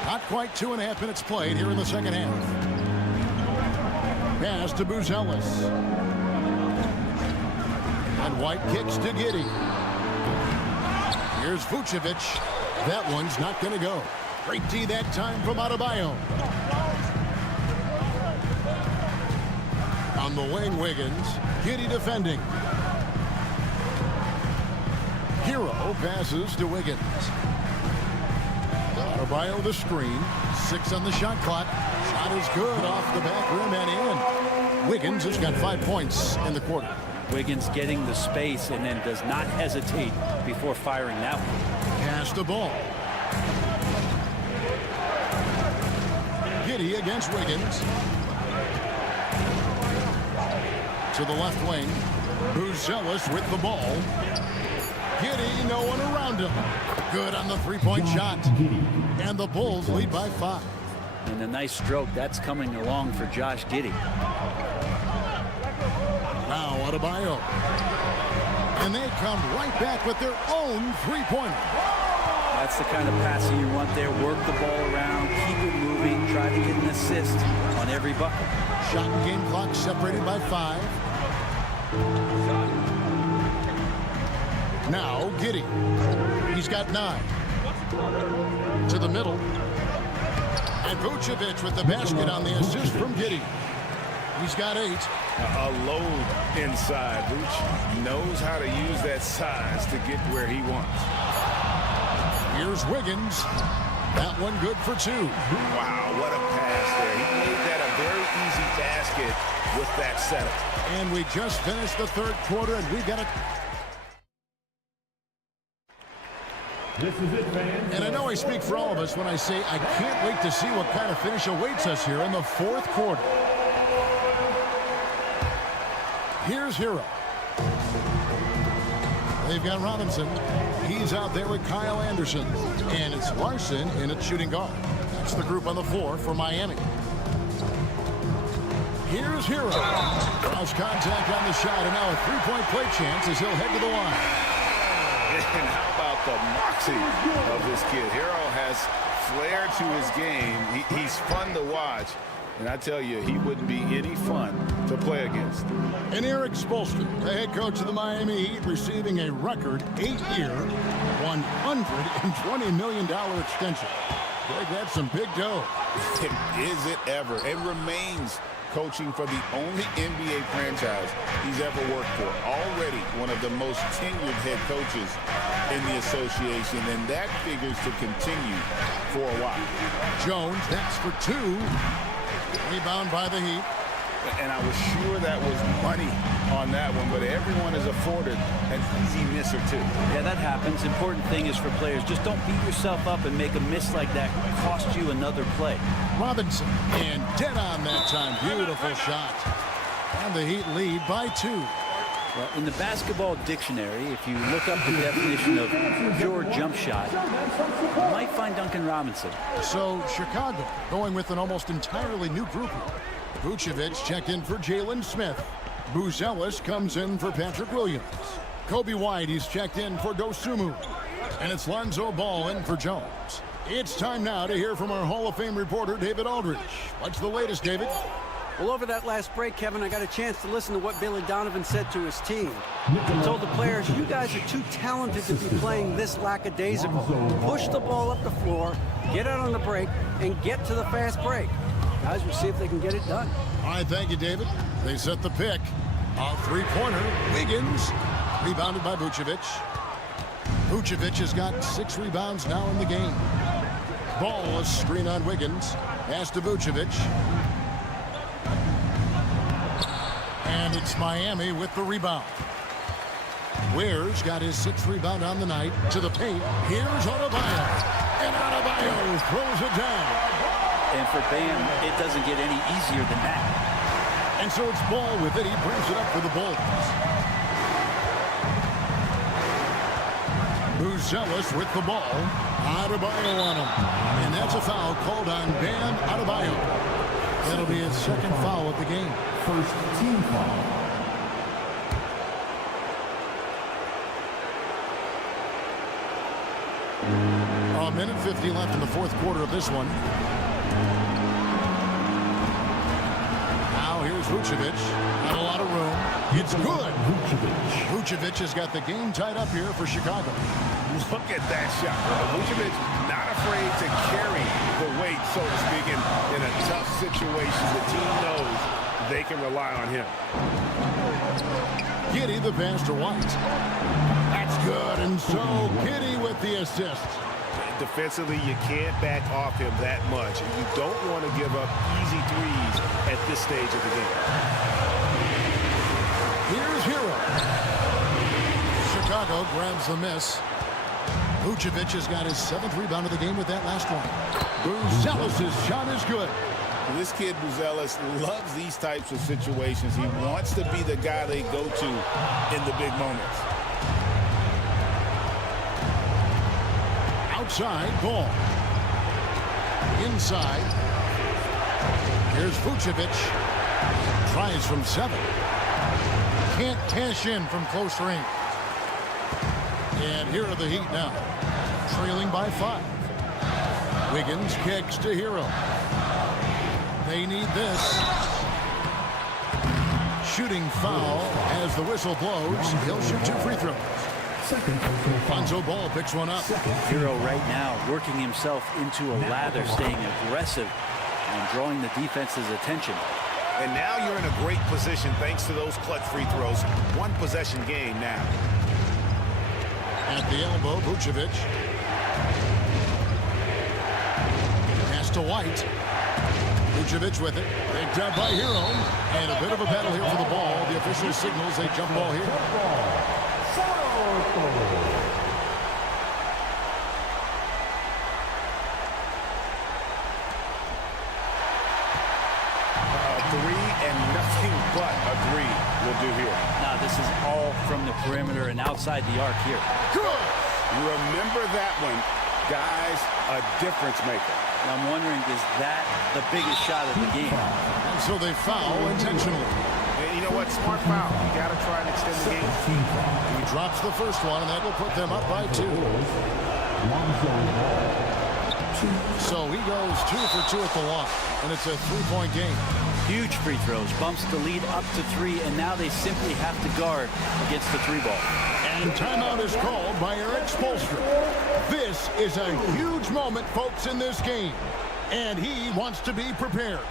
Not quite 2.5 minutes played here in the second half. Pass to Buzelis. And White kicks to Giddey. Here's Vucevic. That one's not going to go. Great D that time from Adebayo. On the wing, Wiggins. Giddey defending. Hero passes to Wiggins. Adebayo the screen. 6 on the shot clock. Shot is good off the back rim and in. Wiggins has got 5 points in the quarter. Wiggins getting the space and then does not hesitate before firing that one. Pass the ball. Giddey against Wiggins. To the left wing. Buzelis with the ball. Giddey, no one around him. Good on the 3-point shot. And the Bulls lead by 5. And a nice stroke. That's coming along for Josh Giddey. Now Adebayo. And they come right back with their own 3-pointer. That's the kind of passing you want there. Work the ball around, keep it moving, try to get an assist on every bucket. Shot and game clock separated by 5. Now Giddey. He's got 9. To the middle. And Vucevic with the basket on the assist from Giddey. He's got 8. A load inside. Vooch knows how to use that size to get where he wants. Here's Wiggins. That one good for 2. Wow, what a pass there. He made that a very easy basket with that setup. And we just finished the 3rd quarter, and we've got a... This is it, fans. And I know I speak for all of us when I say I can't wait to see what kind of finish awaits us here in the 4th quarter. Here's Hero. They've got Robinson. He's out there with Kyle Anderson. And it's Larson in at shooting guard. That's the group on the floor for Miami. Here's Hero. Cross contact on the shot, and now a three-point play chance as he'll head to the line. And how about the moxie of this kid? Hero has flair to his game. He's fun to watch. And I tell you, he wouldn't be any fun to play against. And Eric Spoelstra, the head coach of the Miami Heat, receiving a record 8-year, $120 million extension. Greg, that's some big dough. Is it ever? It remains coaching for the only NBA franchise he's ever worked for. Already one of the most tenured head coaches in the association, and that figures to continue for a while. Jones, that's for two. Rebound by the Heat. And I was sure that was money on that one, but everyone is afforded an easy miss or two. Yeah, that happens. Important thing is for players, just don't beat yourself up and make a miss like that cost you another play. Robinson, and dead on that time. Beautiful shot. And the Heat lead by 2. Well, in the basketball dictionary, if you look up the definition of pure jump shot, you might find Duncan Robinson. So Chicago going with an almost entirely new group. Vucevic checked in for Jalen Smith. Buzelis comes in for Patrick Williams. Kobe White, he's checked in for Dosunmu. And it's Lonzo Ball in for Jones. It's time now to hear from our Hall of Fame reporter, David Aldridge. What's the latest, David? Well, over that last break, Kevin, I got a chance to listen to what Billy Donovan said to his team. He told the players, you guys are too talented to be playing this lackadaisical. Push the ball up the floor, get out on the break, and get to the fast break. Guys will see if they can get it done. All right, thank you, David. They set the pick. A three-pointer. Wiggins. Rebounded by Vucevic. Vucevic has got 6 rebounds now in the game. Ball, a screen on Wiggins. Pass to Vucevic. And it's Miami with the rebound. Ware's got his 6th rebound on the night. To the paint. Here's Adebayo. And Adebayo throws it down. And for Bam, it doesn't get any easier than that. And so it's Ball with it. He brings it up for the Bulls. Buzelis with the ball. Adebayo on him. And that's a foul called on Bam Adebayo. That'll be his 2nd foul of the game. First team foul. A minute 50 left in the 4th quarter of this one. Now here's Vucevic. Not a lot of room. It's good. Vucevic has got the game tied up here for Chicago. Look at that shot. Vucevic not afraid to carry the weight, so to speak, in a tough situation. The team knows they can rely on him. Giddey the pass to White. That's good, and so Giddey with the assist. Defensively, you can't back off him that much. And you don't want to give up easy threes at this stage of the game. Here's Hero. Chicago grabs the miss. Vucevic has got his 7th rebound of the game with that last one. Buzelis' shot is good. This kid, Buzelis, loves these types of situations. He wants to be the guy they go to in the big moments. Outside, Ball. Inside. Here's Vucevic. Tries from 7. Can't cash in from close range. And here are the Heat now. Trailing by 5. Wiggins kicks to Hero. They need this. Shooting foul as the whistle blows. He'll shoot 2 free throws. Lonzo Ball picks one up. Hero right now working himself into a lather, staying aggressive and drawing the defense's attention. And now you're in a great position thanks to those clutch free throws. 1 possession game now. At the elbow, Vucevic. Pass to White. Vucevic with it. Picked up by Hero. And a bit of a battle here for the ball. The official signals a jump ball here. Nothing but a 3 will do here. Now this is all from the perimeter and outside the arc here. Good. Remember that one. Guys, a difference maker. I'm wondering, is that the biggest shot of the game? And so they foul intentionally. And you know what? Smart foul. You got to try and extend the game. He drops the first one, and that will put them up by 2. So he goes 2 for 2 at the line, and it's a 3-point game. Huge free throws, bumps the lead up to 3, and now they simply have to guard against the 3-ball. And timeout is called by Eric Spoelstra. This is a huge moment, folks, in this game. And he wants to be prepared.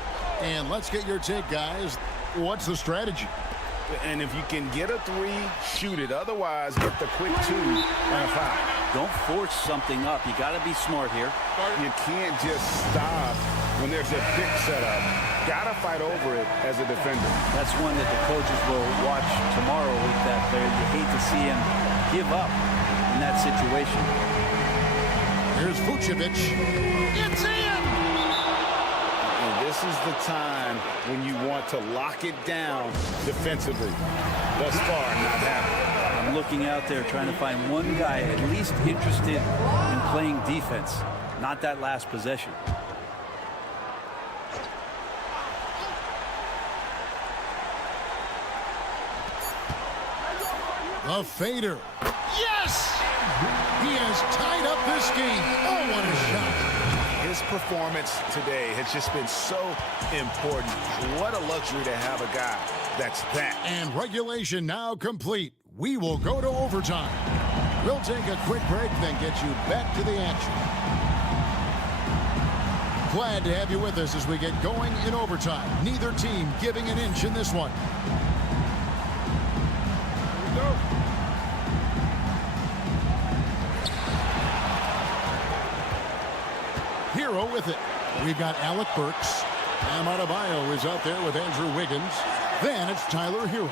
And let's get your take, guys. What's the strategy? And if you can get a 3, shoot it. Otherwise, get the quick 2 and a foul. Don't force something up. You got to be smart here. You can't just stop when there's a pick set up. Got to fight over it as a defender. That's one that the coaches will watch tomorrow with that player. You hate to see him give up in that situation. Here's Vucevic. It's in! And this is the time when you want to lock it down defensively. Thus far, not happening. I'm looking out there trying to find one guy at least interested in playing defense, not that last possession. The fader. Yes! He has tied up this game. Oh, what a shot. His performance today has just been so important. What a luxury to have a guy that's that. And regulation now complete. We will go to overtime. We'll take a quick break, then get you back to the action. Glad to have you with us as we get going in overtime. Neither team giving an inch in this one. Hero with it. We've got Alec Burks. Bam Adebayo is out there with Andrew Wiggins. Then it's Tyler Hero.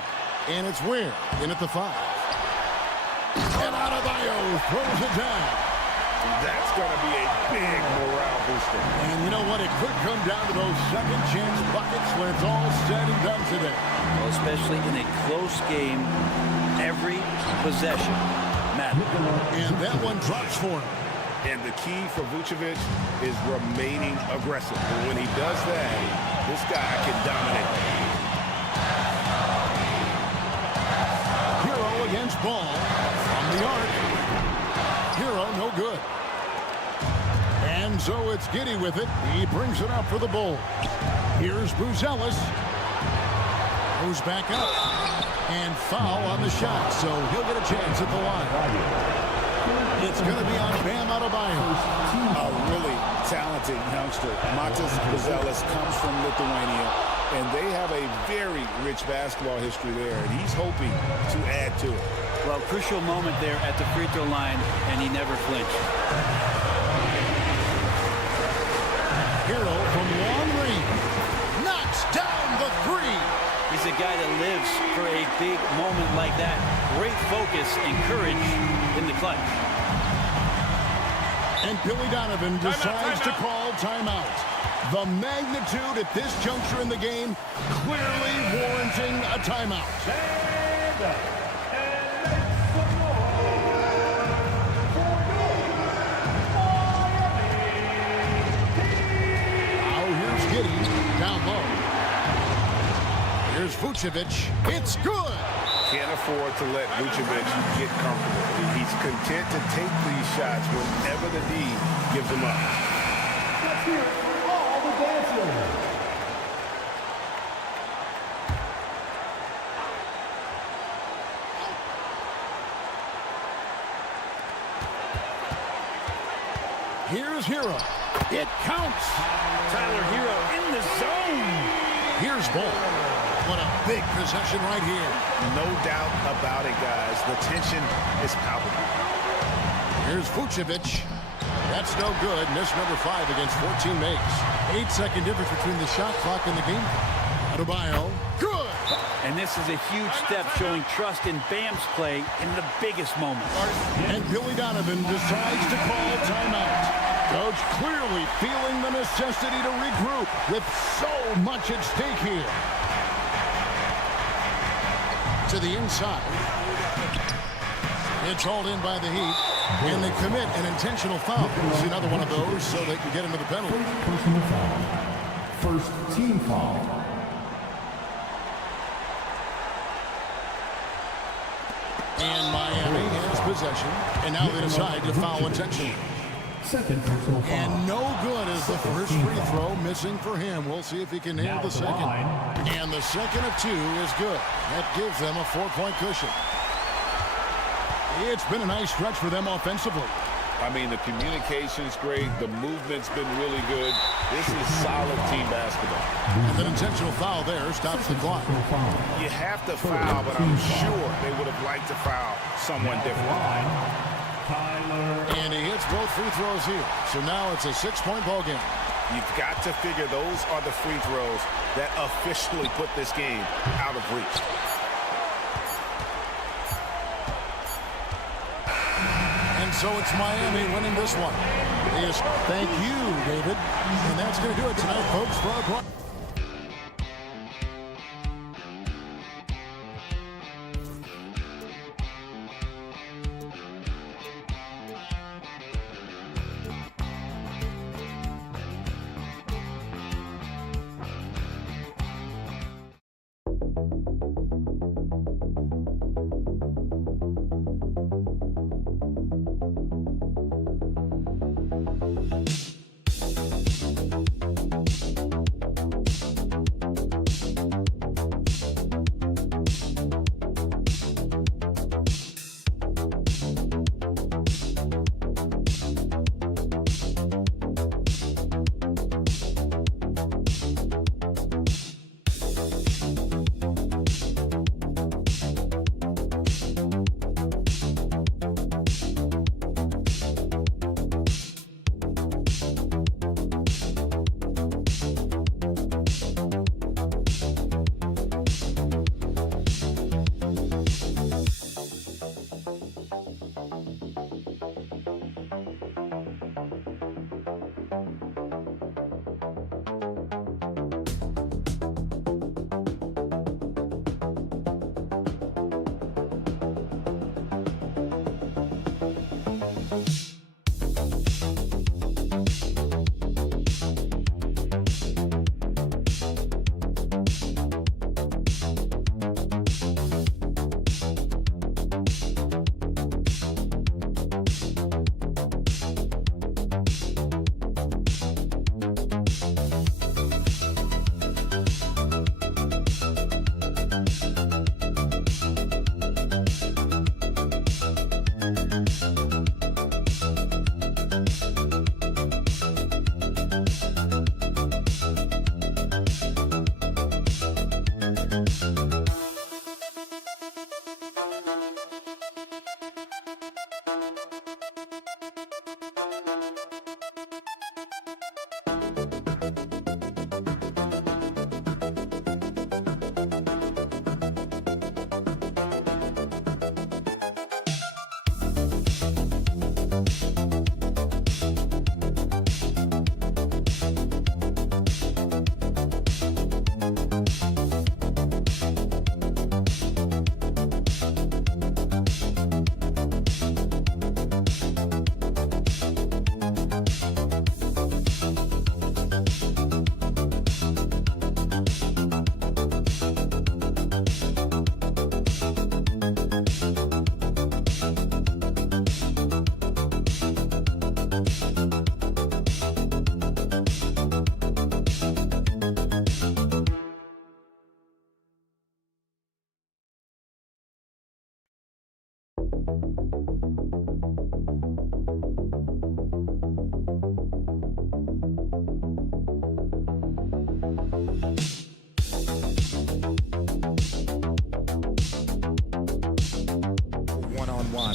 And it's Ware in at the 5. And Adebayo throws it down. That's going to be a big morale booster. And you know what? It could come down to those second chance buckets when it's all said and done today. Well, especially in a close game, every possession matters. And that one drops for him. And the key for Vucevic is remaining aggressive. And when he does that, this guy can dominate. Hero against Ball from the arc. Hero no good. And so it's Giddey with it. He brings it up for the Bulls. Here's Buzelis. Goes back up. And foul on the shot. So he'll get a chance at the line. It's going to be on Bam Adebayo. A really talented youngster. Matas Buzelis comes from Lithuania, and they have a very rich basketball history there, and he's hoping to add to it. Well, crucial moment there at the free throw line, and he never flinched. Hero from long range. Knocks down the 3. He's a guy that lives for a big moment like that. Great focus and courage in the clutch. And Billy Donovan decides to call timeout. The magnitude at this juncture in the game clearly warranting a timeout. Now here's Giddey down low. Here's Vucevic. It's good. Can't afford to let Vucevic get comfortable. He's content to take these shots whenever the need gives him up. Let's hear it for all the dancers. Here's Hero. It counts. Tyler Hero in the zone. Here's Ball. What a big possession right here. No doubt about it, guys. The tension is palpable. Here's Vucevic. That's no good. Missed number 5 against 14 makes. 8-second difference between the shot clock and the game. Adebayo. Good. And this is a huge step showing trust in Bam's play in the biggest moment. And Billy Donovan decides to call timeout. Coach clearly feeling the necessity to regroup with so much at stake here. To the inside. It's hauled in by the Heat. And they commit an intentional foul. See another one of those so they can get into the penalty. Personal foul. First team foul. And Miami has possession. And now they decide to foul intentionally. Second personal foul. And no good is the first free throw missing for him. We'll see if he can nail the second. And the second of 2 is good. That gives them a 4-point cushion. It's been a nice stretch for them offensively. I mean, the communication's great. The movement's been really good. This is solid team basketball. And an intentional foul there stops the clock. You have to foul, but I'm sure they would have liked to foul someone different. And he hits both free throws here. So now it's a 6-point ball game. You've got to figure those are the free throws that officially put this game out of reach. And so it's Miami winning this one. Yes, thank you, David. And that's going to do it tonight, folks, for our broadcast.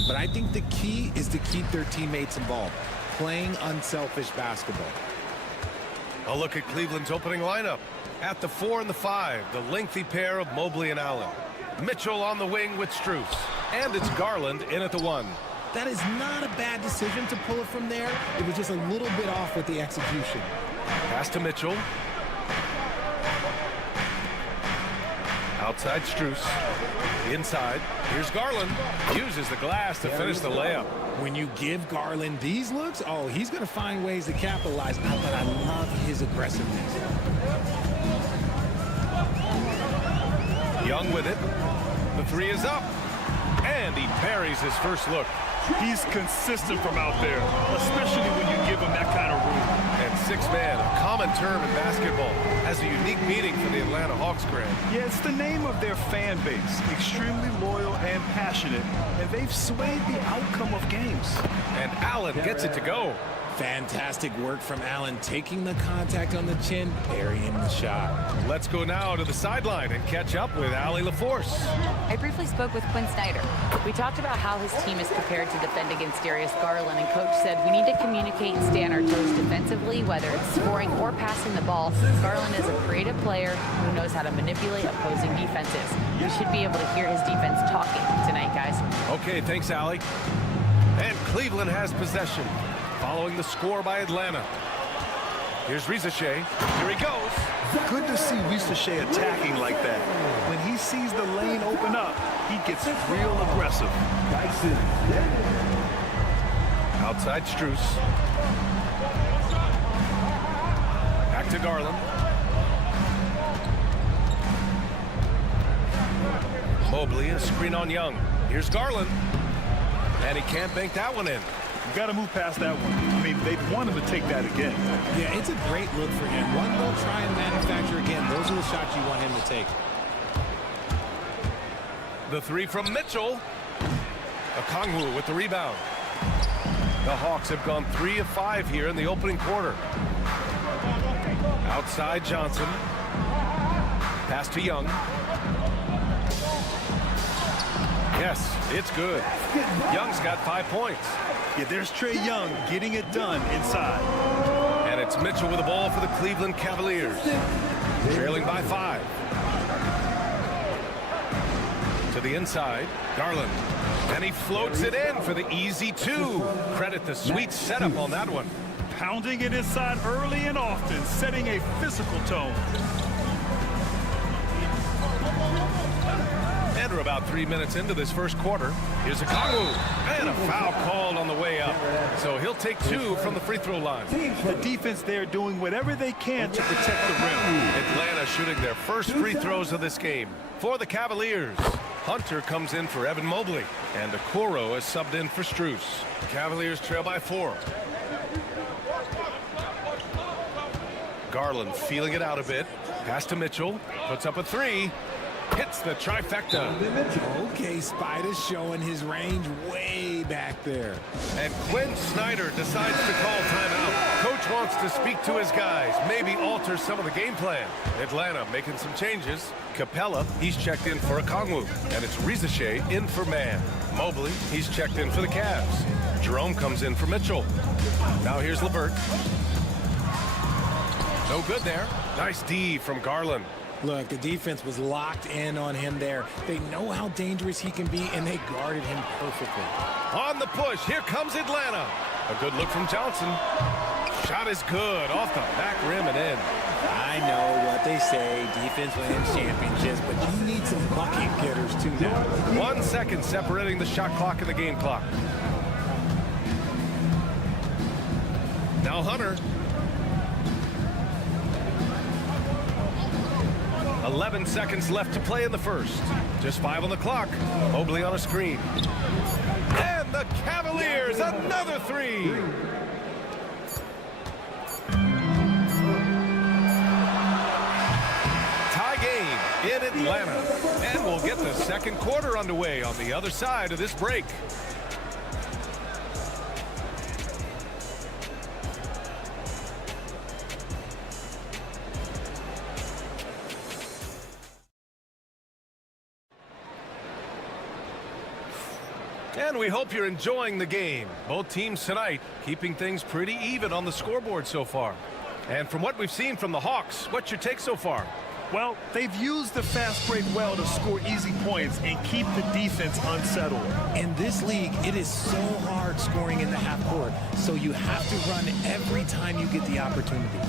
But I think the key is to keep their teammates involved, playing unselfish basketball. A look at Cleveland's opening lineup. At the 4 and the 5, the lengthy pair of Mobley and Allen. Mitchell on the wing with Strus. And it's Garland in at the 1. That is not a bad decision to pull it from there. It was just a little bit off with the execution. Pass to Mitchell. Outside Strus. Inside. Here's Garland. Uses the glass to finish the layup. When you give Garland these looks, oh, he's going to find ways to capitalize. But I love his aggressiveness. Young with it. The three is up. And he buries his first look. He's consistent from out there, especially when you give him that kind of room. And six-man, a common term in basketball, has a unique meaning for the Atlanta Hawks, Grant. Yeah, it's the name of their fan base. Extremely loyal and passionate, and they've swayed the outcome of games. And Allen gets it to go. Fantastic work from Allen, taking the contact on the chin, burying the shot. Let's go now to the sideline and catch up with Allie LaForce. I briefly spoke with Quinn Snyder. We talked about how his team is prepared to defend against Darius Garland, and Coach said we need to communicate and stay on our toes defensively, whether it's scoring or passing the ball. Garland is a creative player who knows how to manipulate opposing defenses. We should be able to hear his defense talking tonight, guys. Okay, thanks, Allie. And Cleveland has possession, following the score by Atlanta. Here's Rizachet. Here he goes. Good to see Rizachet attacking like that. When he sees the lane open up, he gets real aggressive. Outside Strus. Back to Garland. Mobley, a screen on Young. Here's Garland. And he can't bank that one in. You got to move past that one. I mean, they'd want him to take that again. Yeah, it's a great look for him. One they'll try and manufacture again. Those are the shots you want him to take. The three from Mitchell. Okongwu with the rebound. The Hawks have gone 3 of 5 here in the opening quarter. Outside Johnson. Pass to Young. Yes, it's good. Young's got 5 points. Yeah, there's Trae Young getting it done inside. And it's Mitchell with the ball for the Cleveland Cavaliers. Trailing by 5. To the inside, Garland. And he floats it in for the easy 2. Credit the sweet setup on that one. Pounding it inside early and often, setting a physical tone. And we're about 3 minutes into this first quarter. Here's Okongwu. And a foul called on the way up. So he'll take 2 from the free throw line. The defense there doing whatever they can to protect the rim. Atlanta shooting their first free throws of this game. For the Cavaliers, Hunter comes in for Evan Mobley. And Okoro is subbed in for Strus. Cavaliers trail by 4. Garland feeling it out a bit. Pass to Mitchell. Puts up a 3. Hits the trifecta. Okay, Spider's showing his range way back there. And Quinn Snyder decides to call timeout. Coach wants to speak to his guys, maybe alter some of the game plan. Atlanta making some changes. Capella, he's checked in for Okongwu. And it's Rizachet in for Mann. Mobley, he's checked in for the Cavs. Jerome comes in for Mitchell. Now here's LeVert. No good there. Nice D from Garland. Look, the defense was locked in on him there. They know how dangerous he can be, and they guarded him perfectly. On the push, here comes Atlanta. A good look from Johnson. Shot is good, off the back rim and in. I know what they say, defense wins championships, but you need some bucket getters too now. 1 second separating the shot clock and the game clock. Now Hunter. 11 seconds left to play in the first. Just 5 on the clock. Mobley on a screen. And the Cavaliers, another 3. Tie game in Atlanta. And we'll get the second quarter underway on the other side of this break. And we hope you're enjoying the game. Both teams tonight keeping things pretty even on the scoreboard so far. And from what we've seen from the Hawks, what's your take so far? Well, they've used the fast break well to score easy points and keep the defense unsettled. In this league, it is so hard scoring in the half court, so you have to run every time you get the opportunity.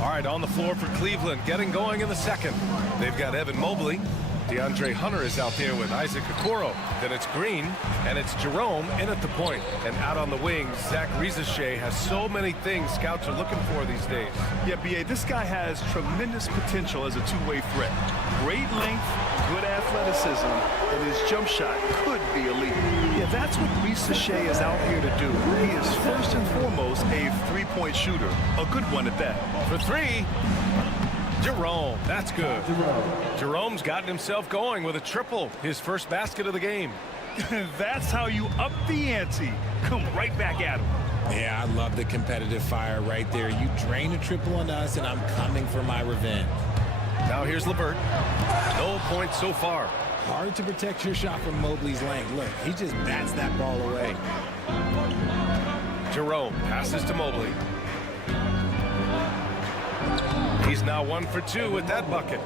All right, on the floor for Cleveland, getting going in the second. They've got Evan Mobley. DeAndre Hunter is out there with Isaac Okoro. Then it's Green, and it's Jerome in at the point. And out on the wings, Zach Rizachet has so many things scouts are looking for these days. Yeah, B.A., this guy has tremendous potential as a two-way threat. Great length, good athleticism, and his jump shot could be elite. Yeah, that's what Rizachet is out here to do. He is first and foremost a three-point shooter, a good one at that. For three, Jerome, that's good. Jerome's gotten himself going with a triple, his first basket of the game. That's how you up the ante. Come right back at him. Yeah, I love the competitive fire right there. You drain a triple on us, and I'm coming for my revenge. Now here's LeVert. No points so far. Hard to protect your shot from Mobley's length. Look, he just bats that ball away. Jerome passes to Mobley. He's now 1 for 2 with that bucket.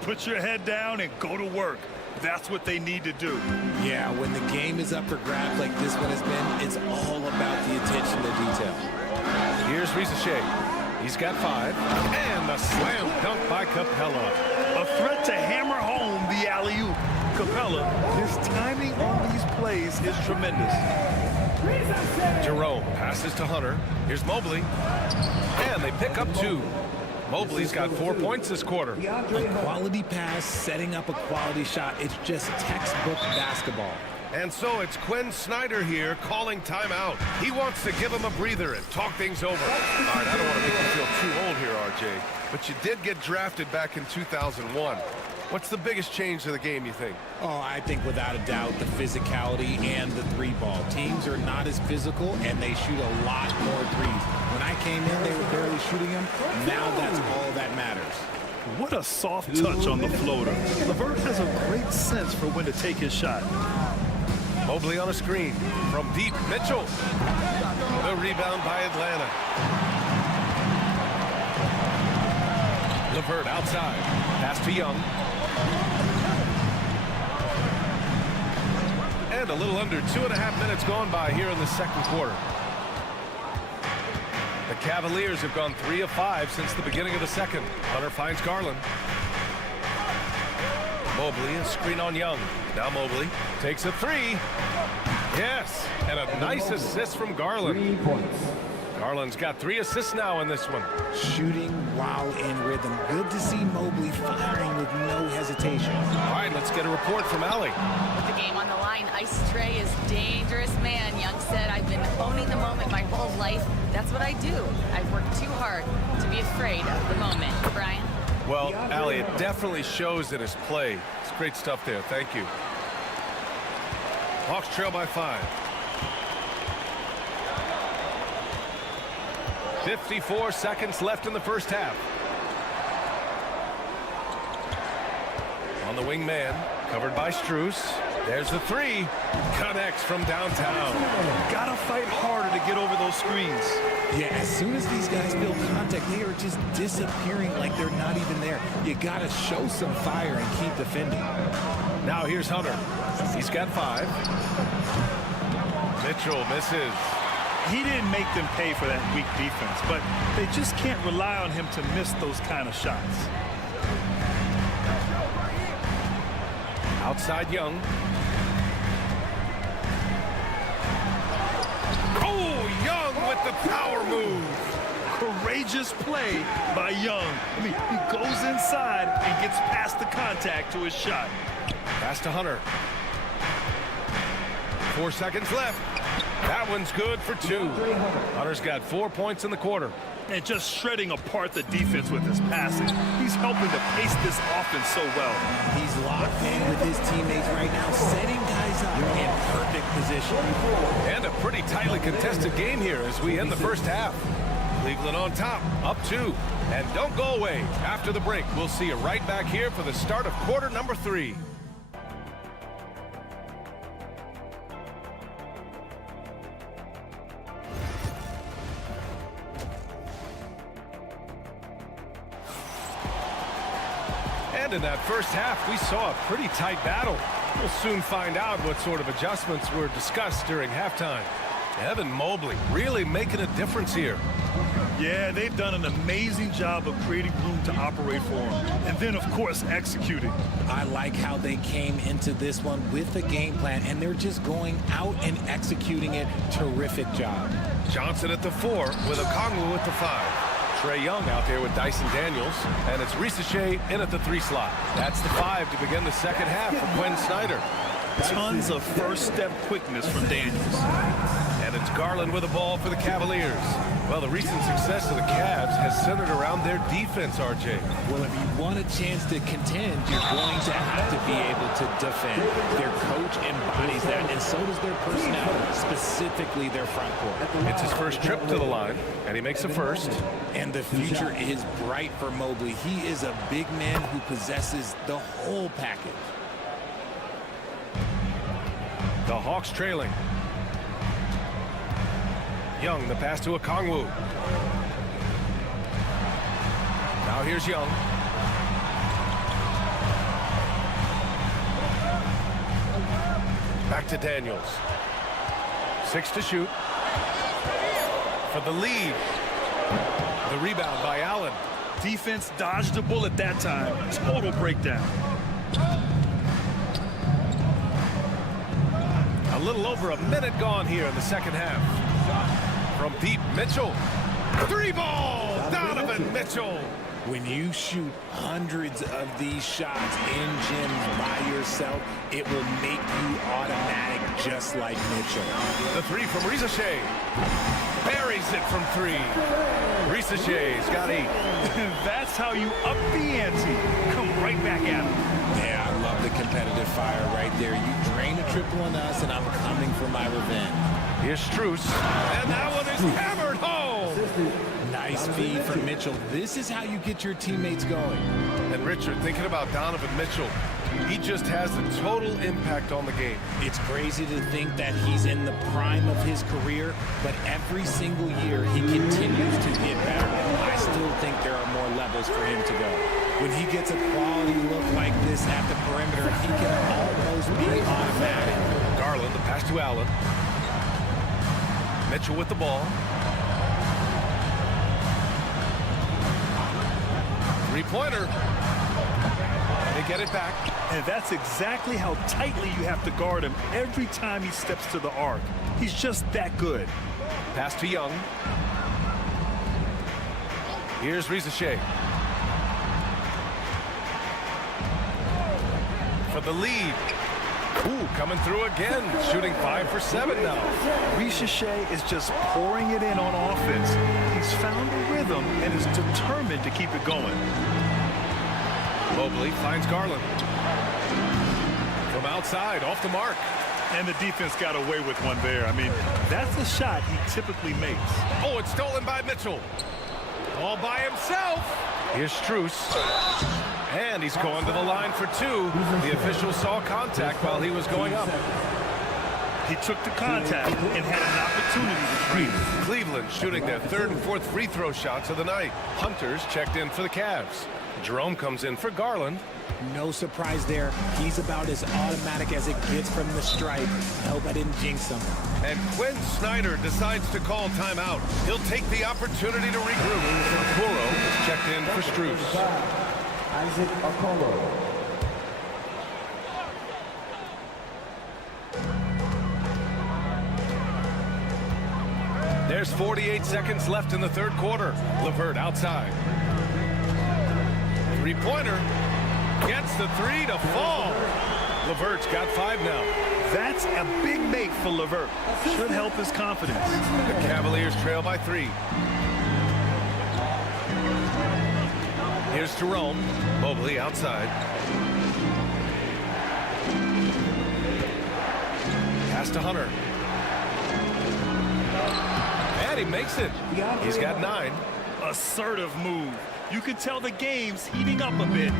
Put your head down and go to work. That's what they need to do. Yeah, when the game is up for grabs like this one has been, it's all about the attention to detail. Here's Rizachet. He's got 5. And the slam dunk by Capella. A threat to hammer home the alley-oop. Capella, his timing on these plays is tremendous. Jerome passes to Hunter. Here's Mobley. And they pick up 2. Mobley's got 4 points this quarter. A quality pass, setting up a quality shot. It's just textbook basketball. And so it's Quinn Snyder here calling timeout. He wants to give him a breather and talk things over. All right, I don't want to make you feel too old here, RJ, but you did get drafted back in 2001. What's the biggest change to the game, you think? Oh, I think without a doubt the physicality and the three-ball. Teams are not as physical, and they shoot a lot more threes. When I came in, they were barely shooting them. Now that's all that matters. What a soft touch on the floater. LeVert has a great sense for when to take his shot. Mobley on a screen. From deep, Mitchell. The rebound by Atlanta. LeVert outside. Pass to Young. And a little under 2.5 minutes gone by here in the second quarter. The Cavaliers have gone 3 of 5 since the beginning of the second. Hunter finds Garland. Mobley, a screen on Young. Now Mobley takes a 3. Yes, and a nice assist from Garland. 3 points. Garland's got 3 assists now in this one. Shooting while in rhythm. Good to see Mobley firing with no hesitation. All right, let's get a report from Allie. With the game on the line, Ice Trey is dangerous, man. Young said, I've been owning the moment my whole life. That's what I do. I've worked too hard to be afraid of the moment. Brian? Well, Allie, it definitely shows in his play. It's great stuff there. Thank you. Hawks trail by 5. 54 seconds left in the first half. On the wing man, covered by Strus. There's the 3. Connects from downtown. Gotta fight harder to get over those screens. Yeah, as soon as these guys feel contact, they are just disappearing like they're not even there. You gotta show some fire and keep defending. Now here's Hunter. He's got 5. Mitchell misses. He didn't make them pay for that weak defense, but they just can't rely on him to miss those kind of shots. Outside Young. Oh, Young with the power move. Courageous play by Young. I mean, he goes inside and gets past the contact to his shot. Pass to Hunter. 4 seconds left. That one's good for 2. Hunter's got 4 points in the quarter. And just shredding apart the defense with his passing. He's helping to pace this offense so well. He's locked in with his teammates right now, setting guys up in perfect position. And a pretty tightly contested game here as we end the first half. Cleveland on top, up 2. And don't go away. After the break, we'll see you right back here for the start of quarter number 3. And in that first half, we saw a pretty tight battle. We'll soon find out what sort of adjustments were discussed during halftime. Evan Mobley really making a difference here. Yeah, they've done an amazing job of creating room to operate for him. And then, of course, executing. I like how they came into this one with a game plan, and they're just going out and executing it. Terrific job. Johnson at the 4 with Okongwu at the 5. Trae Young out there with Dyson Daniels, and it's Risacher in at the 3 slot. That's the 5 to begin the second half for Quinn Snyder. Tons of first-step quickness from Daniels. And it's Garland with the ball for the Cavaliers. Well, the recent success of the Cavs has centered around their defense, RJ. Well, if you want a chance to contend, you're going to have to be able to defend. Their coach embodies that, and so does their personnel, specifically their front court. It's his first trip to the line, and he makes a first. And the future is bright for Mobley. He is a big man who possesses the whole package. The Hawks trailing. Young, the pass to Okongwu. Now here's Young. Back to Daniels. 6 to shoot. For the lead. The rebound by Allen. Defense dodged a bullet that time. Total breakdown. A little over a minute gone here in the second half. From deep, Mitchell. 3 ball! Donovan Mitchell! When you shoot hundreds of these shots in gyms by yourself, it will make you automatic just like Mitchell. The 3 from Risacher. Buries it from 3. Risacher's got 8. That's how you up the ante. Come right back at him. Yeah, I love the competitive fire right there. You drain a triple on us, and I'm coming for my revenge. Here's Strus. And that one is hammered home. Nice feed from Mitchell. This is how you get your teammates going. And Richard, thinking about Donovan Mitchell, he just has a total impact on the game. It's crazy to think that he's in the prime of his career, but every single year he continues to get better. I still think there are more levels for him to go. When he gets a quality look like this at the perimeter, he can almost be automatic. Garland, the pass to Allen. Mitchell with the ball. 3-pointer. They get it back. And that's exactly how tightly you have to guard him every time he steps to the arc. He's just that good. Pass to Young. Here's Risacher. For the lead. Ooh, coming through again. Shooting 5 for 7 now. Risacher is just pouring it in on offense. He's found a rhythm and is determined to keep it going. Mobley finds Garland. From outside, off the mark. And the defense got away with one there. I mean, that's the shot he typically makes. Oh, it's stolen by Mitchell. All by himself. Here's Strus. And he's going to the line for 2. The official saw contact while he was going up. He took the contact and had an opportunity to trade it. Cleveland shooting their 3rd and 4th free throw shots of the night. Hunter's checked in for the Cavs. Jerome comes in for Garland. No surprise there. He's about as automatic as it gets from the stripe. I hope I didn't jinx him. And Quinn Snyder decides to call timeout. He'll take the opportunity to regroup. Okoro is checked in for Strus. Isaac Okoro. There's 48 seconds left in the 3rd quarter. LeVert outside. 3-pointer. Gets the 3 to fall. LeVert's got 5 now. That's a big make for LeVert. Should help his confidence. The Cavaliers trail by 3. Here's Jerome. Mobley outside. Pass to Hunter. And he makes it. He's got 9. Assertive move. You can tell the game's heating up a bit.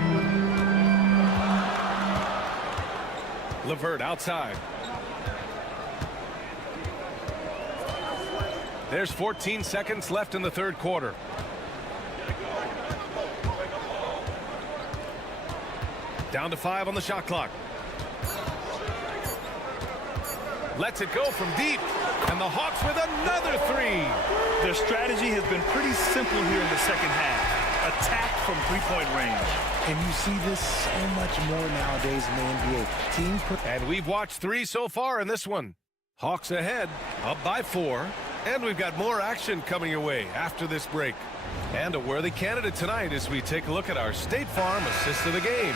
LeVert outside. There's 14 seconds left in the 3rd quarter. Down to 5 on the shot clock. Lets it go from deep. And the Hawks with another three. Their strategy has been pretty simple here in the second half. Attack from three-point range. And you see this so much more nowadays in the NBA. Team put. And we've watched 3 so far in this one. Hawks ahead, up by 4. And we've got more action coming your way after this break. And a worthy candidate tonight as we take a look at our State Farm assist of the game.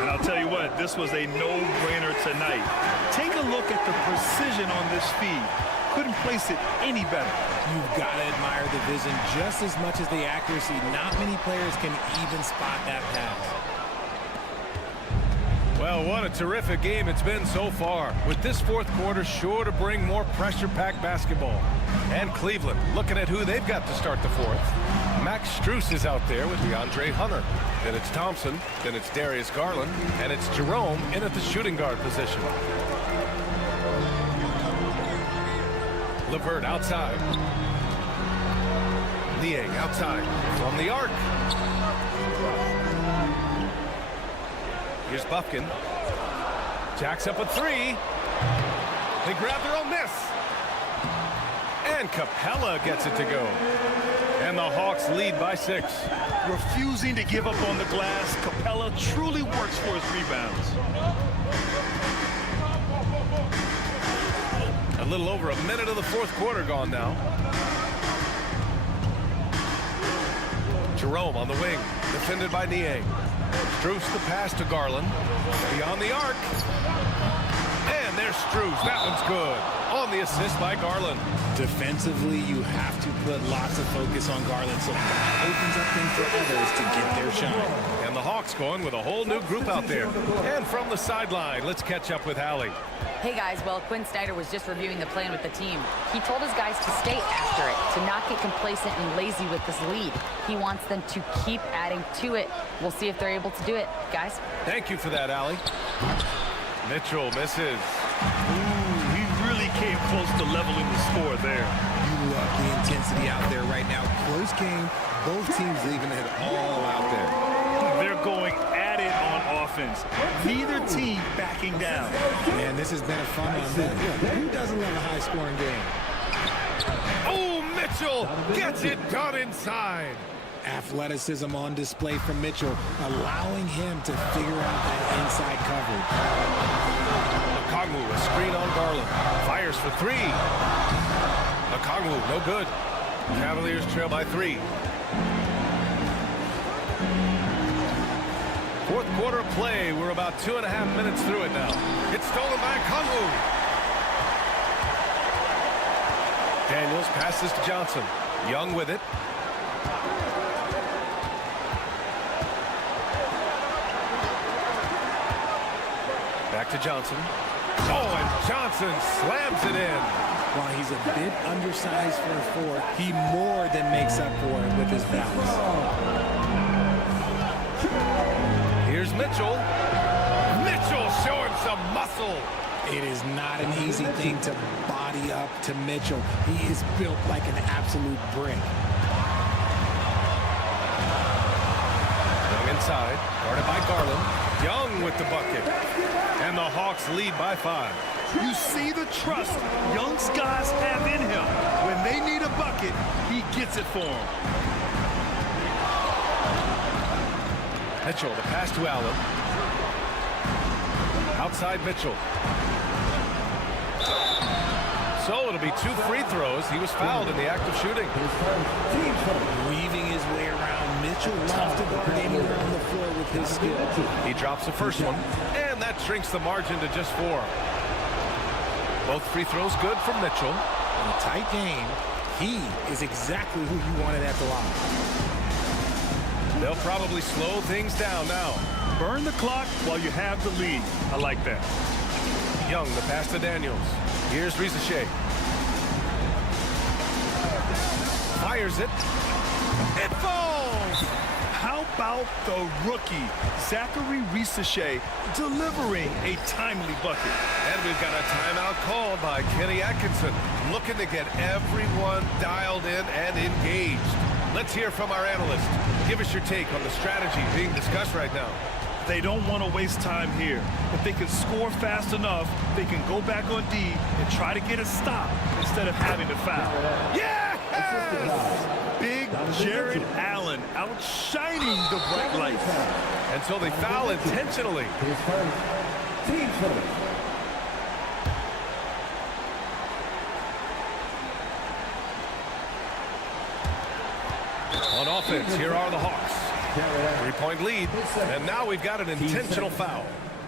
And I'll tell you what, this was a no-brainer tonight. Take a look at the precision on this feed. Couldn't place it any better. You've got to admire the vision just as much as the accuracy. Not many players can even spot that pass. Well, what a terrific game it's been so far, with this fourth quarter sure to bring more pressure-packed basketball. And Cleveland looking at who they've got to start the fourth. Max Strus is out there with DeAndre Hunter. Then it's Thompson, then it's Darius Garland, and it's Jerome in at the shooting guard position. LeVert outside. Niang outside from the arc. Here's Bufkin. Jacks up a 3. They grab their own miss. And Capella gets it to go. And the Hawks lead by 6. Refusing to give up on the glass, Capella truly works for his rebounds. A little over a minute of the fourth quarter gone now. Jerome on the wing, defended by Niang. Strus the pass to Garland. Beyond the arc. And there's Strus. That one's good. On the assist by Garland. Defensively, you have to put lots of focus on Garland, so that opens up things for others to get their shine. And the Hawks going with a whole new group out there. And from the sideline, let's catch up with Hallie. Hey guys, well, Quinn Snyder was just reviewing the plan with the team. He told his guys to stay after it, to not get complacent and lazy with this lead. He wants them to keep adding to it. We'll see if they're able to do it, guys. Thank you for that, Allie. Mitchell misses. Ooh, he really came close to leveling the score there. You love the intensity out there right now. Close game, both teams leaving it all out there. They're going at it on offense. Neither team backing down. Man, this has been a fun one. Who doesn't love a high-scoring game? Oh, Mitchell gets it done inside. Athleticism on display from Mitchell, allowing him to figure out that inside coverage. Okongwu, a screen on Garland. Fires for 3. Okongwu, no good. Cavaliers trail by 3. Fourth quarter of play. We're about 2.5 minutes through it now. It's stolen by Okongwu. Daniels passes to Johnson. Young with it. Back to Johnson. Oh, and Johnson slams it in. While he's a bit undersized for a 4, he more than makes up for it with his balance. Here's Mitchell. Mitchell showing some muscle. It is not an easy thing to body up to Mitchell. He is built like an absolute brick. Young inside, guarded by Garland. Young with the bucket. And the Hawks lead by 5. You see the trust Young's guys have in him. When they need a bucket, he gets it for them. Mitchell, the pass to Allen. Outside Mitchell. So it'll be 2 free throws. He was fouled in the act of shooting. Weaving his way around. Mitchell loves to guard anywhere on the floor with his skill. He drops the first one, and that shrinks the margin to just 4. Both free throws good from Mitchell. In a tight game, he is exactly who you wanted at the line. They'll probably slow things down now. Burn the clock while you have the lead. I like that. Young, the pass to Daniels. Here's Risache. Fires it. It falls! How about the rookie, Zachary Risache, delivering a timely bucket? And we've got a timeout called by Kenny Atkinson, looking to get everyone dialed in and engaged. Let's hear from our analyst. Give us your take on the strategy being discussed right now. They don't want to waste time here. If they can score fast enough, they can go back on D and try to get a stop instead of having to foul. Yes! Big Jared Allen outshining the bright lights. And so they foul intentionally. Team first. On offense, here are the Hawks. 3-point lead, and now we've got an intentional foul.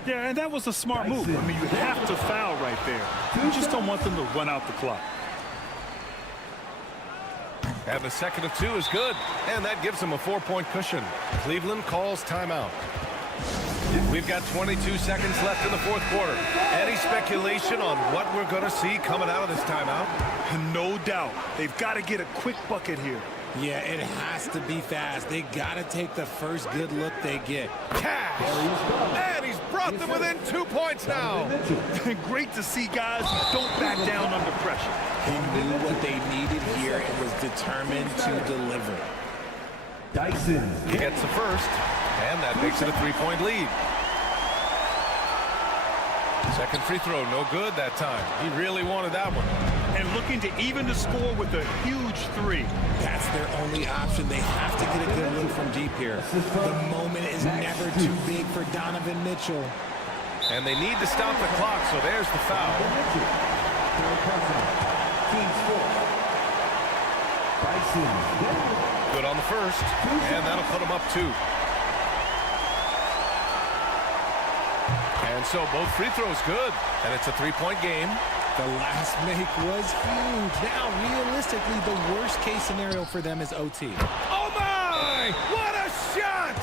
Yeah, and that was a smart move. I mean, you have to foul right there. You just don't want them to run out the clock. And the second of 2 is good, and that gives them a 4-point cushion. Cleveland calls timeout. We've got 22 seconds left in the fourth quarter. Any speculation on what we're going to see coming out of this timeout? No doubt. They've got to get a quick bucket here. Yeah, it has to be fast. They got to take the first good look they get. Cash! And he's brought them within 2 points now. Great to see guys who don't back down under pressure. He knew what they needed here and was determined to deliver. Dyson. He gets the first, and that makes it a 3-point lead. Second free throw, no good that time. He really wanted that one. And looking to even the score with a huge 3. That's their only option. They have to get a good look from deep here. The moment is never too big for Donovan Mitchell. And they need to stop the clock, so there's the foul. Good on the first, and that'll put them up 2. And so both free throws good, and it's a 3-point game. The last make was huge. Now, realistically, the worst-case scenario for them is OT. Oh, my! What a shot!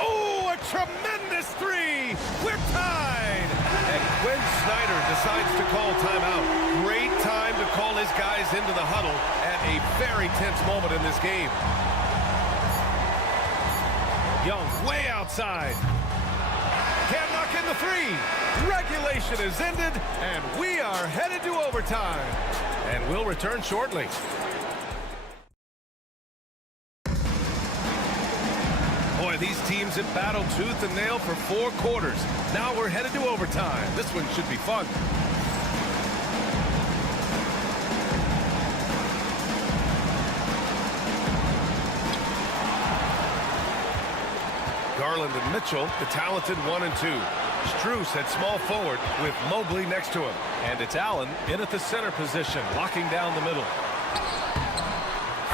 Oh, a tremendous 3! We're tied! And Quinn Snyder decides to call timeout. Great time to call his guys into the huddle at a very tense moment in this game. Young way outside. Can't knock in the 3. Regulation is ended, and we are headed to overtime. And we'll return shortly. Boy, these teams have battled tooth and nail for 4 quarters. Now we're headed to overtime. This one should be fun. Garland and Mitchell, the talented 1 and 2. Strus at small forward with Mobley next to him. And it's Allen in at the center position, locking down the middle.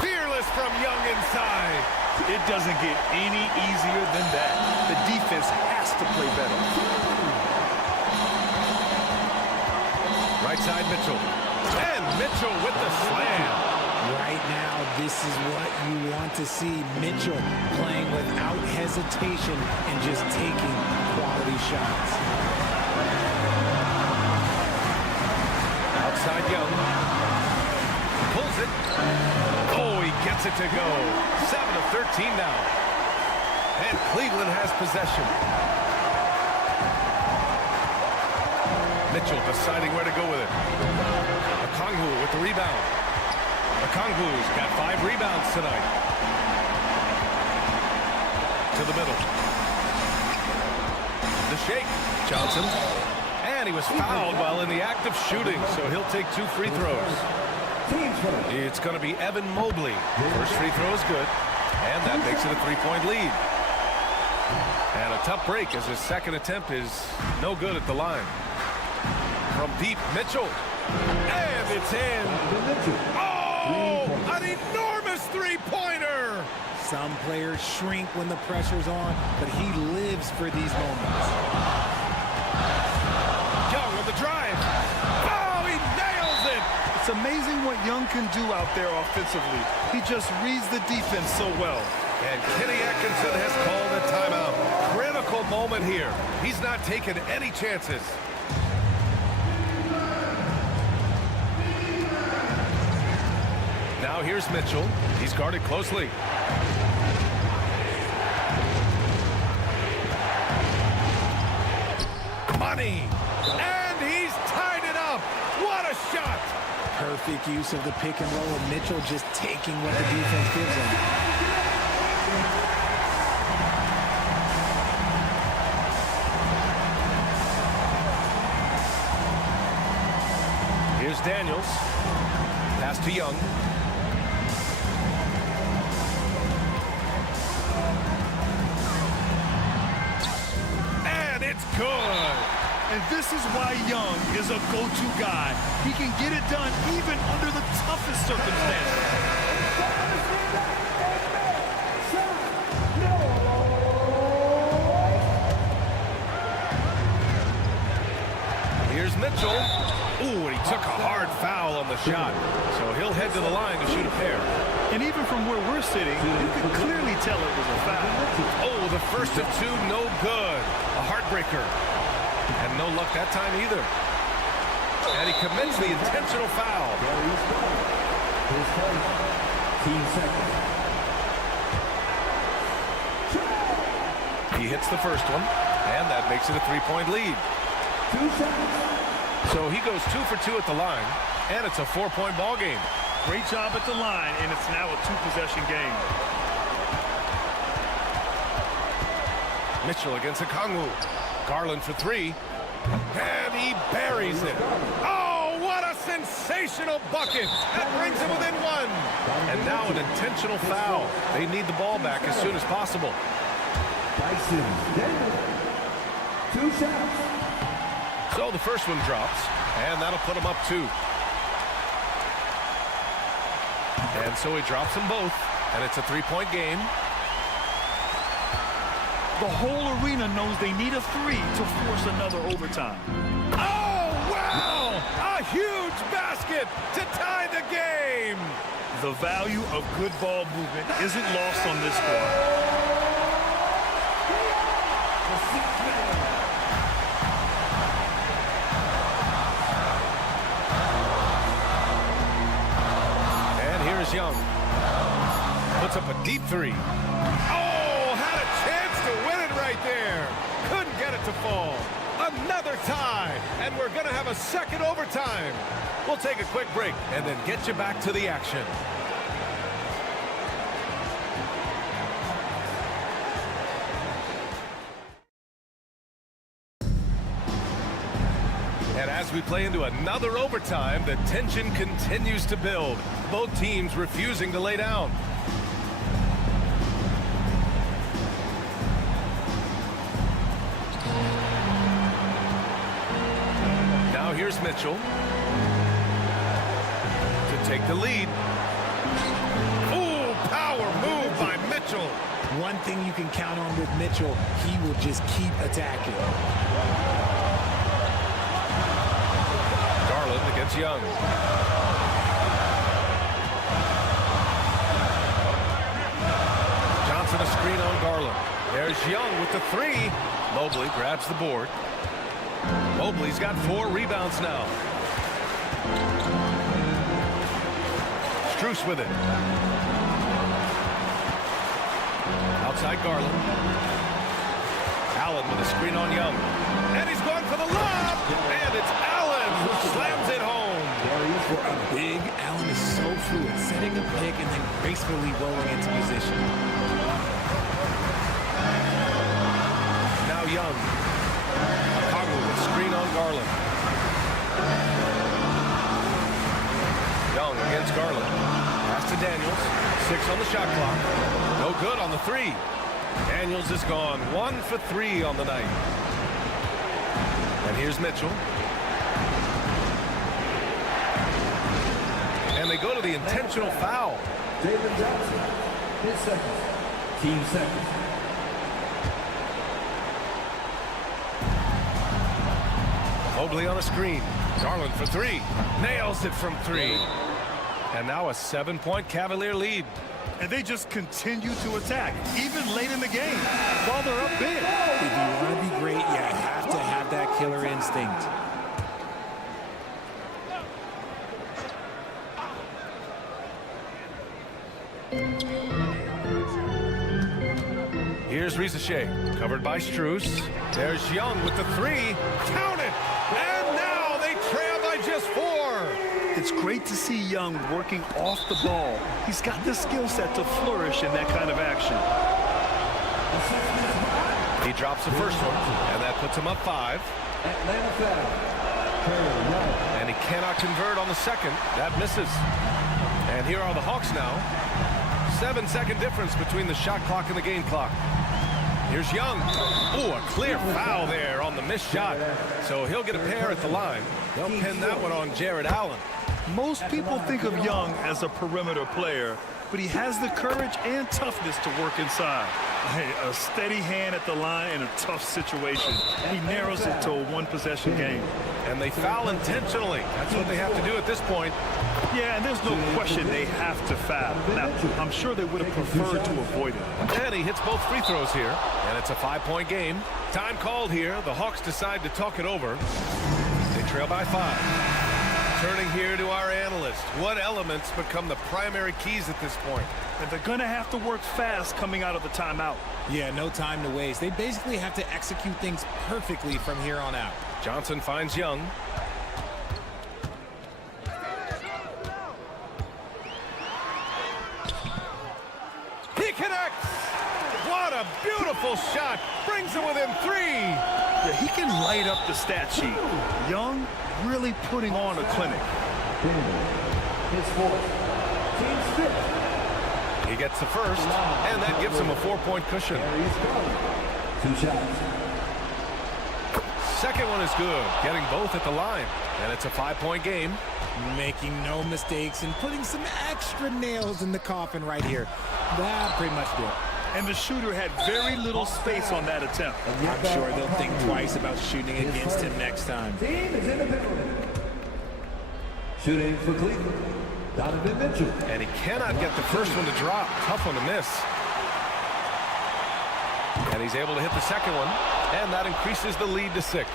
Fearless from Young inside. It doesn't get any easier than that. The defense has to play better. Right side Mitchell. And Mitchell with the slam. Right now, this is what you want to see. Mitchell playing without hesitation and just taking quality shots. Outside Young. Pulls it. Oh, he gets it to go. 7 of 13 now. And Cleveland has possession. Mitchell deciding where to go with it. Okongwu with the rebound. Okongwu's got 5 rebounds tonight. To the middle. The shake. Johnson. And he was fouled while in the act of shooting, so he'll take 2 free throws. It's going to be Evan Mobley. First free throw is good, and that makes it a 3-point lead. And a tough break as his second attempt is no good at the line. From deep, Mitchell. And it's in. Oh, an enormous 3-pointer. Some players shrink when the pressure's on, but he lives for these moments. Young on the drive. Oh, he nails it. It's amazing what Young can do out there offensively. He just reads the defense so well. And Kenny Atkinson has called a timeout. Critical moment here. He's not taking any chances. Now here's Mitchell. He's guarded closely. Money. And he's tied it up. What a shot. Perfect use of the pick and roll, and Mitchell just taking what the defense gives him. Here's Daniels. Pass to Young. And it's good. And this is why Young is a go-to guy. He can get it done even under the toughest circumstances. Here's Mitchell. Ooh, and he took a hard foul on the shot. So he'll head to the line to shoot a pair. And even from where we're sitting, you can clearly tell it was a foul. Oh, the first of two, no good. A heartbreaker. And no luck that time either. And he commits the intentional foul. Team second. He hits the first one, and that makes it a 3-point lead. 2 seconds. So he goes 2 for 2 at the line, and it's a 4-point ball game. Great job at the line, and it's now a 2-possession game. Mitchell against Okongwu. Garland for 3, and he buries it. Oh, what a sensational bucket. That brings him within 1. And now an intentional foul. They need the ball back as soon as possible. Dyson, Denver. 2 shots. So the first one drops, and that'll put him up 2. And so he drops them both, and it's a 3-point game. The whole arena knows they need a 3 to force another overtime. Oh, wow! A huge basket to tie the game! The value of good ball movement isn't lost on this squad. Young puts up a deep 3. Oh, had a chance to win it right there. Couldn't get it to fall. Another tie, and we're going to have a second overtime. We'll take a quick break and then get you back to the action. And as we play into another overtime, the tension continues to build. Both teams refusing to lay down. Now here's Mitchell to take the lead. Ooh, power move by Mitchell. One thing you can count on with Mitchell, he will just keep attacking. Against Young. Johnson a screen on Garland. There's Young with the 3. Mobley grabs the board. Mobley's got 4 rebounds now. Strus with it. Outside Garland. Allen with a screen on Young. And he's going for the lob. And it's Allen who slams it home. For a big, Allen is so fluid, setting a pick and then gracefully rolling into position. Now Young. Okongwu with screen on Garland. Young against Garland. Pass to Daniels. 6 on the shot clock. No good on the 3. Daniels is gone 1 for 3 on the night. And here's Mitchell. And they go to the intentional foul. David Johnson, his second. Team second. Mobley on a screen. Garland for 3. Nails it from 3. And now a 7-point Cavalier lead. And they just continue to attack, even late in the game, while they're up big. If you want to be great, you have to have that killer instinct. Here's Ricochet, covered by Strus. There's Young with the 3. Count it! And now they trail by just 4. It's great to see Young working off the ball. He's got the skill set to flourish in that kind of action. He drops the first one, and that puts him up 5. Atlanta foul. And he cannot convert on the second. That misses. And here are the Hawks now. 7-second difference between the shot clock and the game clock. Here's Young. Ooh, a clear foul there on the missed shot. So he'll get a pair at the line. They'll pin that one on Jared Allen. Most people think of Young as a perimeter player, but he has the courage and toughness to work inside. Hey, a steady hand at the line in a tough situation. He narrows it to a one-possession game. And they foul intentionally. That's what they have to do at this point. Yeah, and there's no question they have to foul. Now, I'm sure they would have preferred to avoid it. And he hits both free throws here. And it's a 5-point game. Time called here. The Hawks decide to talk it over. They trail by 5. Turning here to our analyst. What elements become the primary keys at this point? And they're going to have to work fast coming out of the timeout. Yeah, no time to waste. They basically have to execute things perfectly from here on out. Johnson finds Young. He connects! What a beautiful shot! Brings it within 3! Yeah, he can light up the stat sheet. Young really putting on a clinic. His fourth. Team's fifth. He gets the first, and that gives him a 4-point cushion. 2 shots. Second one is good, getting both at the line. And it's a 5-point game. Making no mistakes and putting some extra nails in the coffin right here. That pretty much did it. And the shooter had very little space on that attempt. I'm sure they'll think twice about shooting against him next time. Team is in the penalty. Shooting for Cleveland, Donovan Mitchell. And he cannot get the first one to drop. Tough one to miss. And he's able to hit the second one. And that increases the lead to 6.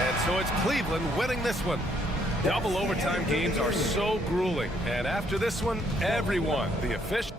And so it's Cleveland winning this one. Double overtime games are so grueling. And after this one, everyone, the official.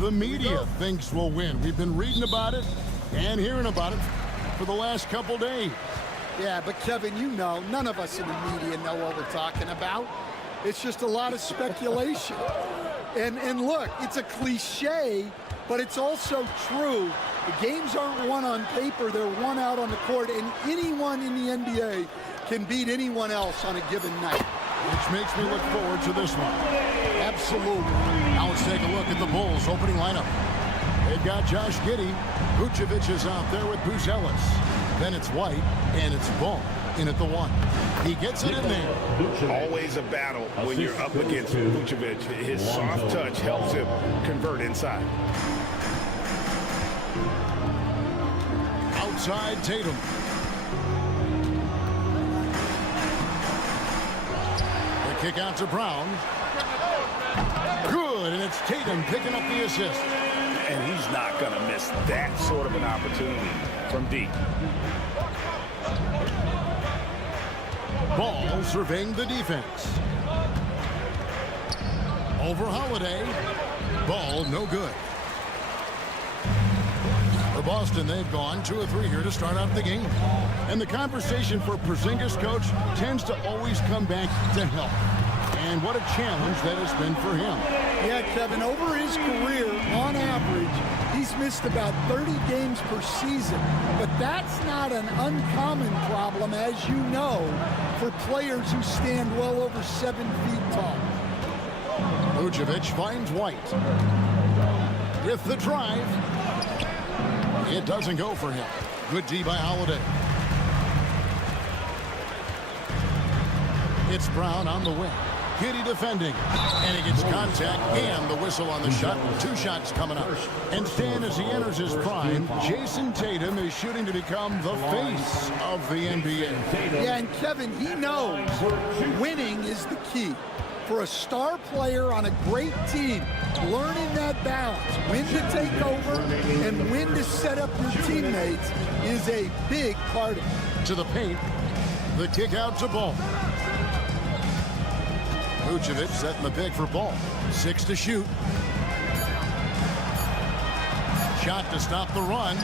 The media thinks will win. We've been reading about it and hearing about it for the last couple days. Yeah, but Kevin, you know, none of us in the media know what we're talking about. It's just a lot of speculation. And look, it's a cliche, but it's also true. The games aren't won on paper, they're won out on the court, and anyone in the NBA can beat anyone else on a given night. Which makes me look forward to this one. Absolutely. Now let's take a look at the Bulls opening lineup. They've got Josh Giddey. Vucevic is out there with Buzelis. Then it's White, and it's Ball in at the 1. He gets it in there. Always a battle when you're up against Vucevic. His soft touch helps him convert inside. Outside Tatum. The kick out to Brown. Good, and it's Tatum picking up the assist. And he's not going to miss that sort of an opportunity from deep. Ball surveying the defense. Over Holiday. Ball no good. For Boston, they've gone 2 of 3 here to start out the game. And the conversation for Porzingis, coach, tends to always come back to health. And what a challenge that has been for him. Yeah, Kevin, over his career, on average, he's missed about 30 games per season. But that's not an uncommon problem, as you know, for players who stand well over 7 feet tall. Vucevic finds White. With the drive. It doesn't go for him. Good D by Holiday. It's Brown on the wing. Giddy defending. And he gets contact and the whistle on the shot. 2 shots coming up. And Stan, as he enters his prime, Jason Tatum is shooting to become the face of the NBA. Yeah, and Kevin, he knows winning is the key. For a star player on a great team, learning that balance, when to take over and when to set up your teammates, is a big part of it. To the paint, the kick out to Ball. Vucevic setting the pick for Ball. 6 to shoot. Shot to stop the run,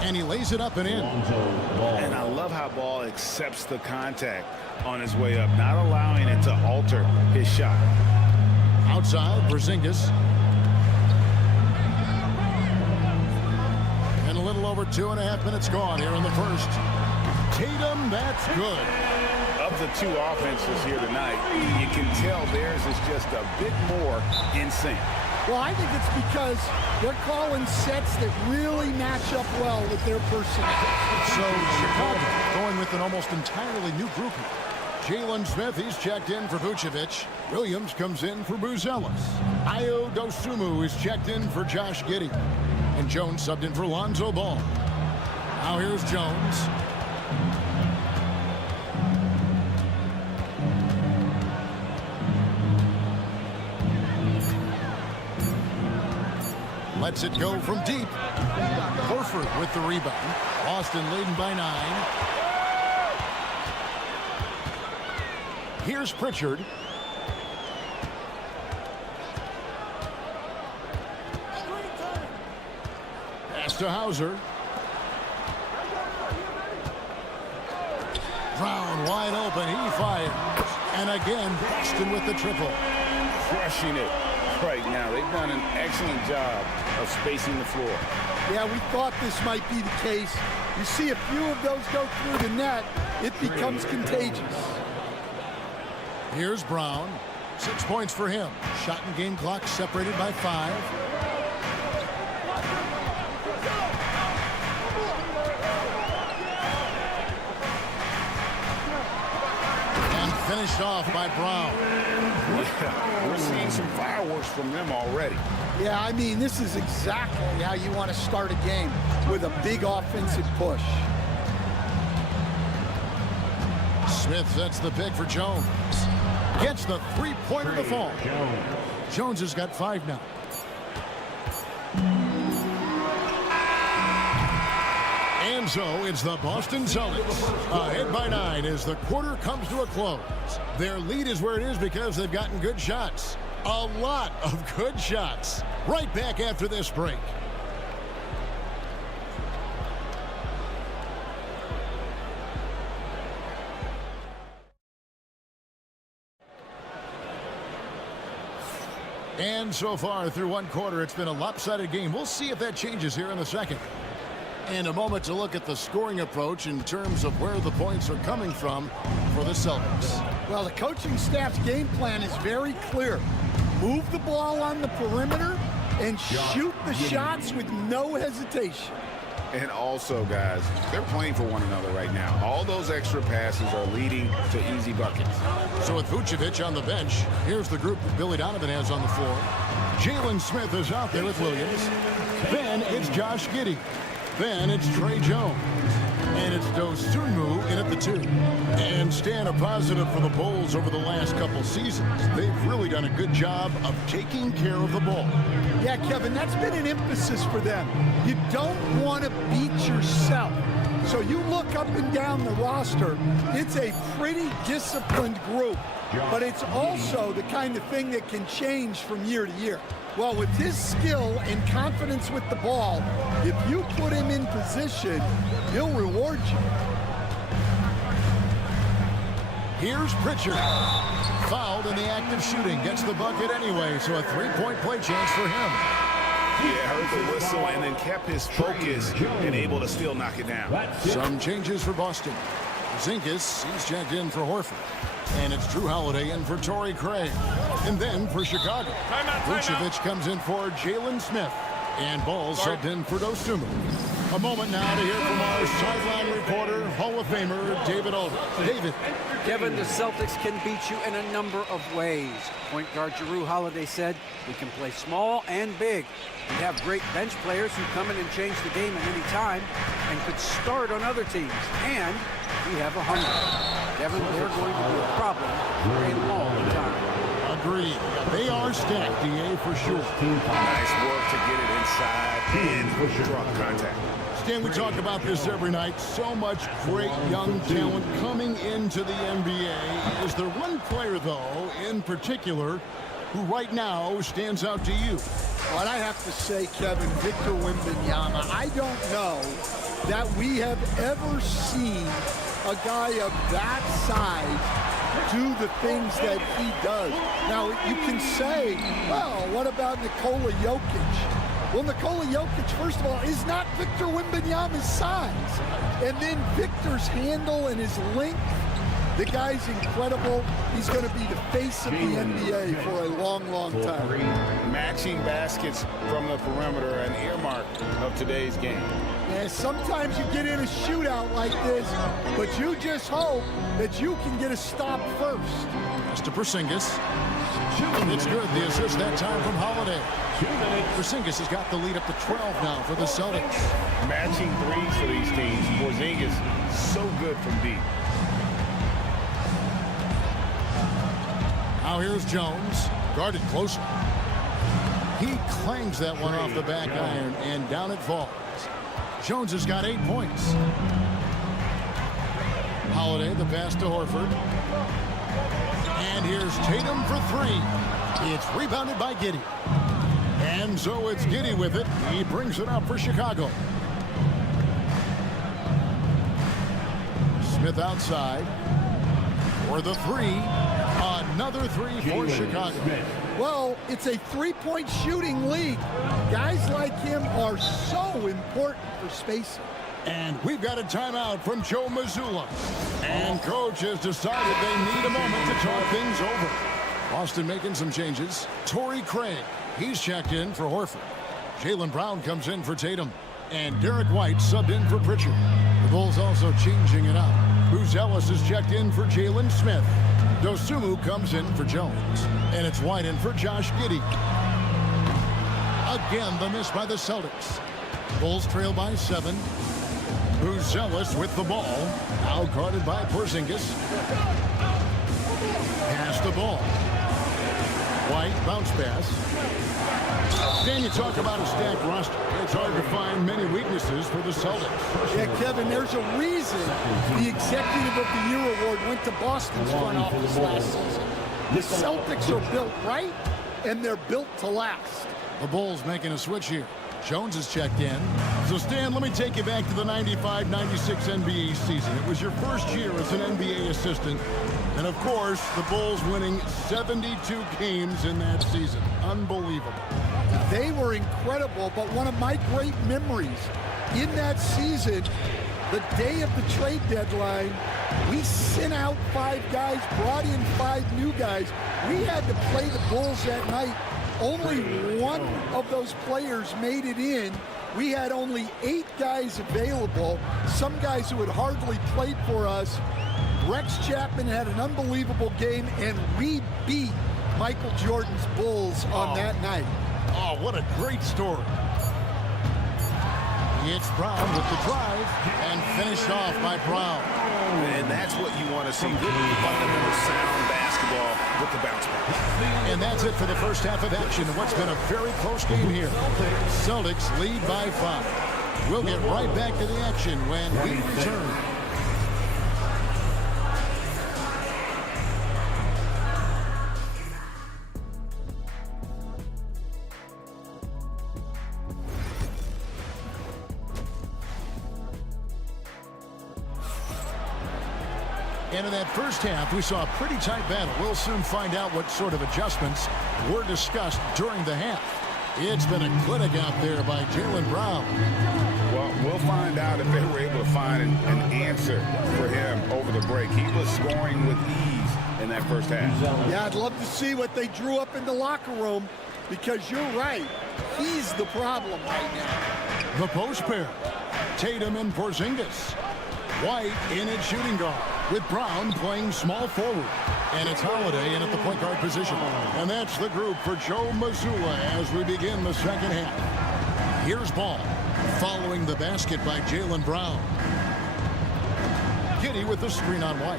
and he lays it up and in. And I love how Ball accepts the contact on his way up, not allowing it to alter his shot. Outside, Porzingis. And a little over 2.5 minutes gone here in the first. Tatum, that's good. Of the 2 offenses here tonight, you can tell theirs is just a bit more in sync. Well, I think it's because they're calling sets that really match up well with their personnel. So Chicago going with an almost entirely new group here. Jalen Smith, he's checked in for Vucevic. Williams comes in for Buzelis. Ayo Dosunmu is checked in for Josh Giddey. And Jones subbed in for Lonzo Ball. Now here's Jones. Lets it go from deep. Horford with the rebound. Boston leading by 9. Here's Pritchard. Pass to Hauser. Brown wide open. He fires. And again, Boston with the triple. Crushing it right now. They've done an excellent job of spacing the floor. Yeah, we thought this might be the case. You see a few of those go through the net, it becomes contagious. Here's Brown. 6 points for him. Shot and game clock separated by 5. And finished off by Brown. Yeah, we're seeing some fireworks from them already. Yeah, I mean, this is exactly how you want to start a game, with a big offensive push. Smith sets the pick for Jones. Gets the 3-pointer to fall. Jones has got 5 now. And so it's the Boston Celtics ahead by 9 as the quarter comes to a close. Their lead is where it is because they've gotten good shots. A lot of good shots. Right back after this break. And so far through one quarter, it's been a lopsided game. We'll see if that changes here in the second. And a moment to look at the scoring approach in terms of where the points are coming from for the Celtics. Well, the coaching staff's game plan is very clear. Move the ball on the perimeter and shoot the shots with no hesitation. And also, guys, they're playing for one another right now. All those extra passes are leading to easy buckets. So with Vucevic on the bench, here's the group that Billy Donovan has on the floor. Jalen Smith is out there with Williams. Then it's Josh Giddey. Then it's Trey Jones. And it's Dosunmu in at the 2. And Stan, a positive for the Bulls over the last couple seasons. They've really done a good job of taking care of the ball. Yeah, Kevin, that's been an emphasis for them. You don't want to beat yourself. So you look up and down the roster, it's a pretty disciplined group, but it's also the kind of thing that can change from year to year. Well, with his skill and confidence with the ball, if you put him in position, he'll reward you. Here's Pritchard. Fouled in the act of shooting. Gets the bucket anyway, so a three-point play chance for him. Yeah, heard the whistle and then kept his focus and able to still knock it down. Some changes for Boston. Zinkis, he's checked in for Horford. And it's Drew Holiday in for Torrey Craig. And then for Chicago, Vucevic comes in for Jalen Smith. And Ball subbed in for Dosunmu. A moment now to hear from our sideline reporter, Hall of Famer David Aldridge. David. Kevin, the Celtics can beat you in a number of ways. Point guard Drew Holiday said, we can play small and big. We have great bench players who come in and change the game at any time and could start on other teams. And we have a hunger. Kevin, they're going to be a problem for a long time. Agreed. They are stacked, DA, for sure. Nice work to get it inside and draw the contact. Stan, we talk about this every night. So much great young talent coming into the NBA. Is there one player, though, in particular, who right now stands out to you? Well, I have to say, Kevin, Victor Wembanyama. I don't know that we have ever seen a guy of that size do the things that he does. Now, you can say, well, what about Nikola Jokic? Well, Nikola Jokic, first of all, is not Victor Wembanyama's size. And then Victor's handle and his length, the guy's incredible. He's going to be the face of the NBA for a long, long time. Matching baskets from the perimeter, an earmark of today's game. Yeah, sometimes you get in a shootout like this, but you just hope that you can get a stop first. That's to Porzingis. It's good. The assist that time from Holiday. Porzingis has got the lead up to 12 now for the Celtics. Matching threes for these teams. Porzingis so good from deep. Now here's Jones, guarded closer. He clangs that one off the back iron, and down it falls. Jones has got 8 points. Holiday, the pass to Horford. And here's Tatum for 3. It's rebounded by Giddey. And so it's Giddey with it. He brings it up for Chicago. Smith outside for the 3. Another 3 for Chicago. Well, it's a three-point shooting league. Guys like him are so important for spacing. And we've got a timeout from Joe Mazzulla. And coach has decided they need a moment to talk things over. Boston making some changes. Torrey Craig, he's checked in for Horford. Jaylen Brown comes in for Tatum. And Derek White subbed in for Pritchard. The Bulls also changing it up. Bruce Ellis is checked in for Jalen Smith. Dosunmu comes in for Jones. And it's White in for Josh Giddey. Again, the miss by the Celtics. Bulls trail by 7. Bruce Ellis with the ball. Now guarded by Porzingis. Pass the ball. White, bounce pass. Dan, you talk about a stacked roster. It's hard to find many weaknesses for the Celtics. Yeah, Kevin, there's a reason the Executive of the Year award went to Boston's front office last season. The Celtics are built right, and they're built to last. The Bulls making a switch here. Jones is checked in. So, Stan, let me take you back to the 95-96 NBA season. It was your first year as an NBA assistant. And, of course, the Bulls winning 72 games in that season. Unbelievable. They were incredible, but one of my great memories in that season, the day of the trade deadline, we sent out 5 guys, brought in 5 new guys. We had to play the Bulls that night. Only one of those players made it in. We had only 8 guys available, some guys who had hardly played for us. Rex Chapman had an unbelievable game, and we beat Michael Jordan's Bulls on that night. Oh, what a great story. It's Brown with the drive, and finished off by Brown. And that's what you want to see. Good fundamental sound basketball with the bounce back. And that's it for the first half of action in what's been a very close game here. Celtics lead by 5. We'll get right back to the action when we return. And in that first half, we saw a pretty tight battle. We'll soon find out what sort of adjustments were discussed during the half. It's been a clinic out there by Jaylen Brown. Well, we'll find out if they were able to find an answer for him over the break. He was scoring with ease in that first half. Yeah, I'd love to see what they drew up in the locker room, because you're right. He's the problem right now. The post pair. Tatum and Porzingis. White in at shooting guard, with Brown playing small forward. And it's Holiday in at the point guard position. And that's the group for Joe Mazzulla as we begin the second half. Here's Ball, following the basket by Jaylen Brown. Giddey with the screen on White.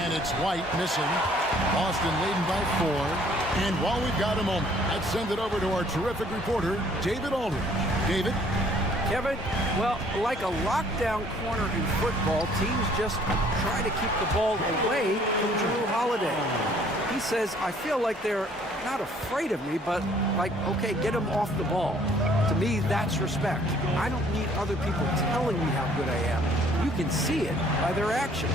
And it's White missing. Boston leading by 4. And while we've got a moment, let's send it over to our terrific reporter, David Aldridge. David? Kevin, well, like a lockdown corner in football, teams just try to keep the ball away from Jrue Holiday. He says, I feel like they're not afraid of me, but like, okay, get him off the ball. To me, that's respect. I don't need other people telling me how good I am. You can see it by their actions.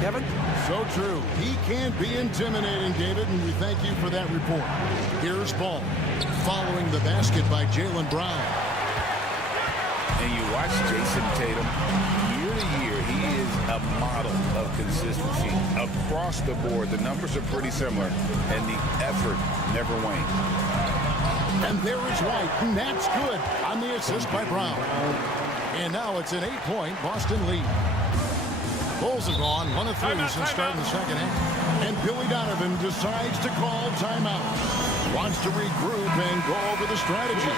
Kevin? So true. He can't be intimidating, David, and we thank you for that report. Here's Ball, following the basket by Jaylen Brown. And you watch Jason Tatum, year to year, he is a model of consistency. Across the board, the numbers are pretty similar, and the effort never wanes. And there is White, and that's good on the assist by Brown. And now it's an 8-point Boston lead. Bulls have gone 1 of 3 since starting the second half. And Billy Donovan decides to call timeout. Wants to regroup and go over the strategy.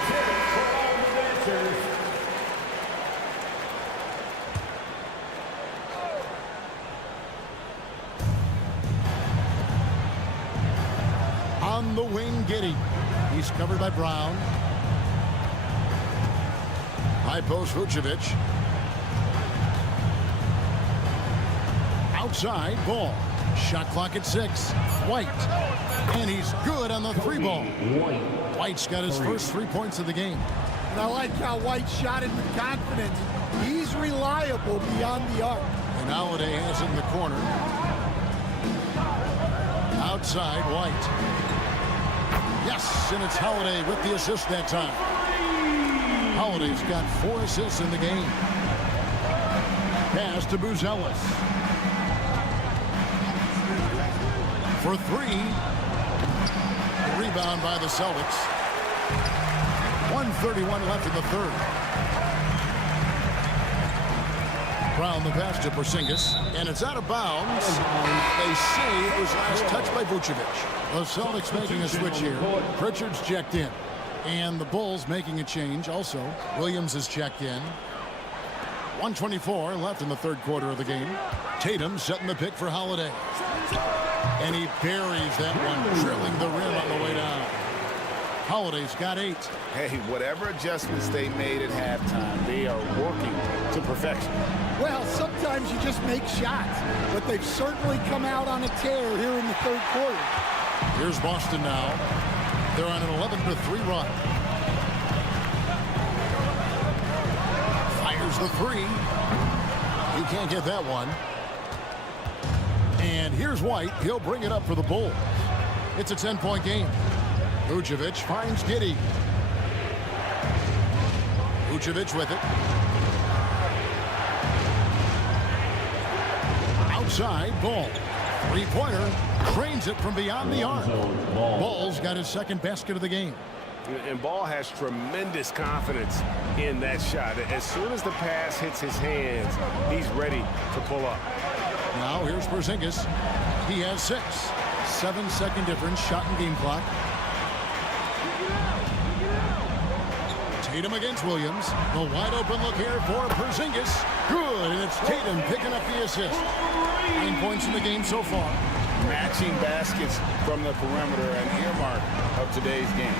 On the wing, Giddey. He's covered by Brown. High post, Vucevic. Outside, Ball. Shot clock at 6. White. And he's good on the 3-ball. White's got his first 3 points of the game. And I like how White shot it with confidence. He's reliable beyond the arc. And Holiday has it in the corner. Outside, White. Yes, and it's Holiday with the assist that time. Holiday's got 4 assists in the game. Pass to Buzelis. For 3. Rebound by the Celtics. 1:31 left in the third. Brown the pass to Porzingis, and it's out of bounds. They say it was last touched by Vucevic. The Celtics making a switch here. Pritchard's checked in, and the Bulls making a change also. Williams is checked in. 1:24 left in the third quarter of the game. Tatum setting the pick for Holiday. And he buries that one, drilling the rim on the way down. Holiday's got 8. Hey, whatever adjustments they made at halftime, they are working to perfection. Well, sometimes you just make shots, but they've certainly come out on a tear here in the third quarter. Here's Boston now. They're on an 11-3 run. Fires the 3. He can't get that one. And here's White. He'll bring it up for the Bulls. It's a 10-point game. Vucevic finds Giddey. Vucevic with it. Outside, Ball. 3-pointer. Trains it from beyond the arc. Ball's got his second basket of the game. And Ball has tremendous confidence in that shot. As soon as the pass hits his hands, he's ready to pull up. Now here's Porzingis. He has 6. 7-second difference, shot and game clock. Tatum against Williams. The wide open look here for Porzingis. Good, and it's Tatum picking up the assist. 9 points in the game so far. matching baskets from the perimeter, an earmark of today's game.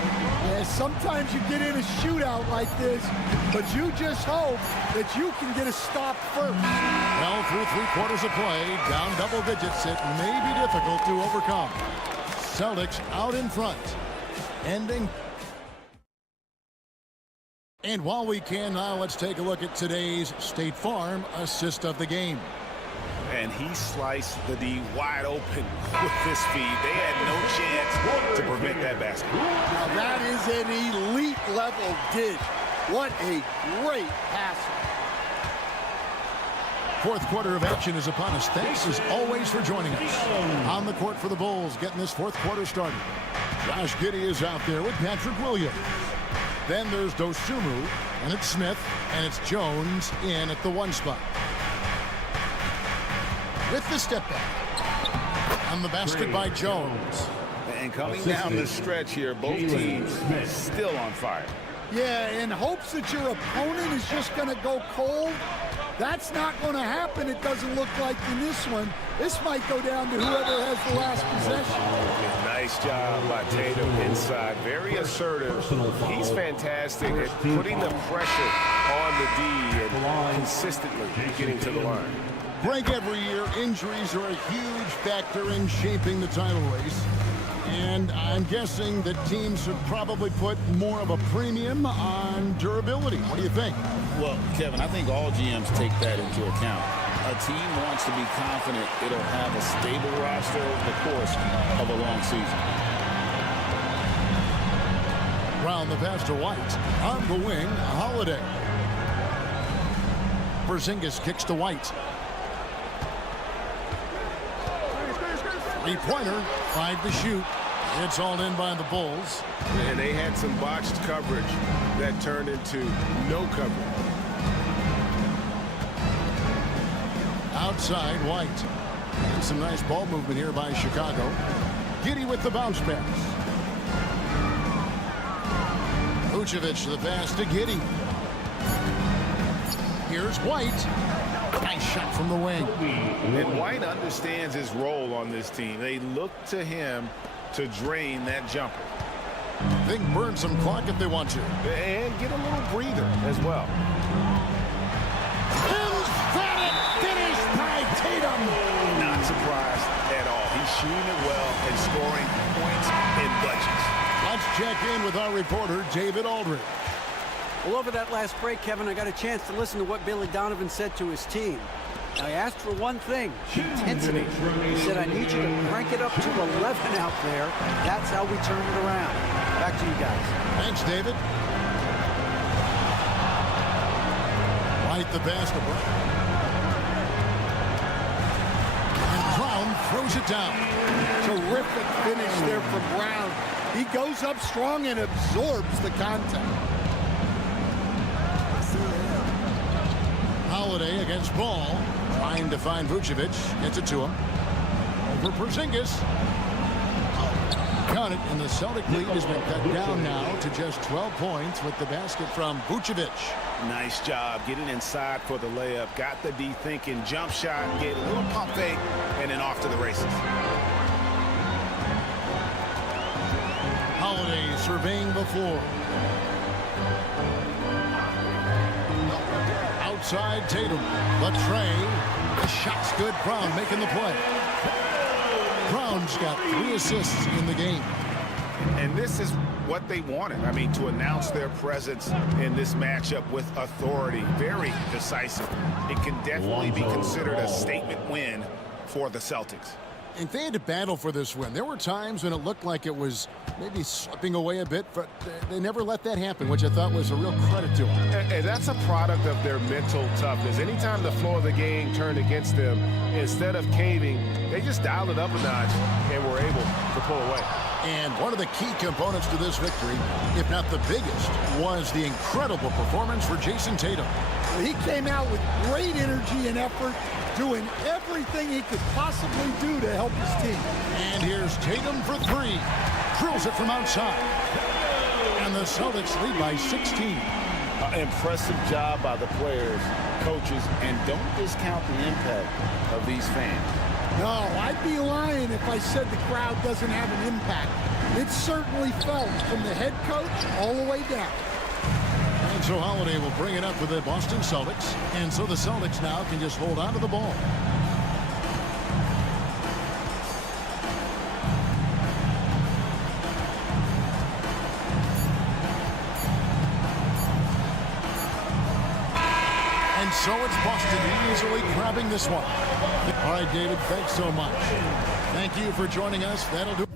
Yeah, sometimes you get in a shootout like this, but you just hope that you can get a stop first. Well, through 3 quarters of play, down double digits, it may be difficult to overcome. Celtics out in front. Ending. And while we can now, let's take a look at today's State Farm assist of the game. And he sliced the D wide open with his feed. They had no chance to prevent that basket. Now that is an elite level dish. What a great passer. 4th quarter of action is upon us. Thanks as always for joining us. On the court for the Bulls, getting this 4th quarter started. Josh Giddey is out there with Patrick Williams. Then there's Dosunmu, and it's Smith, and it's Jones in at the 1 spot. With the step back. On the basket by Jones. And coming down the stretch here, both teams still on fire. Yeah, in hopes that your opponent is just going to go cold. That's not going to happen, it doesn't look like in this one. This might go down to whoever has the last possession. Nice job by Tatum inside. Very assertive. He's fantastic at putting the pressure on the D and consistently getting to the line. Break every year, injuries are a huge factor in shaping the title race. And I'm guessing that teams should probably put more of a premium on durability. What do you think? Well, Kevin, I think all GMs take that into account. A team wants to be confident it'll have a stable roster over the course of a long season. Round the pass to White. On the wing, Holiday. Porzingis kicks to White. 3-pointer, 5 to shoot. It's all in by the Bulls. And they had some botched coverage that turned into no coverage. Outside, White. And some nice ball movement here by Chicago. Giddey with the bounce pass. Vucevic the pass to Giddey. Here's White. Nice shot from the wing. And White understands his role on this team. They look to him to drain that jumper. They can burn some clock if they want to. And get a little breather as well. Emphatic finish by Tatum. Not surprised at all. He's shooting it well and scoring points in bunches. Let's check in with our reporter, David Aldridge. Well, over that last break, Kevin, I got a chance to listen to what Billy Donovan said to his team. I asked for one thing, intensity. He said, I need you to crank it up to 11 out there. That's how we turn it around. Back to you guys. Thanks, David. White the basket. And Brown throws it down. Terrific finish there from Brown. He goes up strong and absorbs the contact. Holiday against Ball. Trying to find Vucevic. Gets it to him. Over Porzingis. Count it, and the Celtic lead has been cut down now to just 12 points with the basket from Vucevic. Nice job getting inside for the layup. Got the D thinking. Jump shot. Get a little pump fake. And then off to the races. Holiday surveying the floor. Outside Tatum. Latrey. The shot's good. Brown making the play. Brown's got 3 assists in the game. And this is what they wanted. I mean, to announce their presence in this matchup with authority. Very decisive. It can definitely be considered a statement win for the Celtics. And they had to battle for this win. There were times when it looked like it was maybe slipping away a bit, but they never let that happen, which I thought was a real credit to them. And that's a product of their mental toughness. Anytime the floor of the game turned against them, instead of caving, they just dialed it up a notch and were able to pull away. And one of the key components to this victory, if not the biggest, was the incredible performance for Jason Tatum. He came out with great energy and effort, doing everything he could possibly do to help his team. And here's Tatum for 3. Drills it from outside. And the Celtics lead by 16. Impressive job by the players, coaches, and don't discount the impact of these fans. No, I'd be lying if I said the crowd doesn't have an impact. It's certainly felt from the head coach all the way down. And so Holiday will bring it up for the Boston Celtics. And so the Celtics now can just hold on to the ball. And so it's Boston easily grabbing this one. All right, David, thanks so much. Thank you for joining us. That'll do.